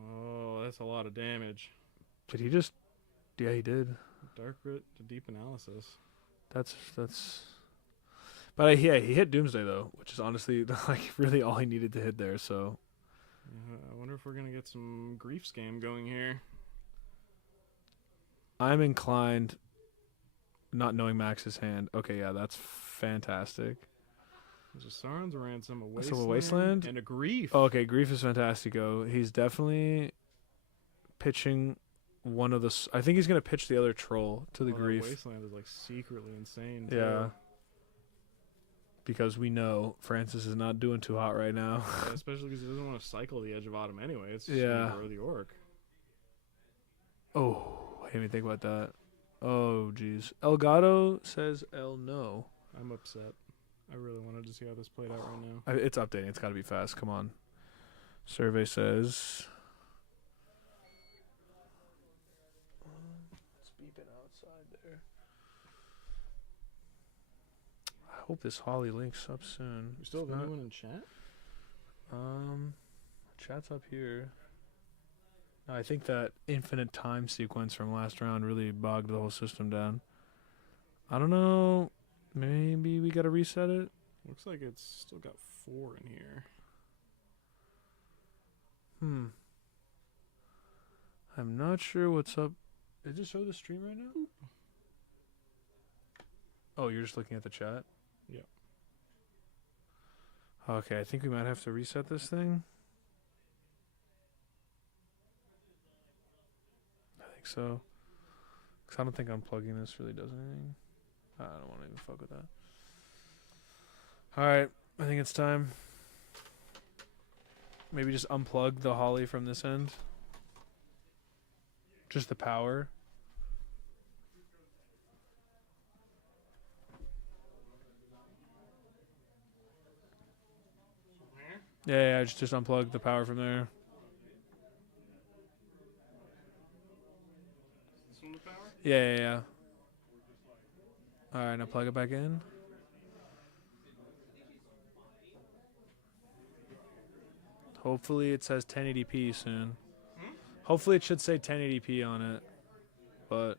Oh, that's a lot of damage. Did he just... Yeah, he did. Dark Writ to deep analysis. That's... But yeah, he hit Doomsday, though, which is honestly like really all he needed to hit there, so... I wonder if we're going to get some grief scam going here. I'm inclined, not knowing Max's hand. Okay, yeah, that's fantastic. There's a Sauron's Ransom, a So Wasteland, a Wasteland? and a Grief. Oh, okay, Grief is fantastico. He's definitely pitching one of the... I think he's going to pitch the other troll to the Oh, that Grief. Wasteland is like secretly insane, Yeah. too. Because we know Francis is not doing too hot right now. Yeah, especially because he doesn't want to cycle the Edge of Autumn anyway. It's just Yeah. gonna grow the Orc. Oh, I didn't even think about that. Oh, jeez. Elgato says El no. I'm upset. I really wanted to see how this played out right now. It's updating. It's got to be fast. Come on. Survey says... It's beeping outside there. hope this Holly links up soon. We still have Not- anyone in chat? Chat's up here. No, I think that infinite time sequence from last round really bogged the whole system down. I don't know. Maybe we gotta reset it. Looks like it's still got 4 in here. I'm not sure what's up. Did it show the stream right now? Oh, you're just looking at the chat? Yep. Okay, I think we might have to reset this thing. I think so. Because I don't think unplugging this really does anything. I don't want to even fuck with that. Alright, I think it's time. Maybe just unplug the Holly from this end. Just the power. Yeah, just unplug the power from there. This one the power? Yeah. Alright, now plug it back in. Hopefully it says 1080p soon. Hopefully it should say 1080p on it. But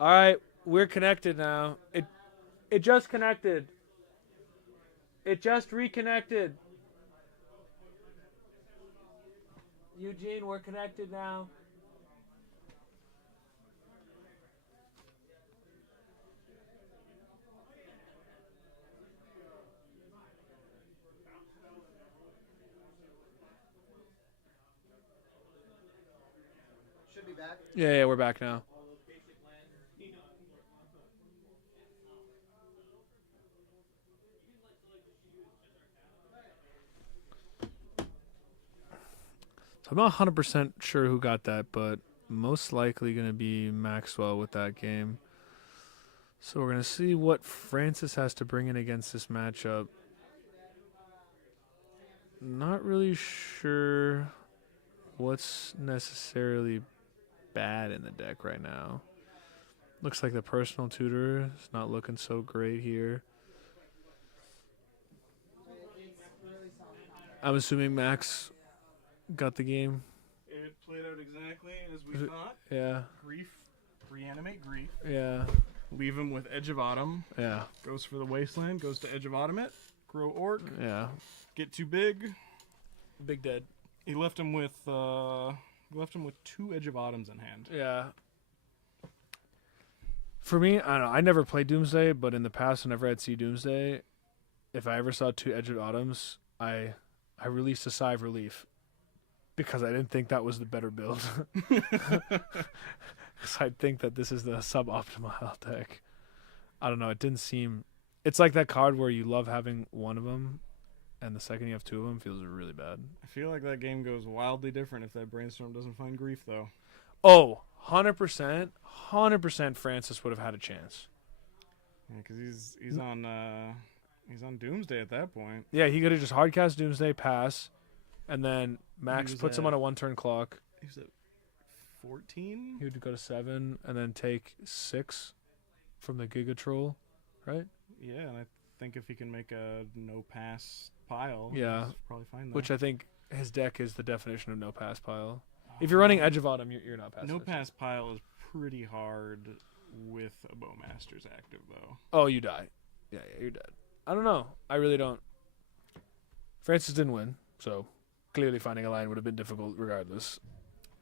alright, we're connected now. It just connected. It just reconnected. Eugene, we're connected now. Should be back. Yeah, we're back now. So I'm not 100% sure who got that, but most likely going to be Maxwell with that game. So we're going to see what Francis has to bring in against this matchup. Not really sure what's necessarily bad in the deck right now. Looks like the personal tutor is not looking so great here. I'm assuming Max got the game. It played out exactly as we thought. Yeah. Grief. Reanimate Grief. Yeah. Leave him with Edge of Autumn. Yeah. Goes for the Wasteland. Goes to Edge of Autumn it. Grow Orc. Yeah. Get too big. Big dead. He left him with 2 Edge of Autumns in hand. Yeah. For me, I don't know. I never played Doomsday, but in the past, whenever I'd see Doomsday, if I ever saw 2 Edge of Autumns, I released a sigh of relief because I didn't think that was the better build. Because I think that this is the suboptimal deck. I don't know. It didn't seem. It's like that card where you love having one of them, and the second you have 2 of them feels really bad. I feel like that game goes wildly different if that Brainstorm doesn't find Grief, though. Oh, 100%. 100% Francis would have had a chance. Yeah, because he's on Doomsday at that point. Yeah, he could have just hardcast Doomsday, pass, and then Max puts him on a 1-turn clock. He was at 14? He would go to 7 and then take 6 from the Giga Troll, right? Yeah, and I think if he can make a no-pass pile, Yeah. he's probably fine there. Which I think his deck is the definition of no pass pile. If you're running Edge of Autumn, you're not passing. No pass pile is pretty hard with a Bowmaster's active, though. Oh, you die. Yeah, you're dead. I don't know. I really don't. Francis didn't win, so clearly finding a line would have been difficult regardless.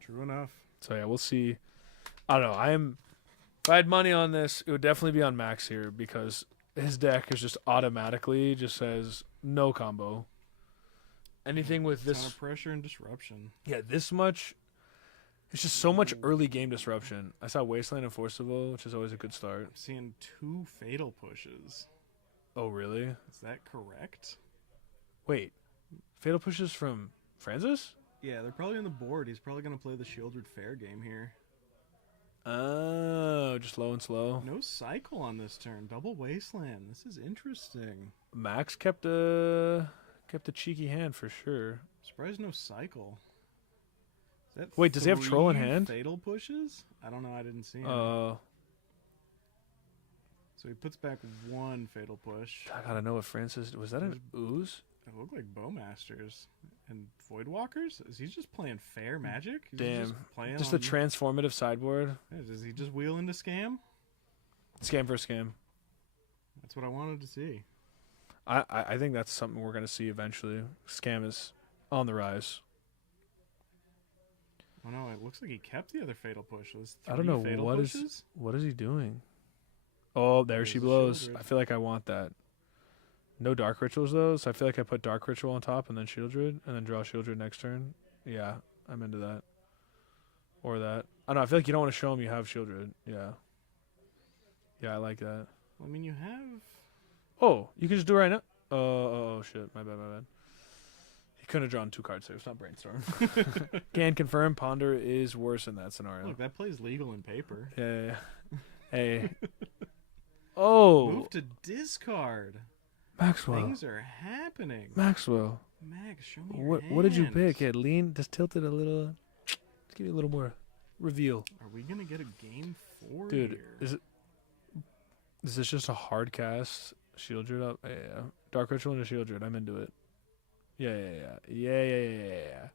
True enough. So yeah, we'll see. I don't know. If I had money on this, it would definitely be on Max here because his deck is just automatically just says no combo. Anything with Ton this of pressure and disruption. Yeah, this much. It's just so much early game disruption. I saw Wasteland and Forcible, which is always a good start. I'm seeing 2 fatal pushes. Oh, really? Is that correct? Wait. Fatal pushes from Francis? Yeah, they're probably on the board. He's probably going to play the Shieldred Fair game here. Oh, just low and slow. No cycle on this turn. Double Wasteland. This is interesting. Max kept a cheeky hand for sure. Surprised no cycle. Is that Wait, does he have troll in 3 hand? Fatal pushes? I don't know. I didn't see him. So he puts back 1 fatal push. I gotta know what Francis... Was that an ooze? It looked like Bowmasters and Voidwalkers. Is he just playing fair Magic? Is he Damn. just playing Just a transformative sideboard. Does he just wheel into Scam? Scam for scam. That's what I wanted to see. I think that's something we're gonna see eventually. Scam is on the rise. Oh no, it looks like he kept the other fatal push. I don't know what is he doing. Oh, there she blows. I feel like I want that. No Dark Rituals though, so I feel like I put Dark Ritual on top and then Shieldred, and then draw Shieldred next turn. Yeah, I'm into that. Or that. I don't know, I feel like you don't want to show him you have Shieldred. Yeah. Yeah, I like that. Well, I mean, you have... Oh, you can just do it right now? Oh, shit. My bad. He couldn't have drawn 2 cards there. It's not Brainstorm. Can confirm Ponder is worse in that scenario. Look, that plays legal in paper. Yeah. Hey. Oh. Move to discard. Maxwell. Things are happening. Maxwell. Max, show me your What did you hand. pick? Yeah, lean, just tilt it a little. Just give you a little more reveal. Are we going to get a game 4 Dude, here? is this just a hard cast? Shieldred up? Yeah. Dark Ritual into Shieldred. I'm into it. Yeah.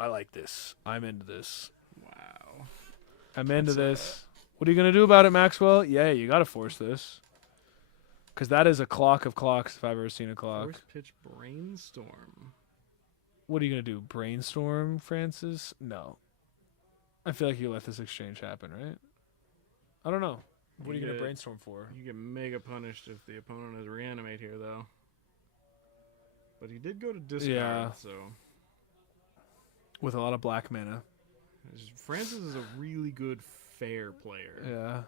I like this. I'm into this. Wow. I'm into this. What are you going to do about it, Maxwell? Yeah, you got to force this. Because that is a clock of clocks if I've ever seen a clock. First pitch Brainstorm. What are you going to do? Brainstorm, Francis? No. I feel like you let this exchange happen, right? I don't know. What are you going to brainstorm for? You get mega punished if the opponent has Reanimate here, though. But he did go to discard, so... With a lot of black mana. Francis is a really good fair player. Yeah.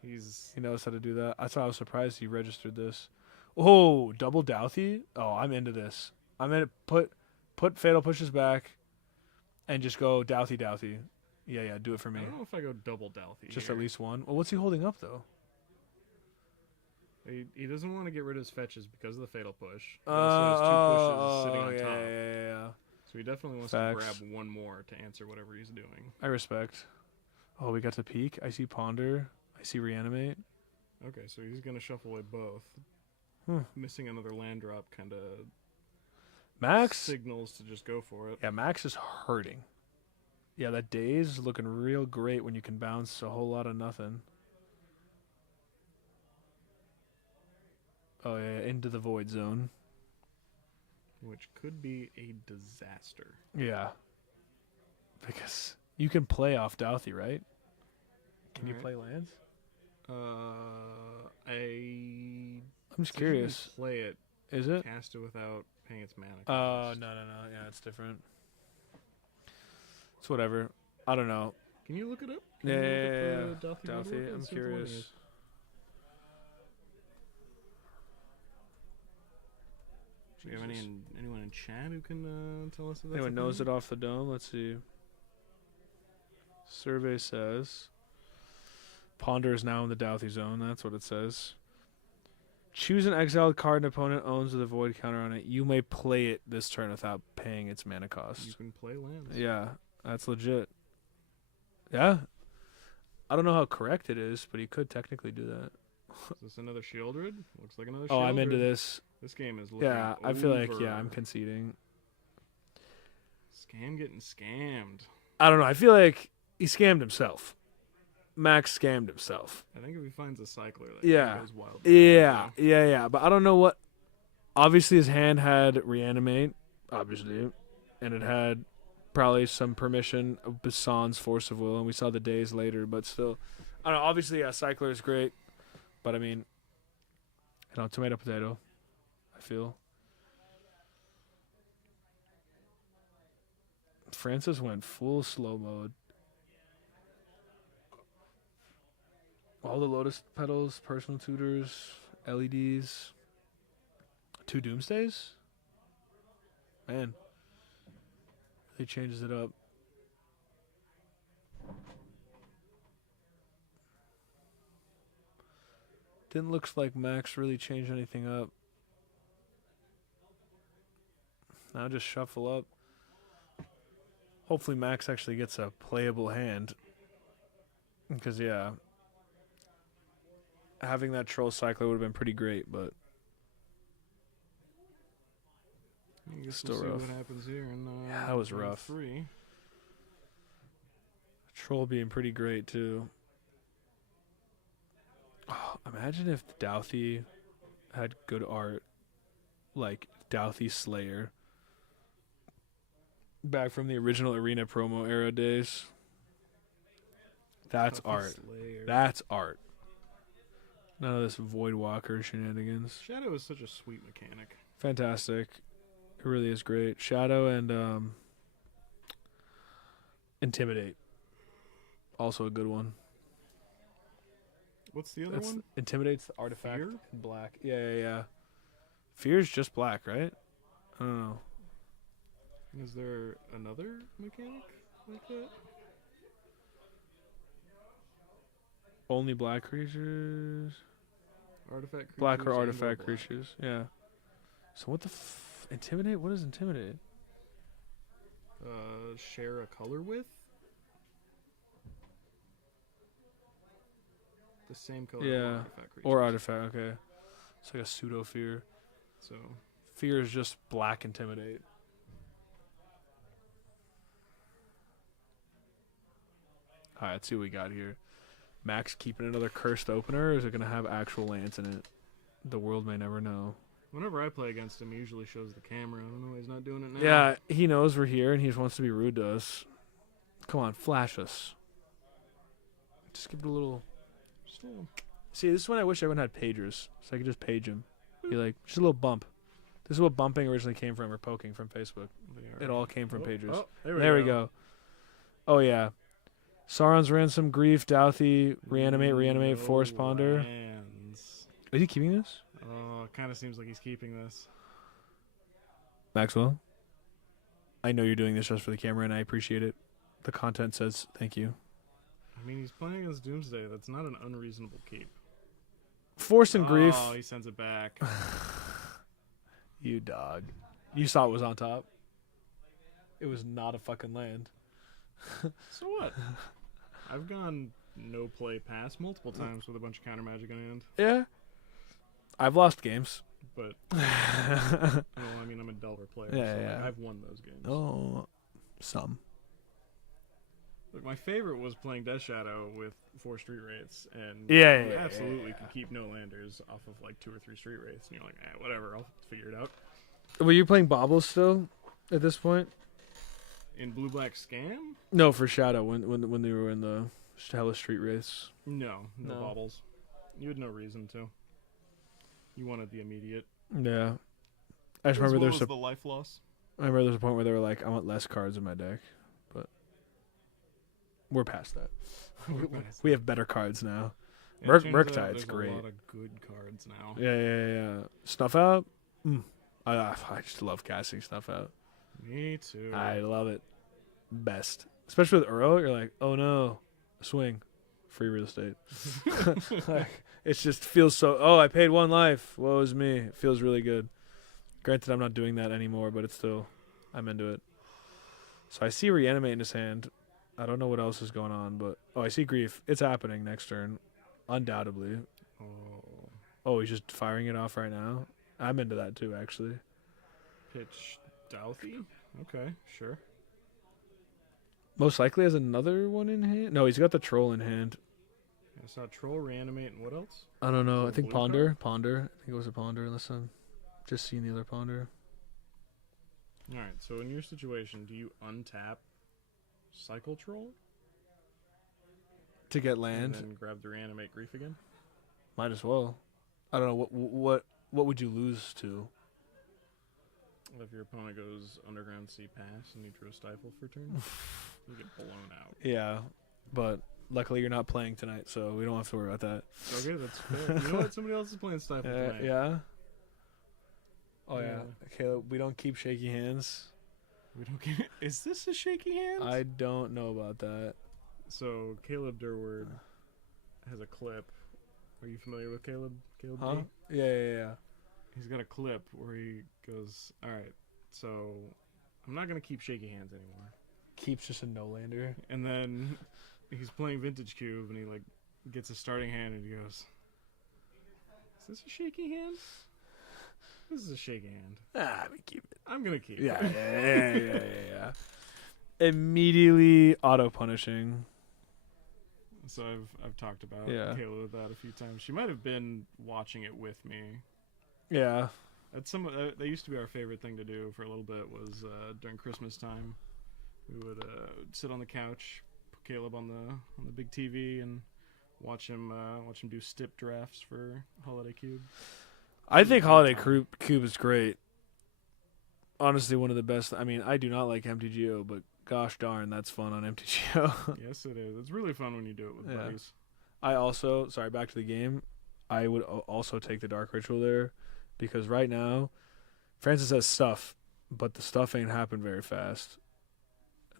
He knows how to do that. That's why I was surprised he registered this. Oh, double Douthie? Oh, I'm into this. I'm in it. Put Fatal Pushes back and just go Douthie. Yeah, do it for me. I don't know if I go double Douthie Just here. at least one. Well, what's he holding up, though? He doesn't want to get rid of his fetches because of the Fatal Push. He also has 2 pushes sitting on top. Yeah. So he definitely wants Facts. to grab one more to answer whatever he's doing. I respect. Oh, we got to peek. I see Ponder. I see Reanimate. Okay, so he's going to shuffle away both. Missing another land drop kind of Max signals to just go for it. Yeah, Max is hurting. Yeah, that Daze is looking real great when you can bounce a whole lot of nothing. Oh, yeah, into the void zone. Which could be a disaster. Yeah. Because you can play off Douthie, right? Can you play lands? I'm just curious. You can play it. Is it? Cast it without paying its mana Oh, cost. no. Yeah, it's different. It's whatever. I don't know. Can you look it up? Yeah. Douthie, I'm curious. Do you have anyone in chat who can tell us if that's Anyone a knows thing? it off the dome? Let's see. Survey says Ponder is now in the Douthie zone. That's what it says. Choose an exiled card an opponent owns with a void counter on it. You may play it this turn without paying its mana cost. You can play lands. Yeah, that's legit. Yeah. I don't know how correct it is, but he could technically do that. Is this another Shieldred? Looks like another Shieldred. Oh, I'm into this. This game is looking Yeah, I feel like, over. I'm conceding. Scam getting scammed. I don't know. I feel like he scammed himself. Max scammed himself. I think if he finds a cycler, like, Yeah. he goes wild. Yeah. But I don't know what. Obviously, his hand had Reanimate, obviously, and it had probably some permission of Bassan's Force of Will, and we saw the days later, but still. I don't know. Obviously, yeah, Cycler is great, but I mean, tomato, potato, I feel. Francis went full slow mode. All the Lotus Petals, Personal Tutors, LEDs. 2 Doomsdays? Man. Really changes it up. Didn't look like Max really changed anything up. Now just shuffle up. Hopefully Max actually gets a playable hand. Because, yeah, having that troll cycler would have been pretty great, but I guess still we'll see rough. what happens here in Yeah, that was round rough. 3. Troll being pretty great, too. Oh, imagine if Douthie had good art, like Douthie Slayer. Back from the original Arena promo era days. That's Toughy art. Slayer. That's art. None of this Voidwalker shenanigans. Shadow is such a sweet mechanic. Fantastic. It really is great. Shadow and Intimidate. Also a good one. What's the other one? Intimidate's the artifact Fear? in black. Yeah. Fear's just black, right? I don't know. Is there another mechanic like that? Only black creatures? Artifact creatures. Black or and artifact black. creatures, yeah. So what the Intimidate? What is Intimidate? Share a color with? The same color Yeah. or artifact creatures. Or artifact, okay. It's like a pseudo fear. So, Fear is just black Intimidate. Alright, let's see what we got here. Max keeping another cursed opener, or is it going to have actual lands in it? The world may never know. whenever I play against him, he usually shows the camera. I don't know why he's not doing it now. Yeah, he knows we're here and he just wants to be rude to us. Come on, flash us. Just give it a little... Just a little. See, this is when I wish everyone had pagers, so I could just page him. Be like, just a little bump. This is what bumping originally came from, or poking from Facebook. It all came from pagers. Oh, There we go. Oh, yeah. Sauron's Ransom, Grief, Douthie, Reanimate, Force Ponder. Lands. Is he keeping this? Oh, it kind of seems like he's keeping this. Maxwell, I know you're doing this just for the camera, and I appreciate it. The content says thank you. I mean, he's playing against Doomsday. That's not an unreasonable keep. Force and Grief. Oh, he sends it back. You dog. You saw it was on top. It was not a fucking land. So what? I've gone no play pass multiple times with a bunch of counter magic in hand. Yeah. I've lost games. But, well, I mean, I'm a Delver player. Yeah, so yeah. I've won those games. Oh, some. Look, my favorite was playing Death Shadow with 4 Street Wraiths, and Yeah, you yeah, absolutely yeah. can keep no landers off of like 2 or 3 Street Wraiths, and you're like, whatever, I'll figure it out. Were you playing Baubles still at this point? In Blue Black Scam? No, for Shadow when they were in the Hella Street Race. No No. baubles. You had no reason to. You wanted the immediate. Yeah. I just remember there's the life loss. I remember there's a point where they were like, I want less cards in my deck, but we're past that. We have better cards now. Murktide's great. A lot of good cards now. Yeah. Snuff Out? I just love casting Snuff Out. Me too. I love it. Best. Especially with Uro, you're like, oh no, swing. Free real estate. Like, it just feels so, oh, I paid 1 life. Woe is me. It feels really good. Granted, I'm not doing that anymore, but it's still, I'm into it. So I see Reanimate in his hand. I don't know what else is going on, but, I see Grief. It's happening next turn. Undoubtedly. Oh, he's just firing it off right now? I'm into that too, actually. Pitch Douthie? Okay, sure. Most likely has another one in hand. No, he's got the troll in hand. I saw Troll, Reanimate, and what else? I don't know. So I think blue Ponder. I think it was a Ponder, unless I'm just seeing the other Ponder. Alright, so in your situation, do you untap Cycle Troll? To get land, And then grab the Reanimate Grief again? might as well. I don't know what would you lose to? If your opponent goes Underground Sea Pass and you throw Stifle for turn, you get blown out. Yeah, but luckily you're not playing tonight, so we don't have to worry about that. Okay, that's fair. You know what? Somebody else is playing Stifle tonight. Yeah. Oh yeah. Yeah. Caleb, we don't keep shaky hands. We don't get. Is this a shaky hand? I don't know about that. So Caleb Durward has a clip. Are you familiar with Caleb? Caleb Huh? D? Yeah. He's got a clip where he goes, "All right, so I'm not gonna keep shaky hands anymore. Keeps just a no-lander. And then he's playing Vintage Cube, and he like gets a starting hand, and he goes, "Is this a shaky hand? This is a shaky hand. Ah, we keep it. I'm gonna keep Yeah, it." yeah. Immediately auto-punishing. So I've talked about Yeah. Kayla with that a few times. She might have been watching it with me. Yeah. That used to be our favorite thing to do for a little bit was during Christmas time. We would sit on the couch, put Caleb on the big TV, and watch him do stip drafts for Holiday Cube. I think Holiday Cube is great. Honestly, one of the best. I mean, I do not like MTGO, but gosh darn, that's fun on MTGO. Yes, it is. It's really fun when you do it with buddies. I also, back to the game, I would also take the Dark Ritual there, because right now, Francis has stuff, but the stuff ain't happened very fast.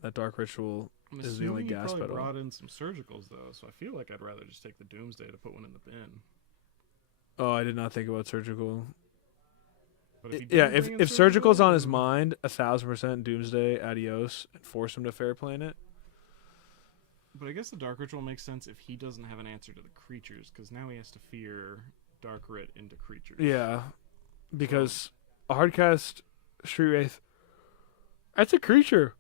That Dark Ritual is the only gas pedal. I brought in some surgicals, though, so I feel like I'd rather just take the Doomsday to put one in the bin. Oh, I did not think about surgical. But if surgical's on his mind, 1,000% Doomsday, adios, and force him to fair plane it. But I guess the Dark Ritual makes sense if he doesn't have an answer to the creatures, because now he has to fear Dark Writ into creatures. Yeah, because a hardcast Street Wraith, that's a creature.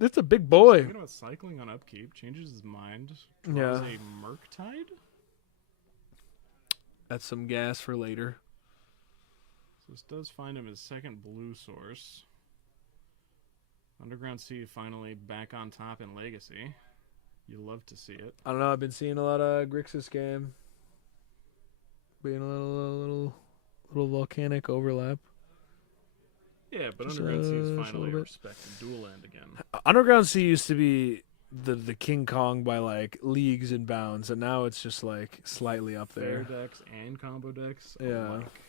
It's a big boy. Thinking about cycling on upkeep, changes his mind, draws a Murktide? That's some gas for later. So this does find him his second blue source. Underground Sea finally back on top in Legacy. You love to see it. I don't know. I've been seeing a lot of Grixis game. Being a little volcanic overlap. Yeah, but Just, Underground Sea is just a finally little a bit. respected dual land again. Underground Sea used to be the King Kong by like leagues and bounds, and now it's just like slightly up there. Fair decks and combo decks. Yeah. Alike.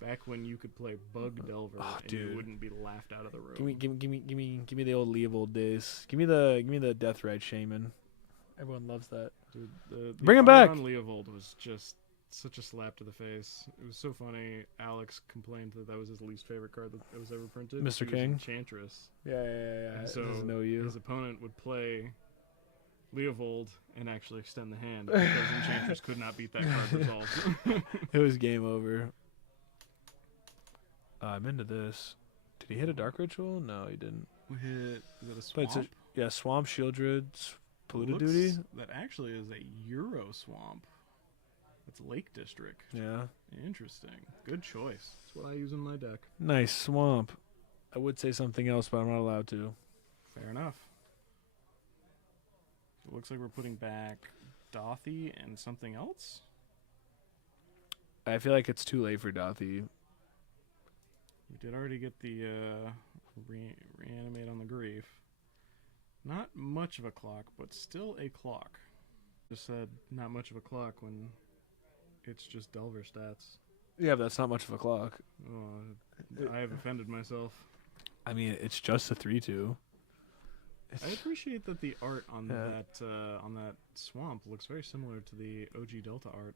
Back when you could play Bug Delver and dude. you wouldn't be laughed out of the room. Give me the old Leovold days. Give me the Deathrite Shaman. Everyone loves that. Dude, the Bring him art back. on Leovold was just such a slap to the face. It was so funny. Alex complained that was his least favorite card that was ever printed. Mr. She was King? Enchantress. Yeah. And It so doesn't know you. his opponent would play Leovold and actually extend the hand because Enchantress could not beat that card resolved. It was game over. I'm into this. Did he hit a Dark Ritual? No, he didn't. We hit, is that a But swamp? it's Swamp, Shieldred, Polluted Looks- Duty. That actually is a Euro Swamp. It's Lake District. Yeah. Interesting. Good choice. That's what I use in my deck. Nice Swamp. I would say something else, but I'm not allowed to. Fair enough. It looks like we're putting back Dothy and something else. I feel like it's too late for Dothy. We did already get the reanimate on the grief. Not much of a clock, but still a clock. Just said not much of a clock when it's just Delver stats. Yeah, but that's not much of a clock. Oh, I have offended myself. I mean, it's just a 3/2. I appreciate that the art on Yeah. that swamp looks very similar to the OG Delta art.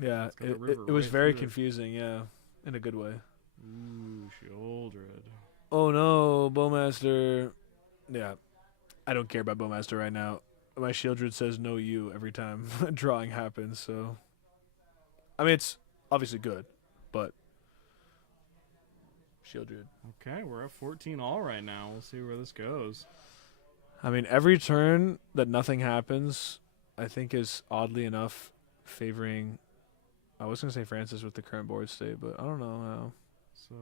Yeah, It's got a it river was right very through it. confusing, yeah, in a good way. Ooh, Shieldred. Oh no, Bowmaster. Yeah, I don't care about Bowmaster right now. My Shieldred says no you every time a drawing happens, so. I mean, it's obviously good, but. Shieldred. Okay, we're at 14 all right now. We'll see where this goes. I mean, every turn that nothing happens, I think is oddly enough favoring. I was gonna say Francis with the current board state, but I don't know how. So,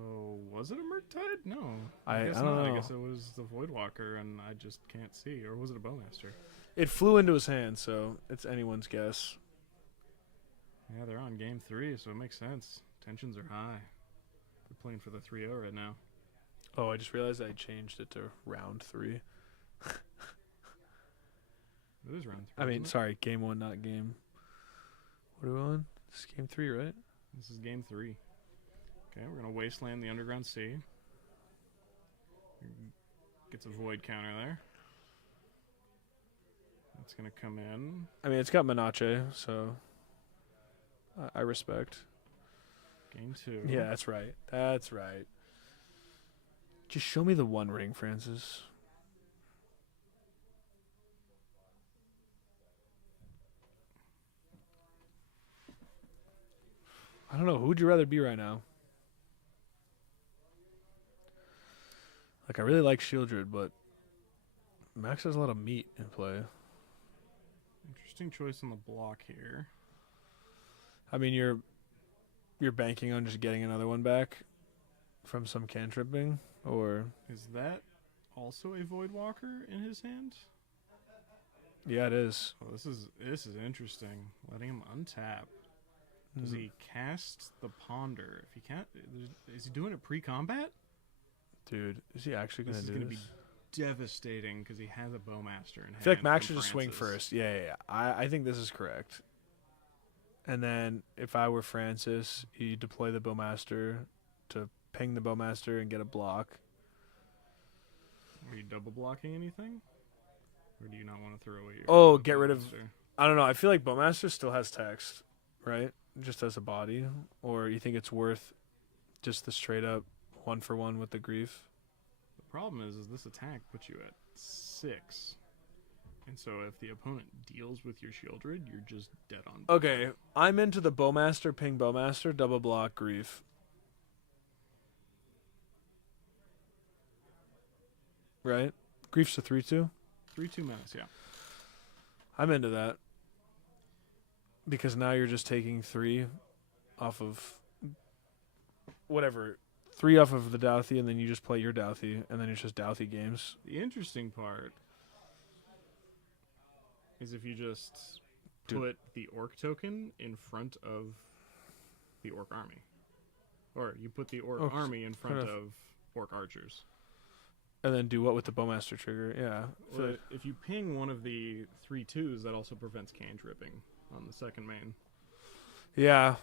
was it a Murktide? No. I guess don't not. know. I guess it was the Voidwalker, and I just can't see. Or was it a Bowmaster? It flew into his hand, so it's anyone's guess. Yeah, they're on game 3, so it makes sense. Tensions are high. They're playing for the 3-0 right now. Oh, I just realized I changed it to round 3. It is round 3. I mean, isn't it? sorry, game 1, not game. What are we on? This is game 3, right? This is game 3. Okay, we're going to Wasteland the Underground Sea. Gets a Void counter there. That's going to come in. I mean, it's got Menache, so I respect. Game 2. Yeah, that's right. That's right. Just show me the One Ring, Francis. I don't know. Who would you rather be right now? Like, I really like Shieldred, but Max has a lot of meat in play. Interesting choice on the block here. I mean, you're banking on just getting another one back from some cantripping, or Is that also a Void Walker in his hand? yeah, it is. Oh, this is interesting. Letting him untap. Does he cast the Ponder? If he can't, is he doing it pre-combat? Dude, is he actually gonna do this? This is gonna be devastating because he has a Bowmaster in hand. I feel like Max should just from swing Francis. first. Yeah. I think this is correct. And then if I were Francis, you deploy the Bowmaster to ping the Bowmaster and get a block. Are you double blocking anything? Or do you not want to throw away your Oh, get rid of... Bowmaster? I don't know. I feel like Bowmaster still has text, right? Just as a body. Or you think it's worth just the straight up 1-for-1 with the grief? The problem is this attack puts you at 6. And so if the opponent deals with your Shieldred, you're just dead on. Okay, I'm into the Bowmaster, ping Bowmaster, double block, grief. Right? Grief's a 3-2? 3/2 menace, yeah. I'm into that. Because now you're just taking 3 off of whatever. 3 off of the Douthie, and then you just play your Douthie, and then it's just Douthie games. The interesting part is if you just put the Orc token in front of the Orc army. Or you put the Orc army in front of Orc archers. And then do what with the Bowmaster trigger? Yeah. Well, if you ping one of the 3/2s, that also prevents cantripping on the second main. Yeah.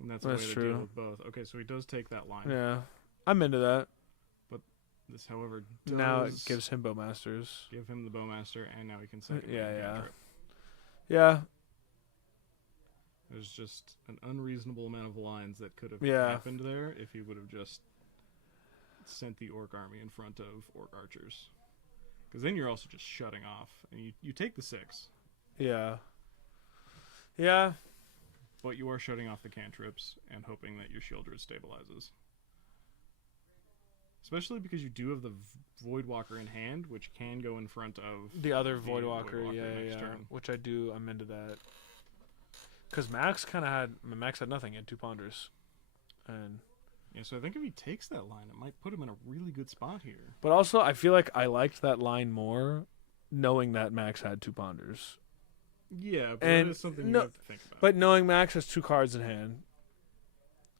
And that's a way to deal with both. Okay, so he does take that line. Yeah. I'm into that. This, however, does now it gives him Bowmasters. give him the Bowmaster, and now he can second Yeah. cantrip. Yeah. There's just an unreasonable amount of lines that could have happened there if he would have just sent the Orc army in front of Orc archers. Because then you're also just shutting off. And you take the 6. Yeah. Yeah. But you are shutting off the cantrips and hoping that your Shieldred stabilizes. Especially because you do have the Void Walker in hand, which can go in front of The other Void Walker, next yeah. turn. Which I do, I'm into that. Because Max had nothing, he had 2 Ponders. And yeah, so I think if he takes that line, it might put him in a really good spot here. but also, I feel like I liked that line more, knowing that Max had 2 Ponders. Yeah, but And that is something you no- have to think about. But knowing Max has 2 cards in hand,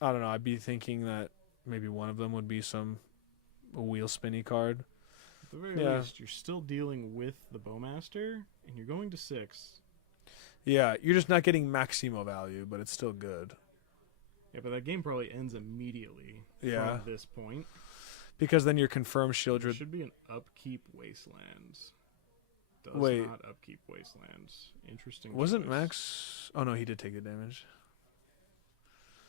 I don't know, I'd be thinking that maybe one of them would be a wheel spinny card. At the very least, you're still dealing with the Bowmaster, and you're going to 6. Yeah, you're just not getting Maximo value, but it's still good. Yeah, but that game probably ends immediately Yeah. from this point. Because then your confirmed There Shieldred... should be an upkeep wastelands. Does Wait. not upkeep wastelands. Interesting. Wasn't choice. Max... Oh, no, he did take the damage.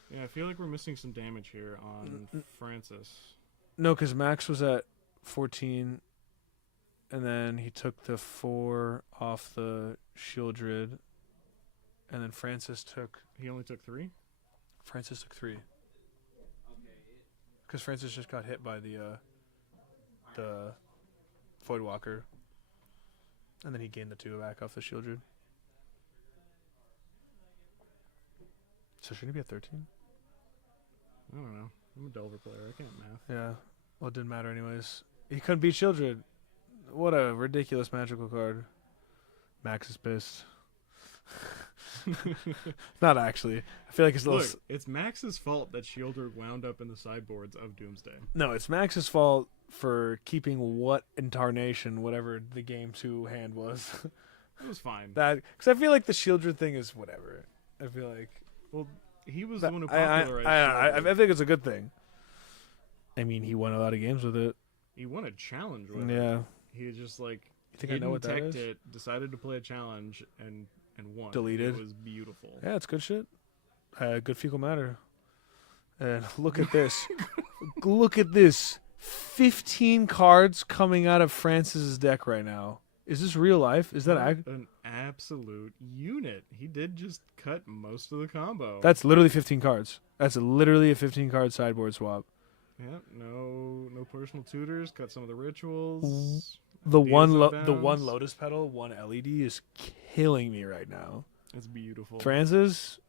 Yeah, I feel like we're missing some damage here on Francis. No, because Max was at 14, and then he took the 4 off the Shieldred, and then Francis took... He only took 3? Francis took 3. Because Francis just got hit by the Void Walker, and then he gained the 2 back off the Shieldred. So shouldn't he be at 13? I don't know. I'm a Delver player. I can't math. Yeah. Well, it didn't matter anyways. He couldn't beat Shieldred. What a ridiculous magical card. Max is pissed. Not actually. I feel like it's a little... Look, it's Max's fault that Shieldred wound up in the sideboards of Doomsday. No, it's Max's fault for keeping what incarnation, whatever the game 2 hand was. It was fine. That because I feel like the Shieldred thing is whatever. I feel like... Well, he was the one who I popularized Shieldred. think it's a good thing. I mean, he won a lot of games with it. He won a challenge with it. Yeah. He was just like... You think I know what that is? It, decided to play a challenge, and won. Deleted. It was beautiful. Yeah, it's good shit. Good fecal matter. And look at this. Look at this. 15 cards coming out of Francis's deck right now. Is this real life? Is that an absolute unit? He did just cut most of the combo. That's literally 15 cards. That's literally a 15-card sideboard swap. Yeah, no personal tutors. Cut some of the rituals. The one Ideas the on one bounds. Lotus Petal, one LED is killing me right now. It's beautiful. Francis,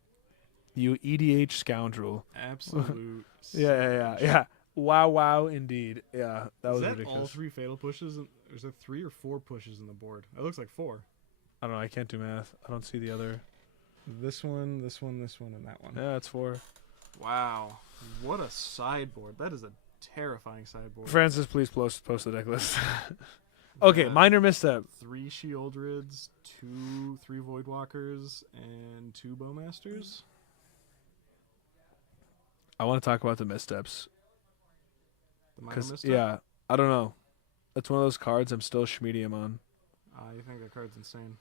you EDH scoundrel. Absolute. Yeah. Wow, indeed. Yeah, that was Is that ridiculous. all 3 fatal pushes? Or is there 3 or 4 pushes in the board? It looks like 4. I don't know. I can't do math. I don't see the other. This one, and that one. Yeah, it's 4. Wow. What a sideboard. That is a terrifying sideboard. Francis, please post the deck list. Okay, minor misstep. 3 Shieldrids, 3 Voidwalkers, and 2 Bowmasters. I want to talk about the missteps. The minor Because, misstep? yeah, I don't know. That's one of those cards I'm still schmedium on. I think that card's insane.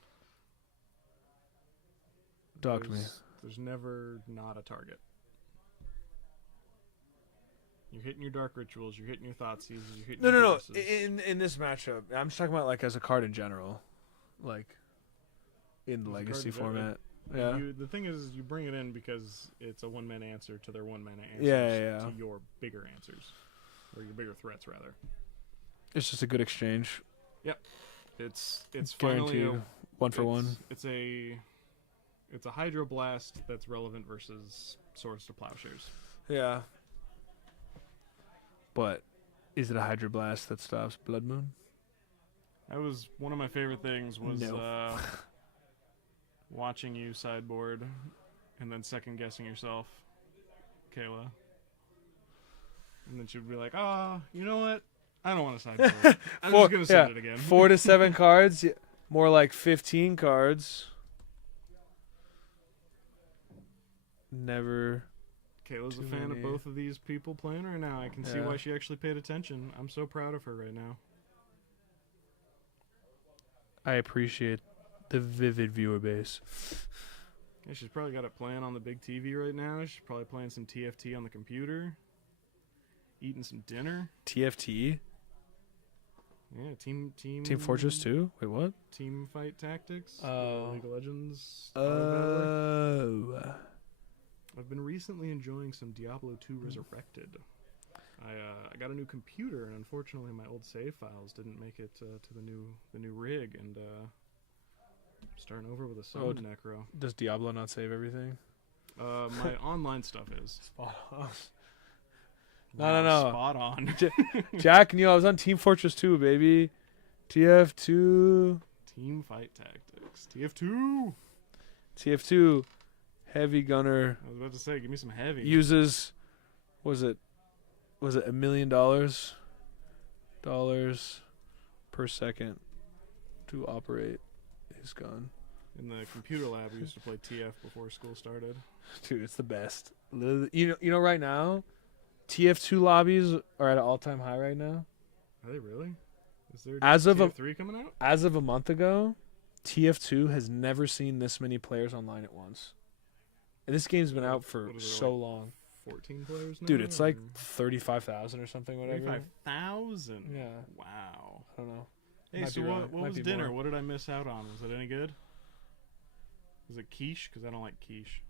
Talk to me. There's never not a target. You're hitting your Dark Rituals, you're hitting your Thoughtseizes, you're hitting your No. Duruses. In this matchup, I'm just talking about like as a card in general, like in the As a Legacy card in format. Yeah. The thing is, you bring it in because it's a 1-mana answer to their 1-mana answers Yeah. to your bigger answers. Or your bigger threats, rather. It's just a good exchange. It's finally Guaranteed. One for one. It's a Hydroblast that's relevant versus Swords to Plowshares. Yeah. But is it a Hydroblast that stops Blood Moon? That was one of my favorite things was No. watching you sideboard and then second guessing yourself, Kayla. And then she'd be like, you know what? I don't want to sideboard. I'm just going to send it again. 4 to 7 cards. More like 15 cards. Never. Kayla's a Too fan many. of both of these people playing right now. I can see Yeah. why she actually paid attention. I'm so proud of her right now. I appreciate the vivid viewer base. Yeah, she's probably got it playing on the big TV right now. She's probably playing some TFT on the computer. Eating some dinner. TFT? Yeah, Team Fortress 2? Wait, what? Team Fight Tactics. Oh. League of Legends. Battler. Oh. I've been recently enjoying some Diablo 2 Resurrected. I got a new computer, and unfortunately, my old save files didn't make it to the new rig, and starting over with a Summon Necro. Does Diablo not save everything? My online stuff is Spot on. Wow, No. spot on. Jack knew I was on Team Fortress 2, baby. TF2. Team Fight Tactics. TF2. TF2. Heavy gunner. I was about to say, give me some heavy. Uses, was it $1 million per second to operate his gun? In the computer lab, we used to play TF before school started. Dude, it's the best. You know, right now, TF2 lobbies are at an all-time high right now. Are they really? Is there As of TF3 coming out? As of a month ago, TF2 has never seen this many players online at once. And this game's been out for What is it, so like long. 14 players now? Dude, it's like or 35,000 or something, whatever. 35,000? Yeah. Wow. I don't know. Hey, Might so be what right. was Might be dinner? more. What did I miss out on? Was it any good? Was it quiche? Because I don't like quiche.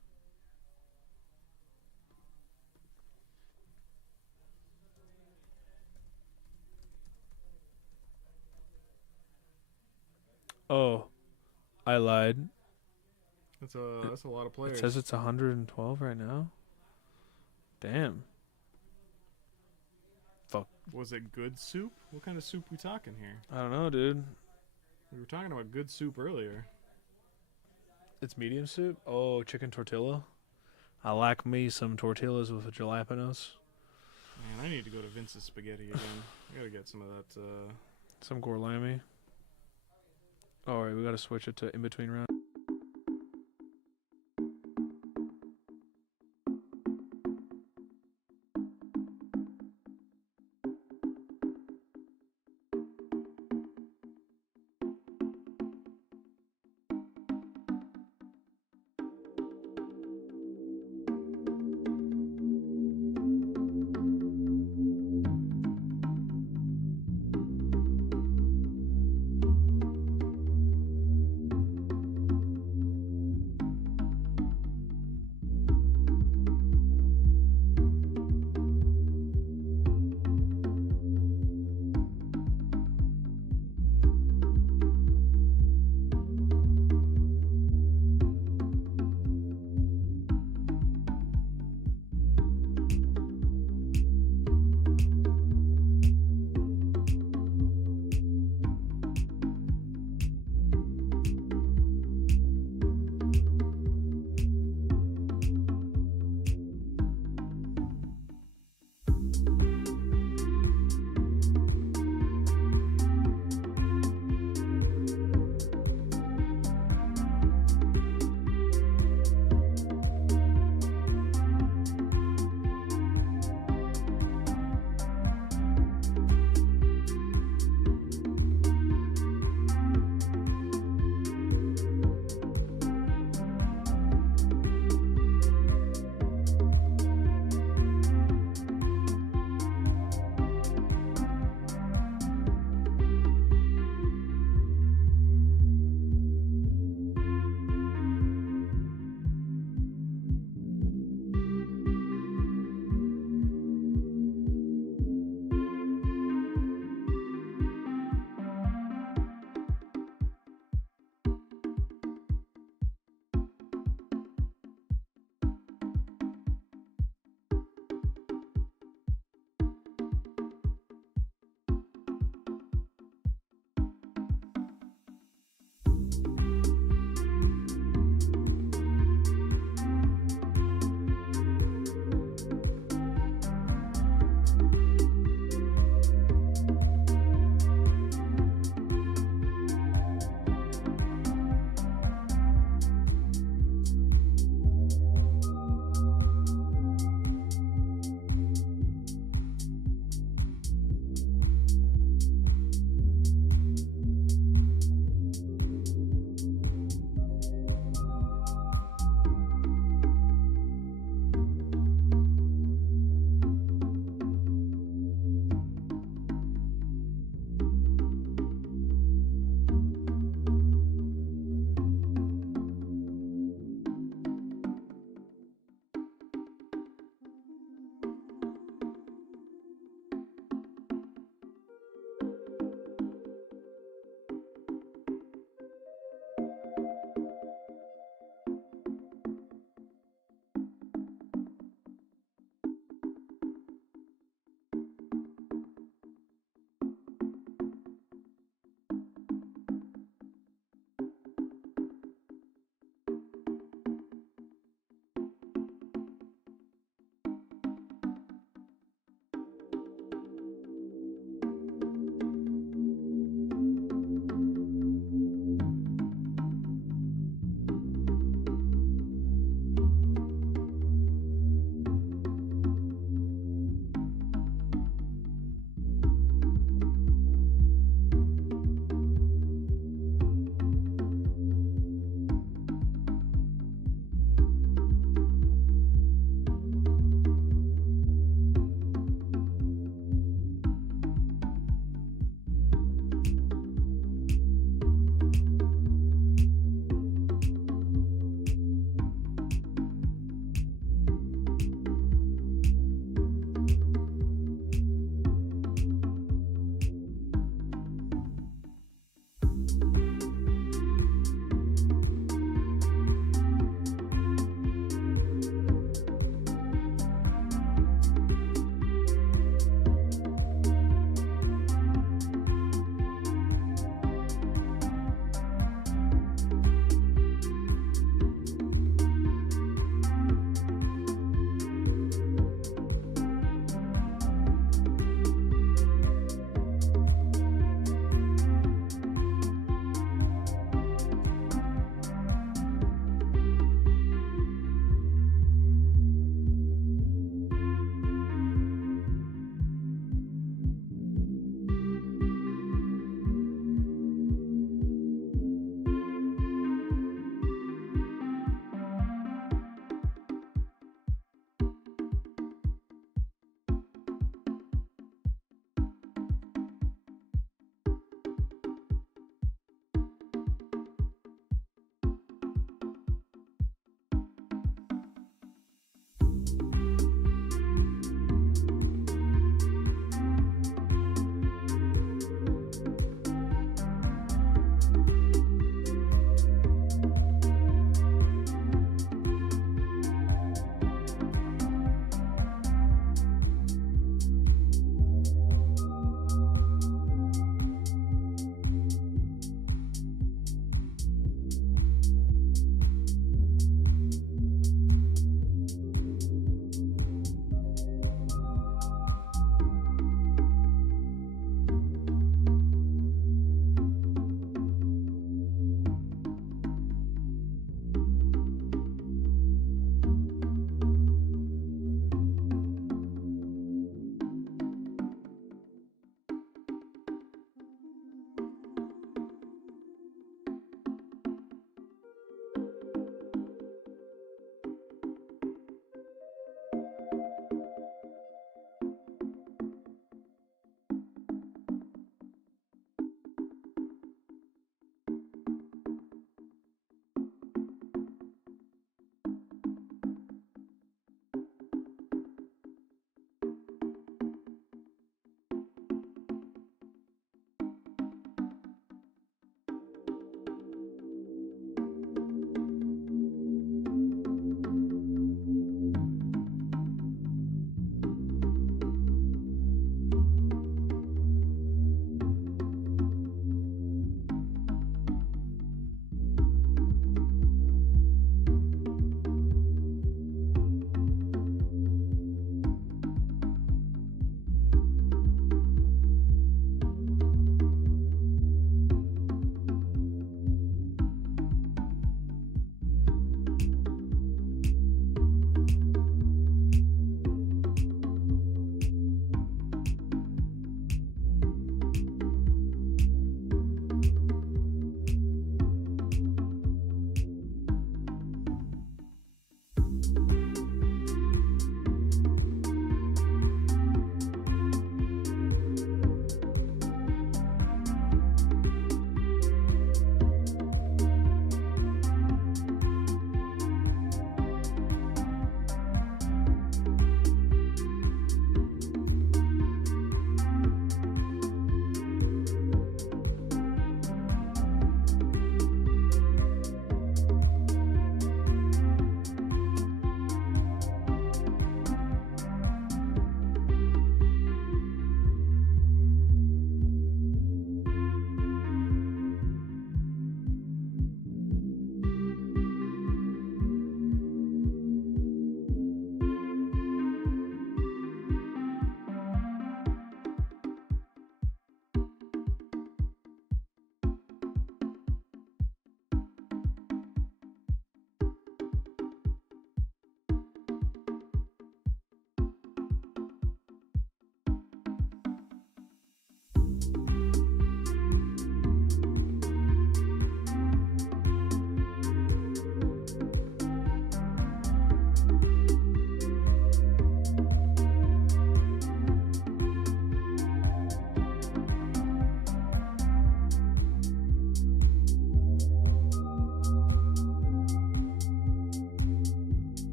Oh, I lied. That's a lot of players. It says it's 112 right now. Damn. Was it good soup? What kind of soup we talking here? I don't know, dude. We were talking about good soup earlier. It's medium soup? Oh, chicken tortilla. I like me some tortillas with jalapenos. Man, I need to go to Vince's Spaghetti again. I gotta get some of that. Some gourlami. Alright, we gotta switch it to in-between round.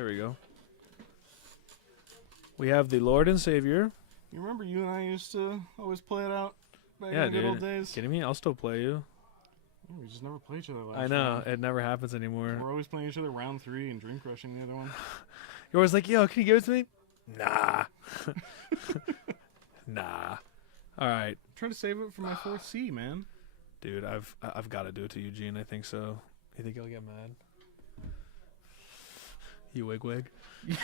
There we go. We have the Lord and Savior. You remember you and I used to always play it out back Yeah, in the good dude. old days? Kidding me? I'll still play you. Yeah, we just never play each other last I know. round. It never happens anymore. We're always playing each other round 3 and dream crushing the other one. You're always like, yo, can you give it to me? Nah. Nah. All right. I'm trying to save it for my 4th C, man. Dude, I've got to do it to Eugene. I think so. You think he'll get mad? You wig. Yeah,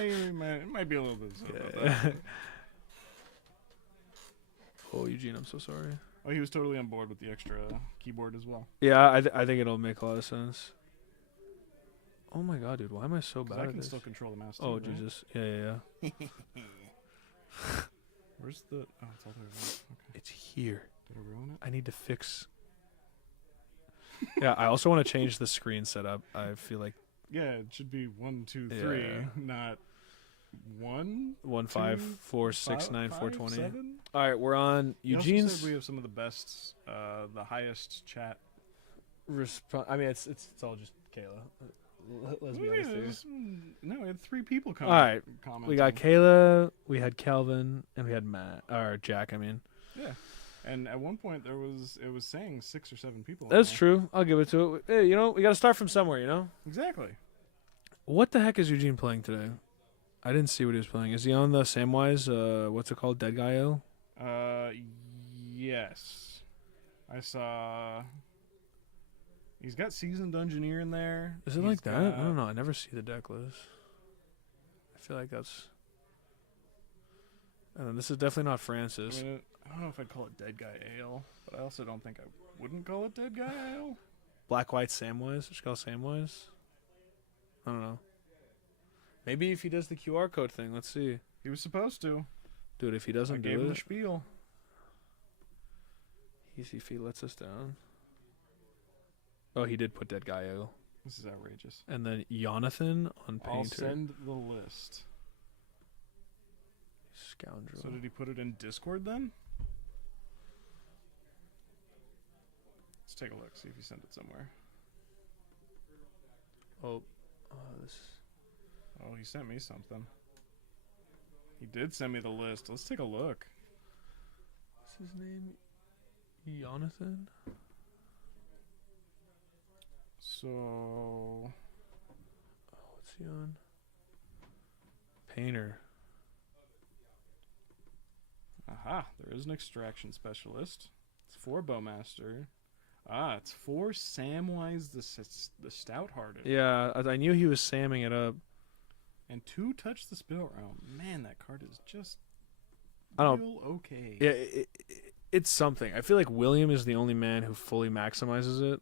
it might be a little bit about that. Oh, Eugene, I'm so sorry. Oh, he was totally on board with the extra keyboard as well. Yeah, I think it'll make a lot of sense. Oh my god, dude, why am I so bad I at can this? still control the mouse too, Oh, right? Jesus. Yeah. Where's the... Oh, it's all there. Right? Okay. It's here. Did I ruin it? I need to fix... Yeah, I also want to change the screen setup. I feel like... Yeah, it should be 1, 2, 3, Yeah. not 1, 1, 5, 4, 6, 9, 4, 5, 20. 7. All right, we're on You also Eugene's... said we have some of the best, the highest chat. I mean, it's all just Kayla. Let's be honest here. No, we had 3 people All right, comment. we got Kayla, we had Calvin, and we had Matt, or Jack, I mean. Yeah. And at one point it was saying 6 or 7 people. That's true. I'll give it to it. Hey, we got to start from somewhere, Exactly. What the heck is Eugene playing today? I didn't see what he was playing. Is he on the Samwise, what's it called, Dead Guy-O? Yes. I saw... He's got Seasoned Engineer in there. Is it like that? I don't know. I never see the deck list. I feel like that's... this is definitely not Francis. I don't know if I'd call it Dead Guy Ale, but I also don't think I wouldn't call it Dead Guy Ale. Black, White, Samwise? Should I call Samwise? I don't know. Maybe if he does the QR code thing, let's see. He was supposed to. Dude, if he doesn't gave do him it... the spiel. Easy if he lets us down. Oh, he did put Dead Guy-O. This is outrageous. And then Jonathan on Painter. I'll send the list. Scoundrel. So did he put it in Discord then? Let's take a look, see if he sent it somewhere. This... Oh, he sent me something. He did send me the list. Let's take a look. What's his name? Jonathan? So... What's he on? Painter. Aha, there is an extraction specialist. It's for Bowmaster. Ah, it's for Samwise the Stout-Hearted. Yeah, I knew he was samming it up. And 2 Touch the Spirit Realm. Man, that card is just I don't- real okay. Yeah, it's something. I feel like William is the only man who fully maximizes it,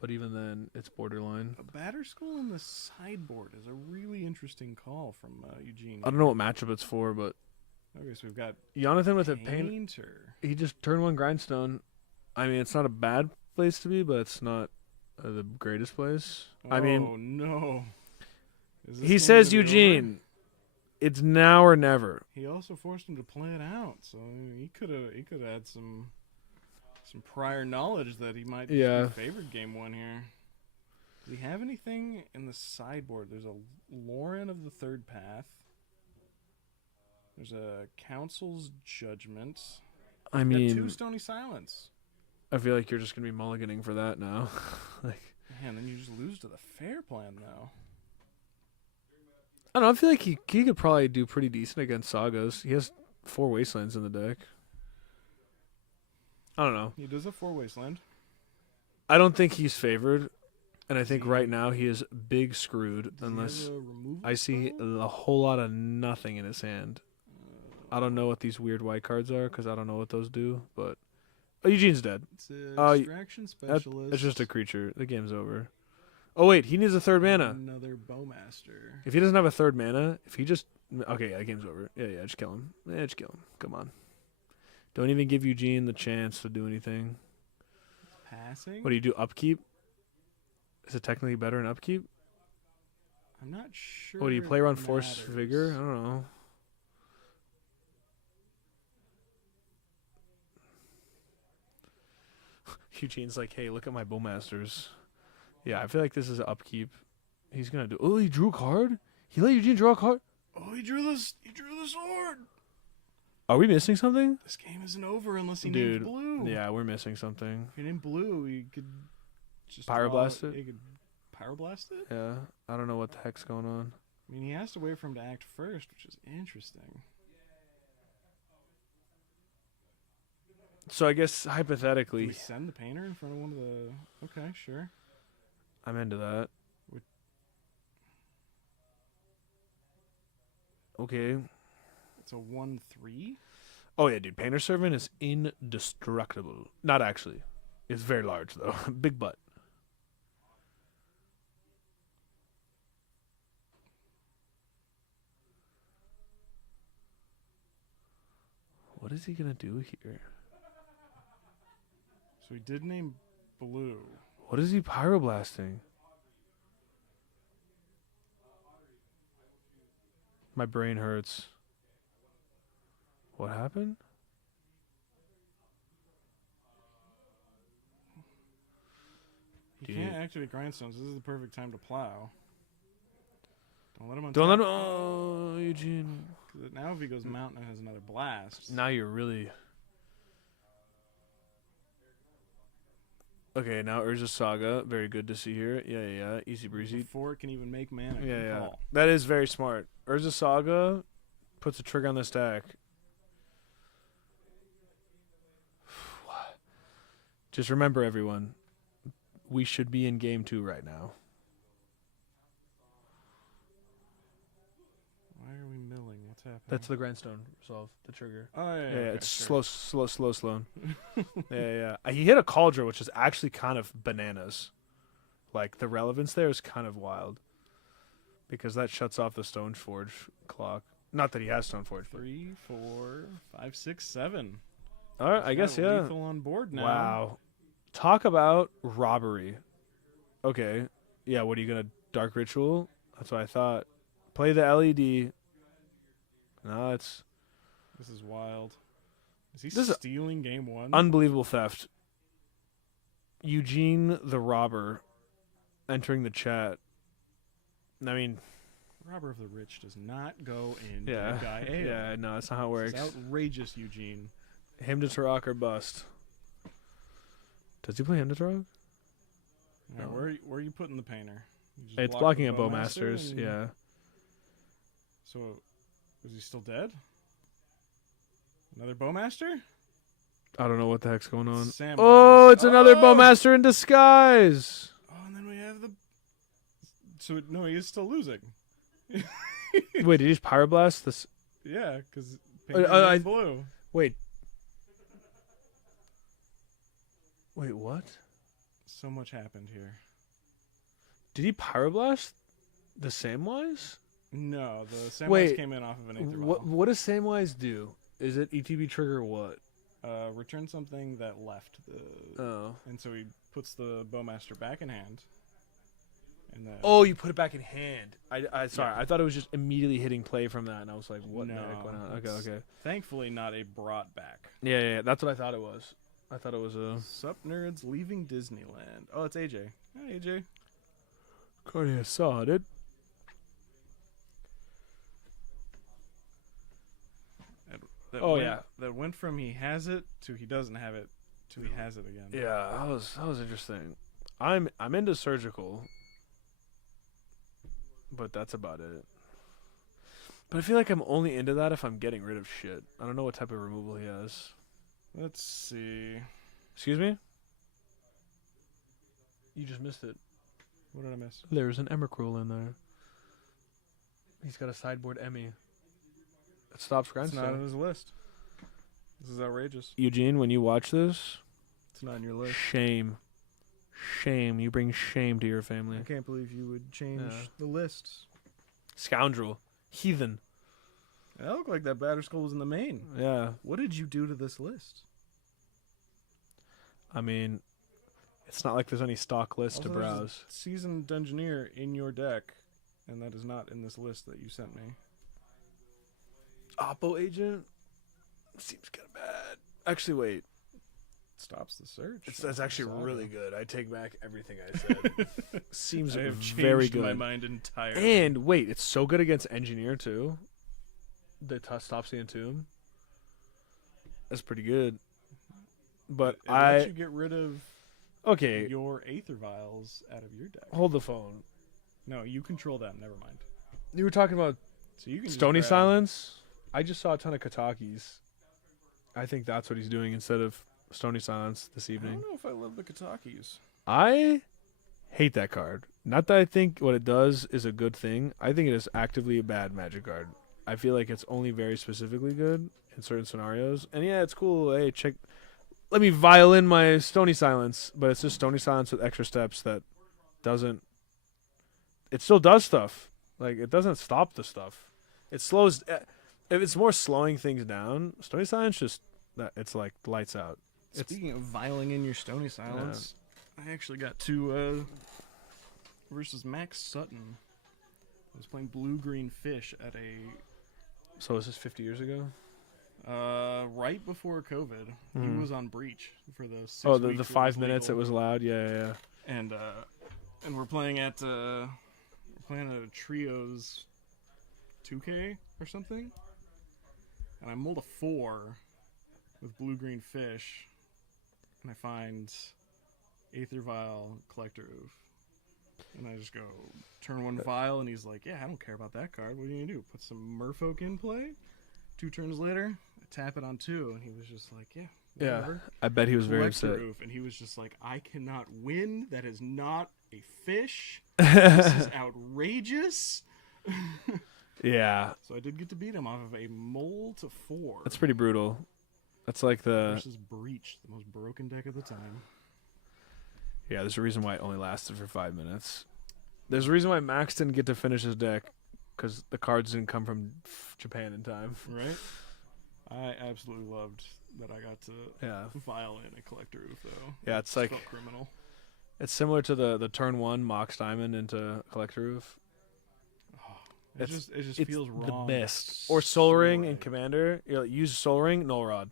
but even then, it's borderline. A Batter Skull in the sideboard is a really interesting call from Eugene. I don't know what matchup it's for, but Okay, so we've got Jonathan with a painter. Painter. He just turned 1 grindstone. I mean, it's not a bad place to be, but it's not the greatest place. I mean, Oh, no. Is this he one says, gonna be over? Eugene, it's now or never. He also forced him to play it out, so he could have had some prior knowledge that he might Yeah. be favored game 1 here. Do we have anything in the sideboard? There's a Lauren of the Third Path. There's a Council's Judgment. I We've got mean, 2 Stony Silence. I feel like you're just going to be mulliganing for that now. Like, Man, then you just lose to the fair plan, though. I don't know. I feel like he could probably do pretty decent against Sagas. He has 4 Wastelands in the deck. I don't know. He does have 4 Wasteland. I don't think he's favored, and I think he- right now he is big screwed Does he unless have a removal I see spell? a whole lot of nothing in his hand. I don't know what these weird white cards are because I don't know what those do, but... Oh, Eugene's dead. It's a Oh, extraction specialist. It's just a creature. The game's over. Oh, wait. He needs a 3rd mana. Another Bowmaster. If he doesn't have a 3rd mana, if he just... Okay, yeah, the game's over. Yeah, just kill him. Yeah, just kill him. Come on. Don't even give Eugene the chance to do anything. Passing? What do you do? Upkeep? Is it technically better in upkeep? I'm not sure. What do you play it around Force matters. Vigor? I don't know. Eugene's like, hey, look at my Bowmasters. Yeah, I feel like this is upkeep. He's gonna do. Oh, he drew a card. He let Eugene draw a card. Oh, he drew this. He drew the sword. Are we missing something? This game isn't over unless he Dude, names blue. Yeah, we're missing something. If he named blue, he could just Pyroblast it? He could pyroblast it? Yeah, I don't know what the heck's going on. I mean, he has to wait for him to act first, which is interesting. So I guess Can hypothetically, we send the painter in front of one of the... Okay, sure. I'm into that. Would- Okay. It's a 1-3? Oh yeah, dude. Painter Servant is indestructible. Not actually. It's very large though. Big butt. What is he gonna do here? So he did name blue. What is he pyroblasting? My brain hurts. What happened? He Dude. can't activate grindstones. This is the perfect time to plow. Don't let him untap. Don't let him. Oh, Eugene. 'Cause now if he goes mountain and has another blast. Now you're really. Okay, now Urza Saga. Very good to see here. Yeah. Easy breezy. Before it can even make mana. Yeah. Call. That is very smart. Urza Saga puts a trigger on the stack. Just remember, everyone, we should be in game 2 right now. Why are we milling? What's happening? That's the grindstone resolve, the trigger. Oh, yeah. Yeah, okay, it's sure. slow. yeah. He hit a cauldron, which is actually kind of bananas. Like, the relevance there is kind of wild. Because that shuts off the Stoneforge clock. Not that he has Stoneforge. 3, 4, 5, 6, 7. All right, I He's guess, got yeah. Lethal on board now. Wow. Talk about robbery. Okay. Yeah, what are you going to... Dark Ritual? That's what I thought. Play the LED. No, it's... This is wild. Is he This is stealing game 1? unbelievable theft. Eugene the Robber entering the chat. I mean... Robber of the Rich does not go in Yeah. Big Guy Ale. Yeah, no, that's not how it works. It's outrageous, Eugene. Him to Turok or bust. Does he play him to Turok? All right, No. where are you putting the painter? You just It's block blocking the at Bowmasters, and- yeah. So, is he still dead? Another Bowmaster? I don't know what the heck's going on. Samwise. Oh, it's another Oh! Bowmaster in disguise! Oh, and then we have the... So, no, he is still losing. Wait, did he just Pyroblast this? Yeah, because I- blue. Wait, what? So much happened here. Did he Pyroblast the Samwise? No, the Samwise Wait, came in off of an Aether What Ball. what does Samwise do? Is it ETB trigger what? Return something that left the... Oh. And so he puts the Bowmaster back in hand. And then, Oh, you put it back in hand. Sorry, Yeah. I thought it was just immediately hitting play from that, and I was like, what the No, heck went on? it's- Okay. Thankfully, not a brought back. Yeah, that's what I thought it was. I thought it was a... Sup, nerds leaving Disneyland. Oh, it's AJ. Hi, AJ. Cardia saw it. That Oh, went, yeah. That went from he has it to he doesn't have it to he has it again. Yeah, that was interesting. I'm into surgical, but that's about it. But I feel like I'm only into that if I'm getting rid of shit. I don't know what type of removal he has. Let's see. Excuse me? You just missed it. What did I miss? There's an Emrakul in there. He's got a sideboard Emmy. It stops It's not on grindstone. his list. This is outrageous. Eugene, when you watch this, It's not on your list. shame. Shame. You bring shame to your family. I can't believe you would change Yeah. the lists. Scoundrel. Heathen. That looked like that Batter Skull was in the main. Yeah. What did you do to this list? I mean, it's not like there's any stock list to Also, there's a browse. Seasoned Dungeoneer in your deck, and that is not in this list that you sent me. Oppo agent? Seems kind of bad. Actually, wait. stops the search. That's actually Saga. really good. I take back everything I said. Seems I have very changed good. my mind entirely. And wait, it's so good against Engineer too. The stops the Entomb. That's pretty good. But it lets you get rid of okay. your Aether Vials out of your deck. Hold the phone. No, you control them. Never mind. You were talking about So you can just Stony grab- Silence. I just saw a ton of Katakis. I think that's what he's doing instead of Stony Silence this I evening. don't know if I love the Katakis. I hate that card. Not that I think what it does is a good thing. I think it is actively a bad Magic card. I feel like it's only very specifically good in certain scenarios. And yeah, it's cool. Hey, check. Let me vial in my Stony Silence, but it's just Stony Silence with extra steps that doesn't. It still does stuff. Like it doesn't stop the stuff. It slows. If it's more slowing things down, Stony Silence just that it's like lights out. Speaking of vialing in your Stony Silence, I actually got to versus Max Sutton. I was playing blue-green fish at a So was this 50 years ago? right before COVID. He Mhm. was on Breach for the 6 Oh, the weeks it 5 was minutes it legal. was allowed. Yeah. And we're playing at a trios 2K or something. And I mulled a 4 with blue-green fish, and I find Aether Vial, Collector Oof. And I just go, turn 1 vial, and he's like, yeah, I don't care about that card. What are you going to do? Put some Merfolk in play? 2 turns later, I tap it on 2, and he was just like, yeah, whatever. I bet he was very Collector upset. Oof, and he was just like, I cannot win. That is not a fish. This is outrageous. Yeah, So I did get to beat him off of a mole to 4. that's pretty brutal. That's like the versus Breach, the most broken deck of the time. yeah. There's a reason why it only lasted for 5 minutes. There's a reason why Max didn't get to finish his deck because the cards didn't come from Japan in time. Right? I absolutely loved that I got to Yeah, vial in a Collector Oof, though. yeah. It's It like felt criminal. it's similar to the turn 1 Mox Diamond into Collector Roof. It just It's feels the wrong. best. Or Soul so Ring in right. Commander. You're like, use Soul Ring, Null Rod.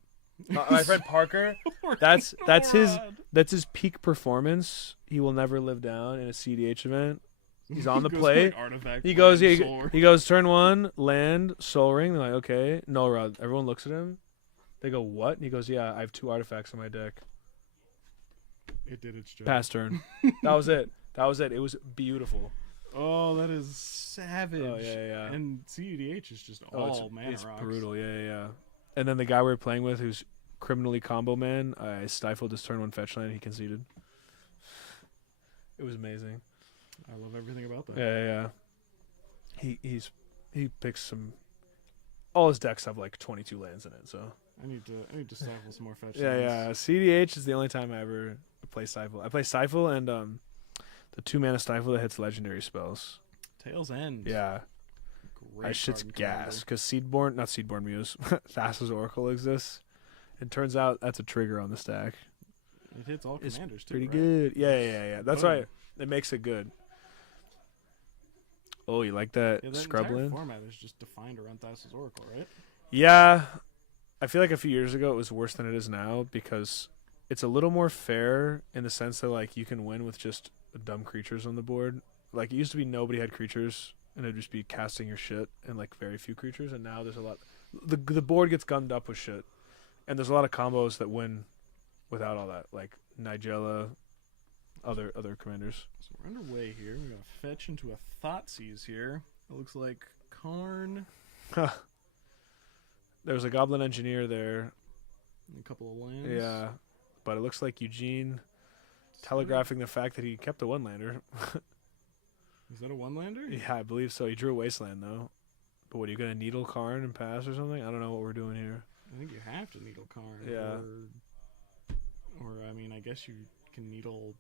My friend Parker. That's his peak performance. He will never live down in a CDH event. He's on the Goes play. like Artifact He play goes, and yeah, Soul Ring. he goes turn 1, land, Soul Ring. They're like, okay, Null Rod. Everyone looks at him. They go, what? And he goes, yeah, I have 2 artifacts on my deck. It did its job. Pass turn. That was it. It was beautiful. Oh, that is savage. Oh, yeah. And CEDH is just Oh, all mana it's rocks. brutal. Yeah. And then the guy we were playing with, who's criminally combo man, I stifled his turn 1 fetch land. He conceded. It was amazing. I love everything about that. Yeah. He picks some. All his decks have like 22 lands in it. So I need to stifle some more fetch yeah. CDH is the only time I ever play Stifle. I play Stifle and the 2 mana Stifle that hits legendary spells. Tails End. Yeah. Great That shit's card in Commander. gas because not Seedborn Muse, Thassa's Oracle exists. It turns out that's a trigger on the stack. It hits all It's commanders too. Pretty right? good. Yeah. That's Boom. right. It makes it good. Oh, you like that Yeah, that scrub entire land? format is just defined around Thassa's Oracle, right? Yeah. I feel like a few years ago it was worse than it is now because it's a little more fair in the sense that like you can win with just dumb creatures on the board. Like it used to be nobody had creatures and it'd just be casting your shit and like very few creatures, and now there's a lot. The board gets gummed up with shit, and there's a lot of combos that win without all that, like Nigella, other commanders. So we're underway here. We're gonna fetch into a Thoughtseize here. It looks like Karn, There's a Goblin Engineer there, and a couple of lands. yeah, but it looks like Eugene telegraphing the fact that he kept a 1-lander. Is that a 1-lander? Yeah, I believe so. He drew a Wasteland though. But what, are you gonna Needle Karn and pass or something? I don't know what we're doing here. I think you have to needle Karn. Yeah. Or I mean, I guess you can needle.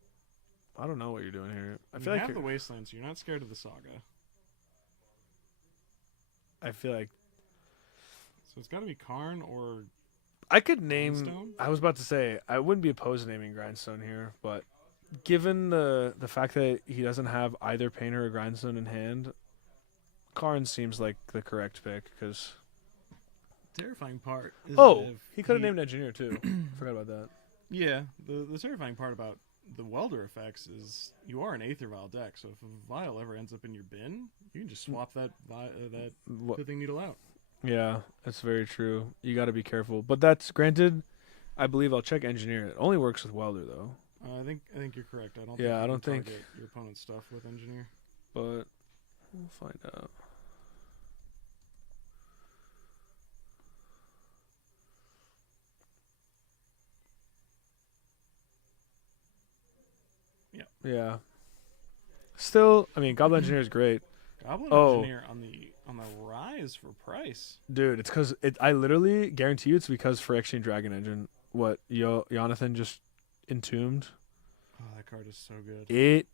I don't know what you're doing here. I You feel like have the Wasteland, so you're not scared of the Saga. I feel like So it's got to be Karn or I could name. Grindstone? I was about to say I wouldn't be opposed to naming Grindstone here, but given the fact that he doesn't have either Painter or Grindstone in hand, Karn seems like the correct pick because. terrifying part. Is Oh, that if he could have named Engineer too. I forgot about that. Yeah, the terrifying part about the welder effects is you are an Aether Vial deck, so if a vial ever ends up in your bin, you can just swap that pithing needle out. Yeah, that's very true. You got to be careful. But that's granted. I believe I'll check engineer. It only works with welder though. I think you're correct. I don't. Yeah, think I you don't can think- target your opponent's stuff with engineer. But we'll find out. Yeah. Yeah. Still, I mean, Goblin Engineer is great. Goblin Oh. Engineer on the rise for price. Dude, it's because I literally guarantee you it's because Phyrexian Dragon Engine, what Jonathan just entombed, Oh, that card is so good.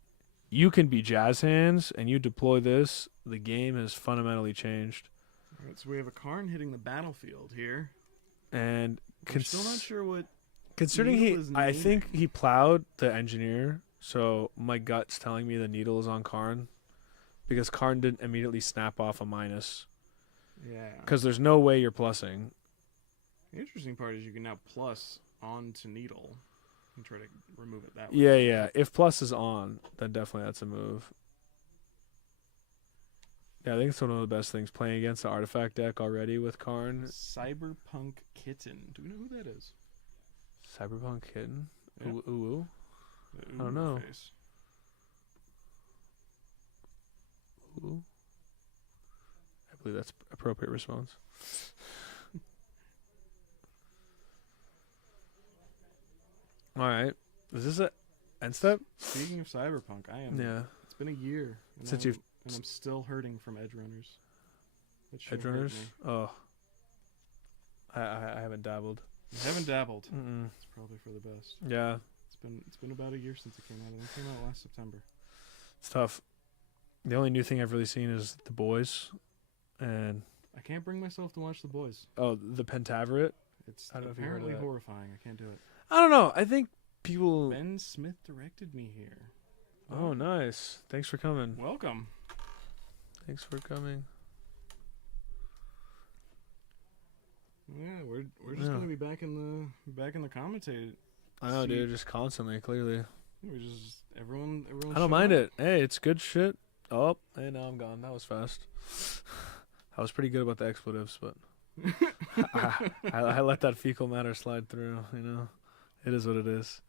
you can be Jazz Hands and you deploy this, the game has fundamentally changed. All right, so we have a Karn hitting the battlefield here. And We're still not sure what. considering Needle is I think naming. he plowed the Engineer, so my gut's telling me the needle is on Karn. Because Karn didn't immediately snap off a minus. Yeah. Because there's no way you're plussing. The interesting part is you can now plus onto needle and try to remove it that way. Yeah. If plus is on, then definitely that's a move. Yeah, I think it's one of the best things playing against the artifact deck already with Karn. Cyberpunk Kitten. Do we know who that is? Cyberpunk Kitten? Yeah. Ooh. The I don't ooh know. Face. Ooh. I believe that's appropriate response. Alright. Is this a end step? Speaking of Cyberpunk, I am. Yeah. It's been a year. And Since I'm, you've- and I'm still hurting from edge runners. Which should Edge hurt runners? me. Oh. I haven't dabbled. You haven't dabbled. Mm-mm. It's probably for the best. Yeah. It's been about a year since it came out. It came out last September. It's tough. The only new thing I've really seen is The Boys. And, I can't bring myself to watch The Boys. the Pentaveret. It's I don't know if you heard of apparently that. horrifying. I can't do it. I don't know. I think people... Ben Smith directed me here. Oh, nice. Thanks for coming. Welcome. Thanks for coming. Yeah, we're just Yeah. gonna be back in the commentate. I know, See- dude. Just constantly, clearly. We're just everyone. I don't mind it. Hey, it's good shit. Oh, hey, now I'm gone. That was fast. I was pretty good about the expletives, but I let that fecal matter slide through. You know, it is what it is.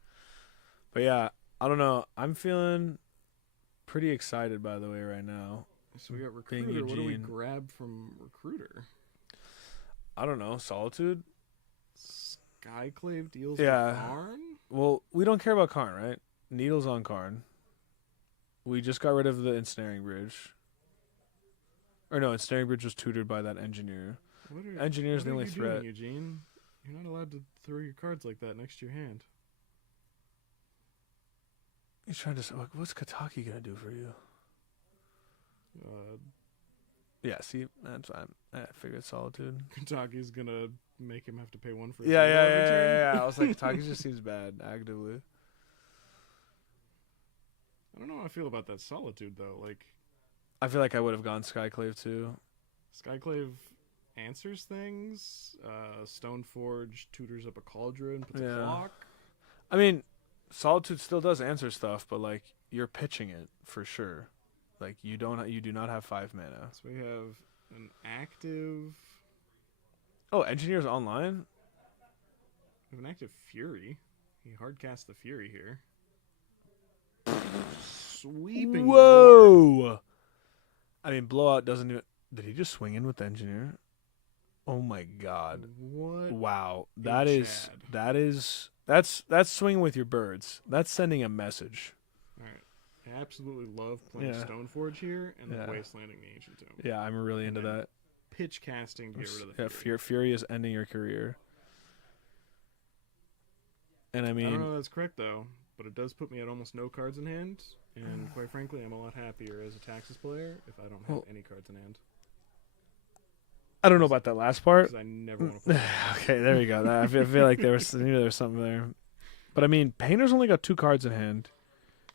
But yeah, I don't know. I'm feeling pretty excited, by the way, right now. So we got Being recruiter. What do we Eugene. grab from recruiter? I don't know. Solitude. Skyclave deals Yeah. with Karn? Well, we don't care about Karn, right? Needles on Karn. We just got rid of the ensnaring bridge. Or no, ensnaring bridge was tutored by that engineer. Engineer's what the are only you threat. doing, Eugene? You're not allowed to throw your cards like that next to your hand. He's trying to say, like, what's Kataki gonna do for you? Yeah, see, that's fine. I figured Solitude. Kataki's gonna make him have to pay one for Yeah. every turn. I was like, Kataki just seems bad, actively. I don't know how I feel about that Solitude though. Like I feel like I would have gone Skyclave too. Skyclave answers things. Stoneforge tutors up a cauldron, puts Yeah. a clock. I mean, Solitude still does answer stuff, but like you're pitching it for sure. Like you do not have 5 mana. So we have an active. Oh, Engineer's online? We have an active Fury. He hardcast the Fury here. Sweeping. the board. Whoa! I mean, Blowout doesn't do it. Did he just swing in with the Engineer? Oh my god. What? Wow. Chad. That's swinging with your birds. That's sending a message. All right. I absolutely love playing Yeah. Stoneforge here and Yeah. then Wastelanding the Ancient Tomb. Yeah, I'm really into And then that. Pitch casting to get rid of the Yeah, Fury. Fury is ending your career. And I I don't mean, know if that's correct though, but it does put me at almost no cards in hand, and quite frankly, I'm a lot happier as a Taxes player if I don't have Well- any cards in hand. I don't know about that last part. Because I never want to play. Okay, there you go. I feel like there was something there. But I mean, Painter's only got 2 cards in hand.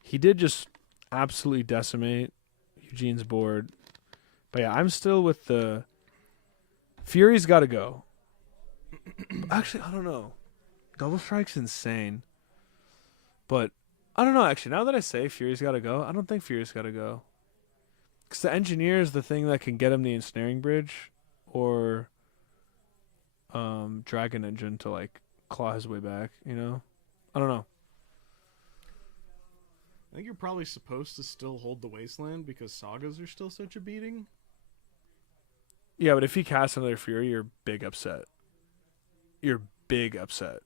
He did just absolutely decimate Eugene's board. But yeah, I'm still with the Fury's got to go. Actually, I don't know. Double Strike's insane. But I don't know, actually. Now that I say Fury's got to go, I don't think Fury's got to go. Because the Engineer is the thing that can get him the Ensnaring Bridge or Dragon Engine to, like, claw his way back, you know? I don't know. I think you're probably supposed to still hold the Wasteland because Sagas are still such a beating. Yeah, but if he casts another Fury, you're big upset. You're big upset.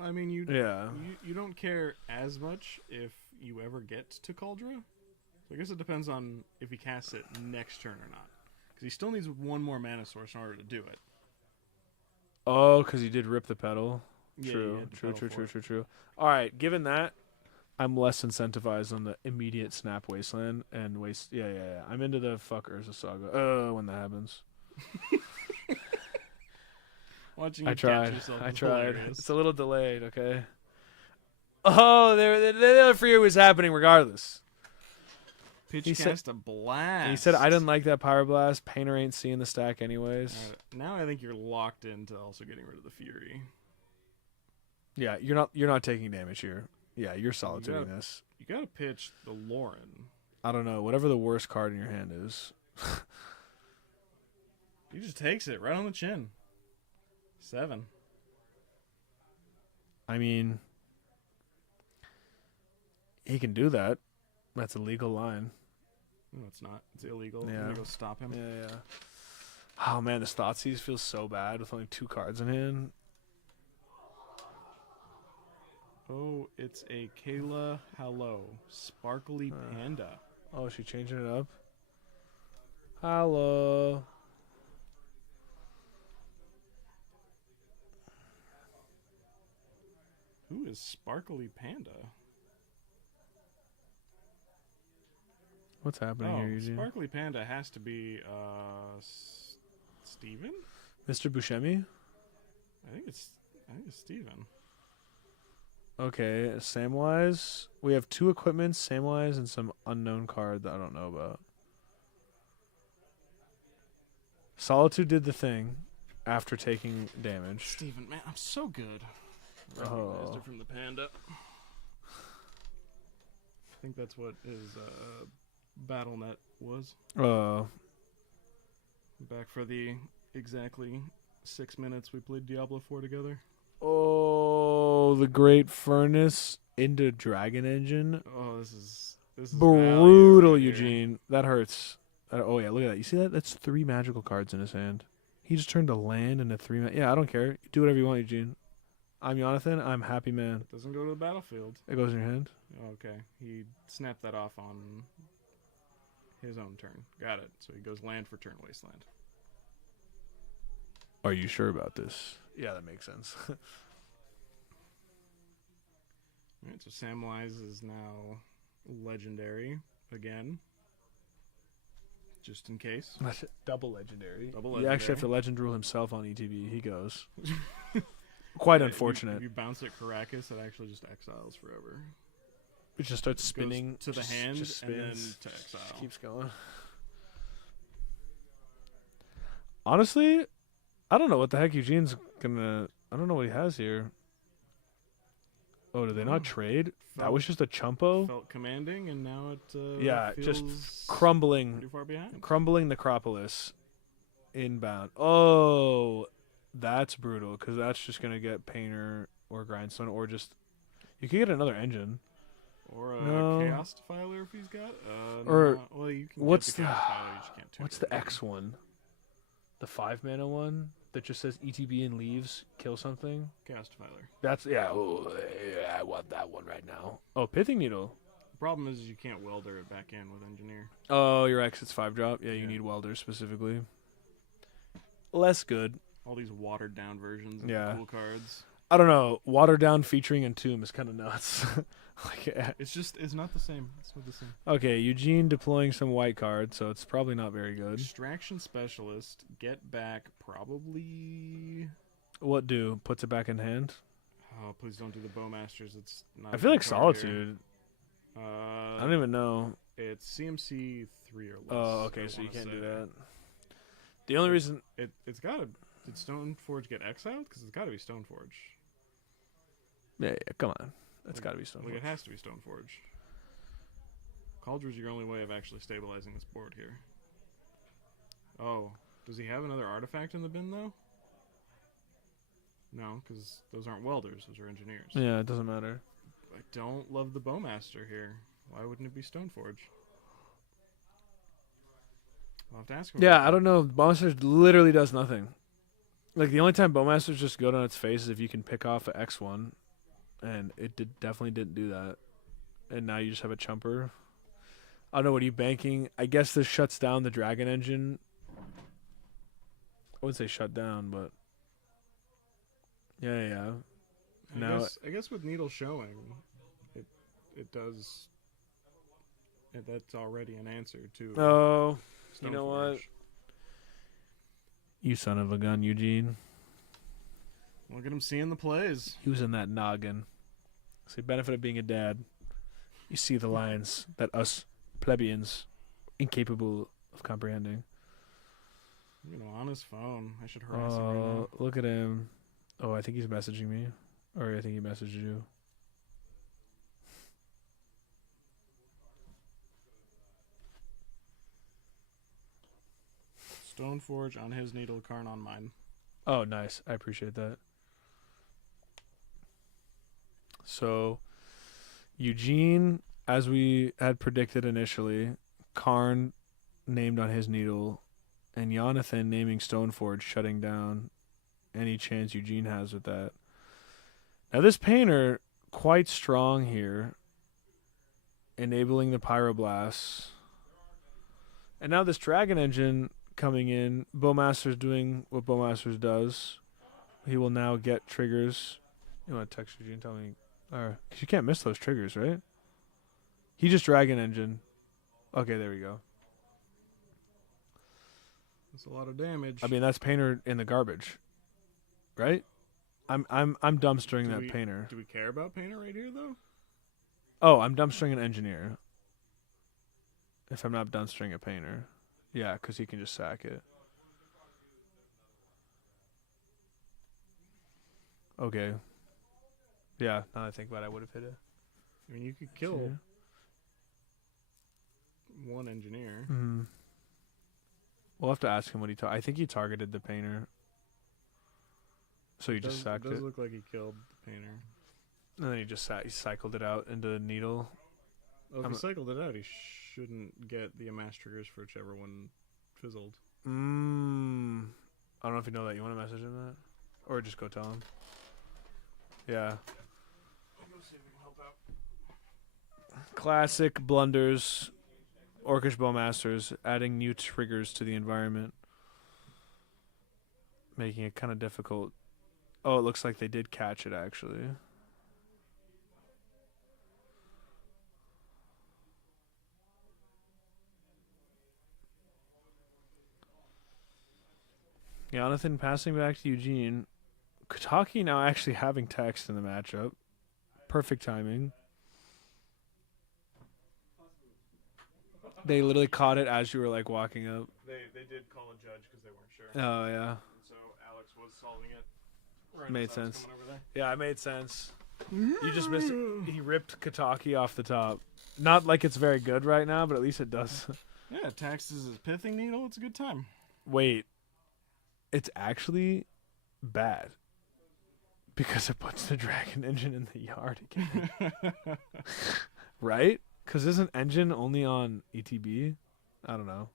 I mean, you don't care as much if you ever get to Cauldra. So I guess it depends on if he casts it next turn or not. Because he still needs one more mana source in order to do it. Oh, because he did rip the pedal. Yeah, True. All right, given that, I'm less incentivized on the immediate snap Wasteland and waste. Yeah. I'm into the fuckers of Saga. When that happens. Watching you catch yourself I is tried. hilarious. It's a little delayed, okay? Oh, the other Fury was happening regardless. Pitch cast a blast. He said, I didn't like that Power Blast. Painter ain't seeing the stack anyways. Now I think you're locked into also getting rid of the Fury. Yeah, you're not taking damage here. Yeah, you're solituding this. You gotta pitch the Lauren. I don't know. Whatever the worst card in your hand is. He just takes it right on the chin. 7. I mean, he can do that. That's a legal line. No, it's not. It's illegal. Yeah. I'm gonna go stop him. Yeah. Oh, man, this Thoughtseize feels so bad with only 2 cards in hand. Oh, it's a Kayla Hello. Sparkly Panda. Oh, is she changing it up? Hello. Who is Sparkly Panda? What's happening here, Eugene? Sparkly Panda has to be Steven? Mr. Buscemi? I think it's Steven. Okay, Samwise. We have 2 equipments, Samwise, and some unknown card that I don't know about. Solitude did the thing after taking damage. Steven, man, I'm so good. Oh. Recognized it from the panda. I think that's what his BattleNet was. Back for the exactly 6 minutes we played Diablo 4 together. Oh, the Great Furnace into Dragon Engine. Oh, this is brutal, right Eugene. That hurts. Oh yeah, look at that. You see that? That's 3 magical cards in his hand. He just turned a land into 3. Yeah, I don't care. Do whatever you want, Eugene. I'm Jonathan. I'm happy man. It doesn't go to the battlefield. It goes in your hand. Okay, he snapped that off on his own turn. Got it. So he goes land for turn Wasteland. Are you sure about this? Yeah, that makes sense. Alright, so Samwise is now legendary again. Just in case. Double legendary. You actually have to legend rule himself on ETB. He goes. Quite unfortunate. If you bounce at Caracas, it actually just exiles forever. It just starts spinning. To the hand just and then spins, to exile. Just keeps going. Honestly, I don't know what the heck Eugene's gonna... I don't know what he has here. Oh, did they not trade? That was just a chumpo? Felt commanding, and now it just feels crumbling. pretty far behind. Crumbling Necropolis. Inbound. Oh, that's brutal, because that's just going to get Painter or Grindstone, or just... You could get another engine. Or a Chaos Defiler if he's got. Or well, you can what's get the Chaos Defiler, you just can't what's the X one? The 5-mana one that just says ETB and leaves, kill something? Chaos Defiler. That's, yeah, I want that one right now. Oh, Pithing Needle. The problem is you can't welder it back in with Engineer. Oh, your X, it's 5-drop. Yeah, you need Welder specifically. Less good. All these watered down versions of the cool cards. I don't know. Watered down featuring Entomb is kind of nuts. It's not the same. It's not the same. Okay, Eugene deploying some white cards, so it's probably not very good. Extraction Specialist, get back probably... What do? Puts it back in hand? Oh, please don't do the Bowmasters. It's not. I feel like Solitude. I don't even know. It's CMC 3 or less. Oh, okay, so you can't do that. The only reason... It's got to... Did Stoneforge get exiled? Because it's got to be Stoneforge. Yeah, come on. That's got to be Stoneforge. Like, it has to be Stoneforge. Cauldron's your only way of actually stabilizing this board here. Oh, does he have another artifact in the bin, though? No, because those aren't welders. Those are engineers. Yeah, it doesn't matter. I don't love the Bowmaster here. Why wouldn't it be Stoneforge? I'll have to ask him. Yeah, I don't know. Bowmaster literally does nothing. Like, the only time Bowmaster's just good on its face is if you can pick off an X1. And it definitely didn't do that. And now you just have a chumper. I don't know, what are you banking? I guess this shuts down the Dragon Engine. I wouldn't say shut down, but... Yeah. I guess with Needle showing, it does... That's already an answer to... Oh, you Stoneforge. know what? You son of a gun, Eugene. Look at him seeing the plays. Using that noggin. It's the benefit of being a dad. You see the lines that us plebeians incapable of comprehending. On his phone. I should harass him right now. Look at him. Oh, I think he's messaging me. Or I think he messaged you. Stoneforge on his needle, Karn on mine. Oh, nice. I appreciate that. So, Eugene, as we had predicted initially, Karn named on his needle, and Jonathan naming Stoneforge, shutting down any chance Eugene has with that. Now, this painter, quite strong here, enabling the Pyroblasts. And now this Dragon Engine coming in, Bowmaster's doing what Bowmaster's does. He will now get triggers. You want to text Eugene, tell me. Because you can't miss those triggers, right? He just Dragon Engine. Okay, there we go. That's a lot of damage. I mean, that's painter in the garbage, right? I'm dumpstering that painter. Do we care about painter right here, though? Oh, I'm dumpstering an engineer. If I'm not dumpstering a painter. Yeah, because he can just sack it. Okay. Yeah, now that I think about it, I would have hit it. I mean, you could kill one engineer. Mm-hmm. We'll have to ask him what he... I think he targeted the painter. So he just sacked it. It does look like he killed the painter. And then he just he cycled it out into the needle. Oh, if he cycled it out, he shouldn't get the amass triggers for whichever one fizzled. I don't know if you know that. You want to message him that? Or just go tell him. Yeah. Go see if we can help out. Classic blunders. Orcish Bowmasters adding new triggers to the environment. Making it kind of difficult. Oh, it looks like they did catch it, actually. Jonathan passing back to Eugene. Kataki now actually having text in the matchup. Perfect timing. They literally caught it as you were like walking up. They did call a judge because they weren't sure. Oh, yeah. And so Alex was solving it. Right Made sense. Yeah, it made sense. You just missed it. He ripped Kataki off the top. Not like it's very good right now, but at least it does. Yeah, taxes his pithing needle. It's a good time. Wait. It's actually bad. Because it puts the Dragon Engine in the yard again. Right? Because isn't Engine only on ETB? I don't know.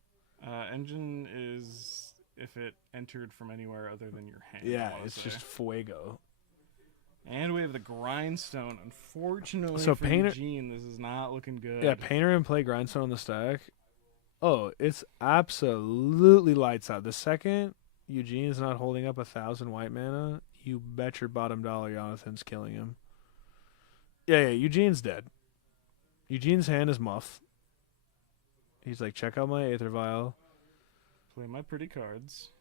Engine is if it entered from anywhere other than your hand. Yeah, it's just fuego. And we have the Grindstone. Unfortunately so for Painter, Eugene, this is not looking good. Yeah, Painter and play Grindstone on the stack. Oh, it's absolutely lights out. The second Eugene is not holding up 1,000 white mana, you bet your bottom dollar Jonathan's killing him. Yeah, Eugene's dead. Eugene's hand is muff. He's like, check out my Aether Vial. Play my pretty cards.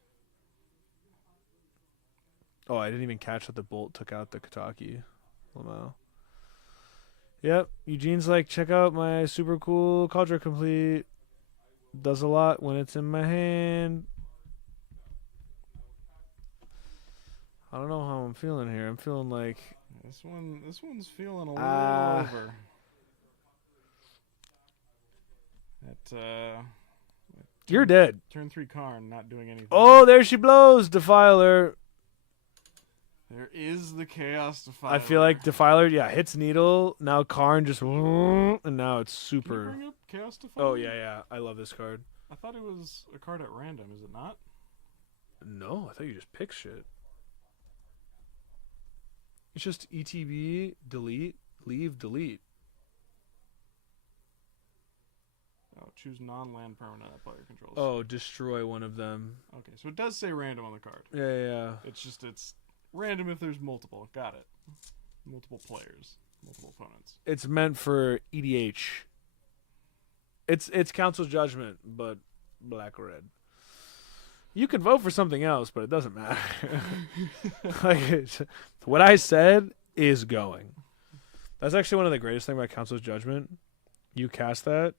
Oh, I didn't even catch that the bolt took out the Kataki. Lamau. Yep, Eugene's like, check out my super cool Cauldron Complete. Does a lot when it's in my hand. I don't know how I'm feeling here. I'm feeling like This one's feeling a little over. You're dead. Turn 3 Karn, not doing anything. Oh, there she blows, Defiler. There is the Chaos Defiler. I feel like Defiler, hits Needle. Now Karn just, and now it's Can you super. bring up Chaos Defiler? Oh yeah. I love this card. I thought it was a card at random. Is it not? No, I thought you just pick shit. It's just ETB, delete, leave, delete. Oh, choose non-land permanent that player controls. Oh, destroy one of them. Okay, so it does say random on the card. Yeah. It's random if there's multiple. Got it. Multiple players, multiple opponents. It's meant for EDH. It's Council's Judgment, but black or red. You can vote for something else, but it doesn't matter. What I said is going. That's actually one of the greatest things about Council's Judgment. You cast that,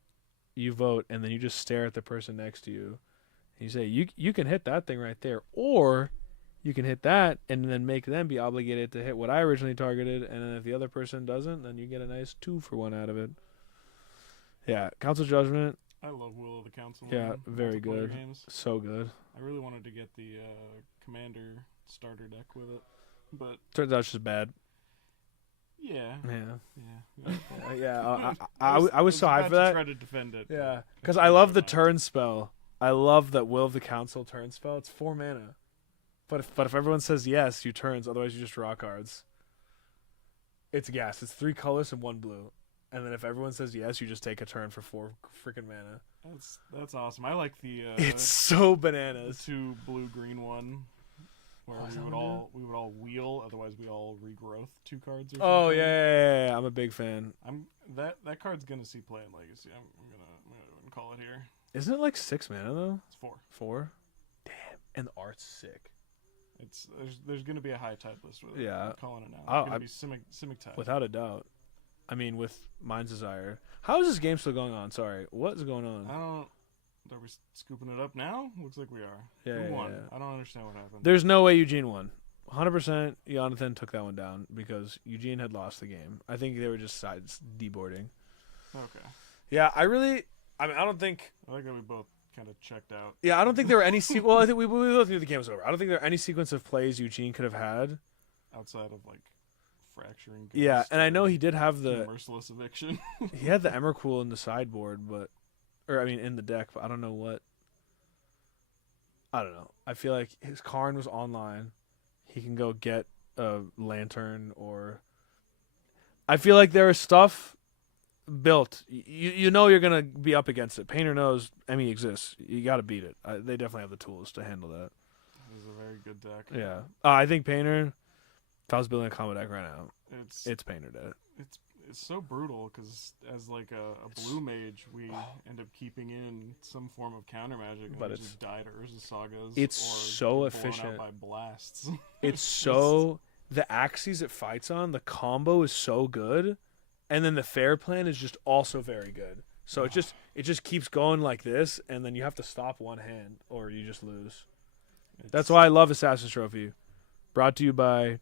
you vote, and then you just stare at the person next to you. And you say, you can hit that thing right there, or you can hit that and then make them be obligated to hit what I originally targeted, and then if the other person doesn't, then you get a nice 2-for-1 out of it. Yeah, Council Judgment. I love Will of the Council. Yeah, very good. Games. So good. I really wanted to get the Commander starter deck with it, but turns out it's just bad. Yeah. I was so hyped for that. Try to defend it. Yeah, because I love the turn spell. I love that Will of the Council turn spell. It's 4 mana. But if everyone says yes, you turns. Otherwise, you just draw cards. It's gas. It's 3 colors and 1 blue. And then if everyone says yes, you just take a turn for 4 freaking mana. That's awesome. I like the. It's so bananas. The 2 blue-green one, where we would all wheel. Otherwise, we all regrowth 2 cards. Or something. Oh yeah. I'm a big fan. That card's gonna see play in Legacy. I'm gonna call it here. Isn't it like 6 mana though? It's 4. 4. Damn. And the art's sick. There's gonna be a high tide list with it. Yeah. I'm calling it now. It's gonna be Simic Tide. Without a doubt. I mean, with Mind's Desire. How is this game still going on? Sorry. What is going on? Are we scooping it up now? Looks like we are. Yeah, Who won? yeah. I don't understand what happened. There's no way Eugene won. 100% Jonathan took that one down because Eugene had lost the game. I think they were just sides deboarding. Okay. Yeah, I don't think... I like that we both kind of checked out. Yeah, I don't think there were any... Well, I think we both knew the game was over. I don't think there were any sequence of plays Eugene could have had. Outside of, like, fracturing. Yeah, and I know he did have the... Merciless eviction. He had the Emrakul in the sideboard, in the deck, but I don't know what... I don't know. I feel like his Karn was online. He can go get a Lantern or... I feel like there is stuff built. You know you're going to be up against it. Painter knows Emmy exists. You got to beat it. They definitely have the tools to handle that. This is a very good deck. Yeah. I think Painter, if I was building a combo deck right now, it's Painter deck. It's so brutal because as like a blue mage, we end up keeping in some form of counter magic, but it's just die to Urza Sagas. It's or so get blown efficient out by blasts. It's so the axes it fights on. The combo is so good, and then the fair plan is just also very good. So it just keeps going like this, and then you have to stop one hand or you just lose. That's why I love Assassin's Trophy, brought to you by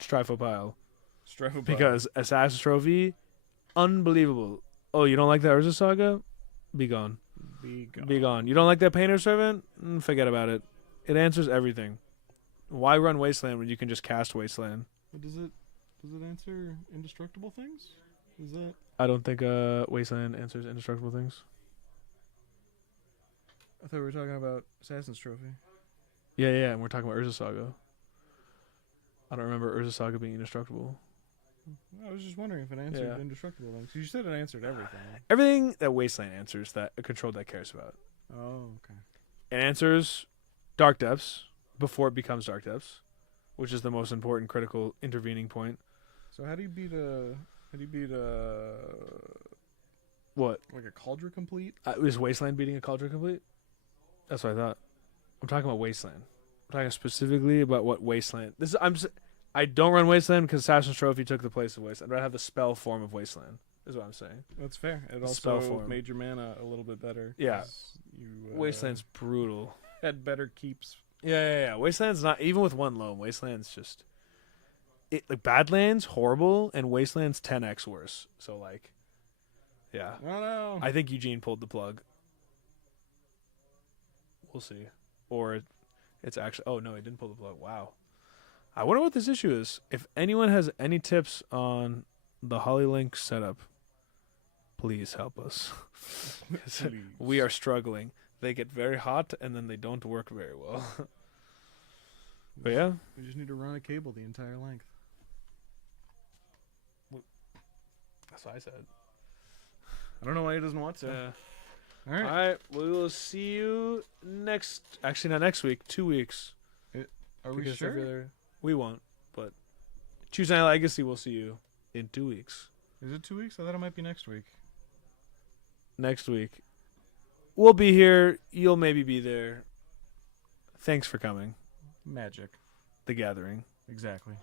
Strifopile. Because Assassin's Trophy, unbelievable. Oh, you don't like that Urza Saga? Be gone. Be gone. You don't like that Painter Servant? Forget about it. It answers everything. Why run Wasteland when you can just cast Wasteland? But does it answer indestructible things? Is that? I don't think Wasteland answers indestructible things. I thought we were talking about Assassin's Trophy. Yeah, and we're talking about Urza Saga. I don't remember Urza Saga being indestructible. I was just wondering if it answered indestructible things. You said it answered everything. Everything that Wasteland answers that a control deck cares about. Oh, okay. It answers Dark Depths before it becomes Dark Depths, which is the most important critical intervening point. So how do you beat what? Like a Cauldron Complete? Is Wasteland beating a Cauldron Complete? That's what I thought. I'm talking about Wasteland. I'm talking specifically about what Wasteland. I don't run Wasteland because Assassin's Trophy took the place of Wasteland. But I have the spell form of Wasteland, is what I'm saying. That's fair. It spell also form. made your mana a little bit better. Yeah. Wasteland's brutal. Had better keeps Yeah. Wasteland's not even with one loam. Wasteland's just like Badlands horrible and Wasteland's 10x worse. So like, yeah. Oh no. I think Eugene pulled the plug. We'll see, or it's actually. Oh no, he didn't pull the plug. Wow. I wonder what this issue is. If anyone has any tips on the Hollylink setup, please help us. 'Cause we are struggling. They get very hot and then they don't work very well. But yeah, We just need to run a cable the entire length. that's what I said. I don't know why he doesn't want to. Yeah. All right. All right, we will see you next. Actually, not next week. 2 weeks. Are we Because sure? every other- we won't. But Tuesday Night Legacy, we'll see you in 2 weeks. Is it 2 weeks? I thought it might be next week. Next week, we'll be here. You'll maybe be there. Thanks for coming. Magic. The Gathering. Exactly.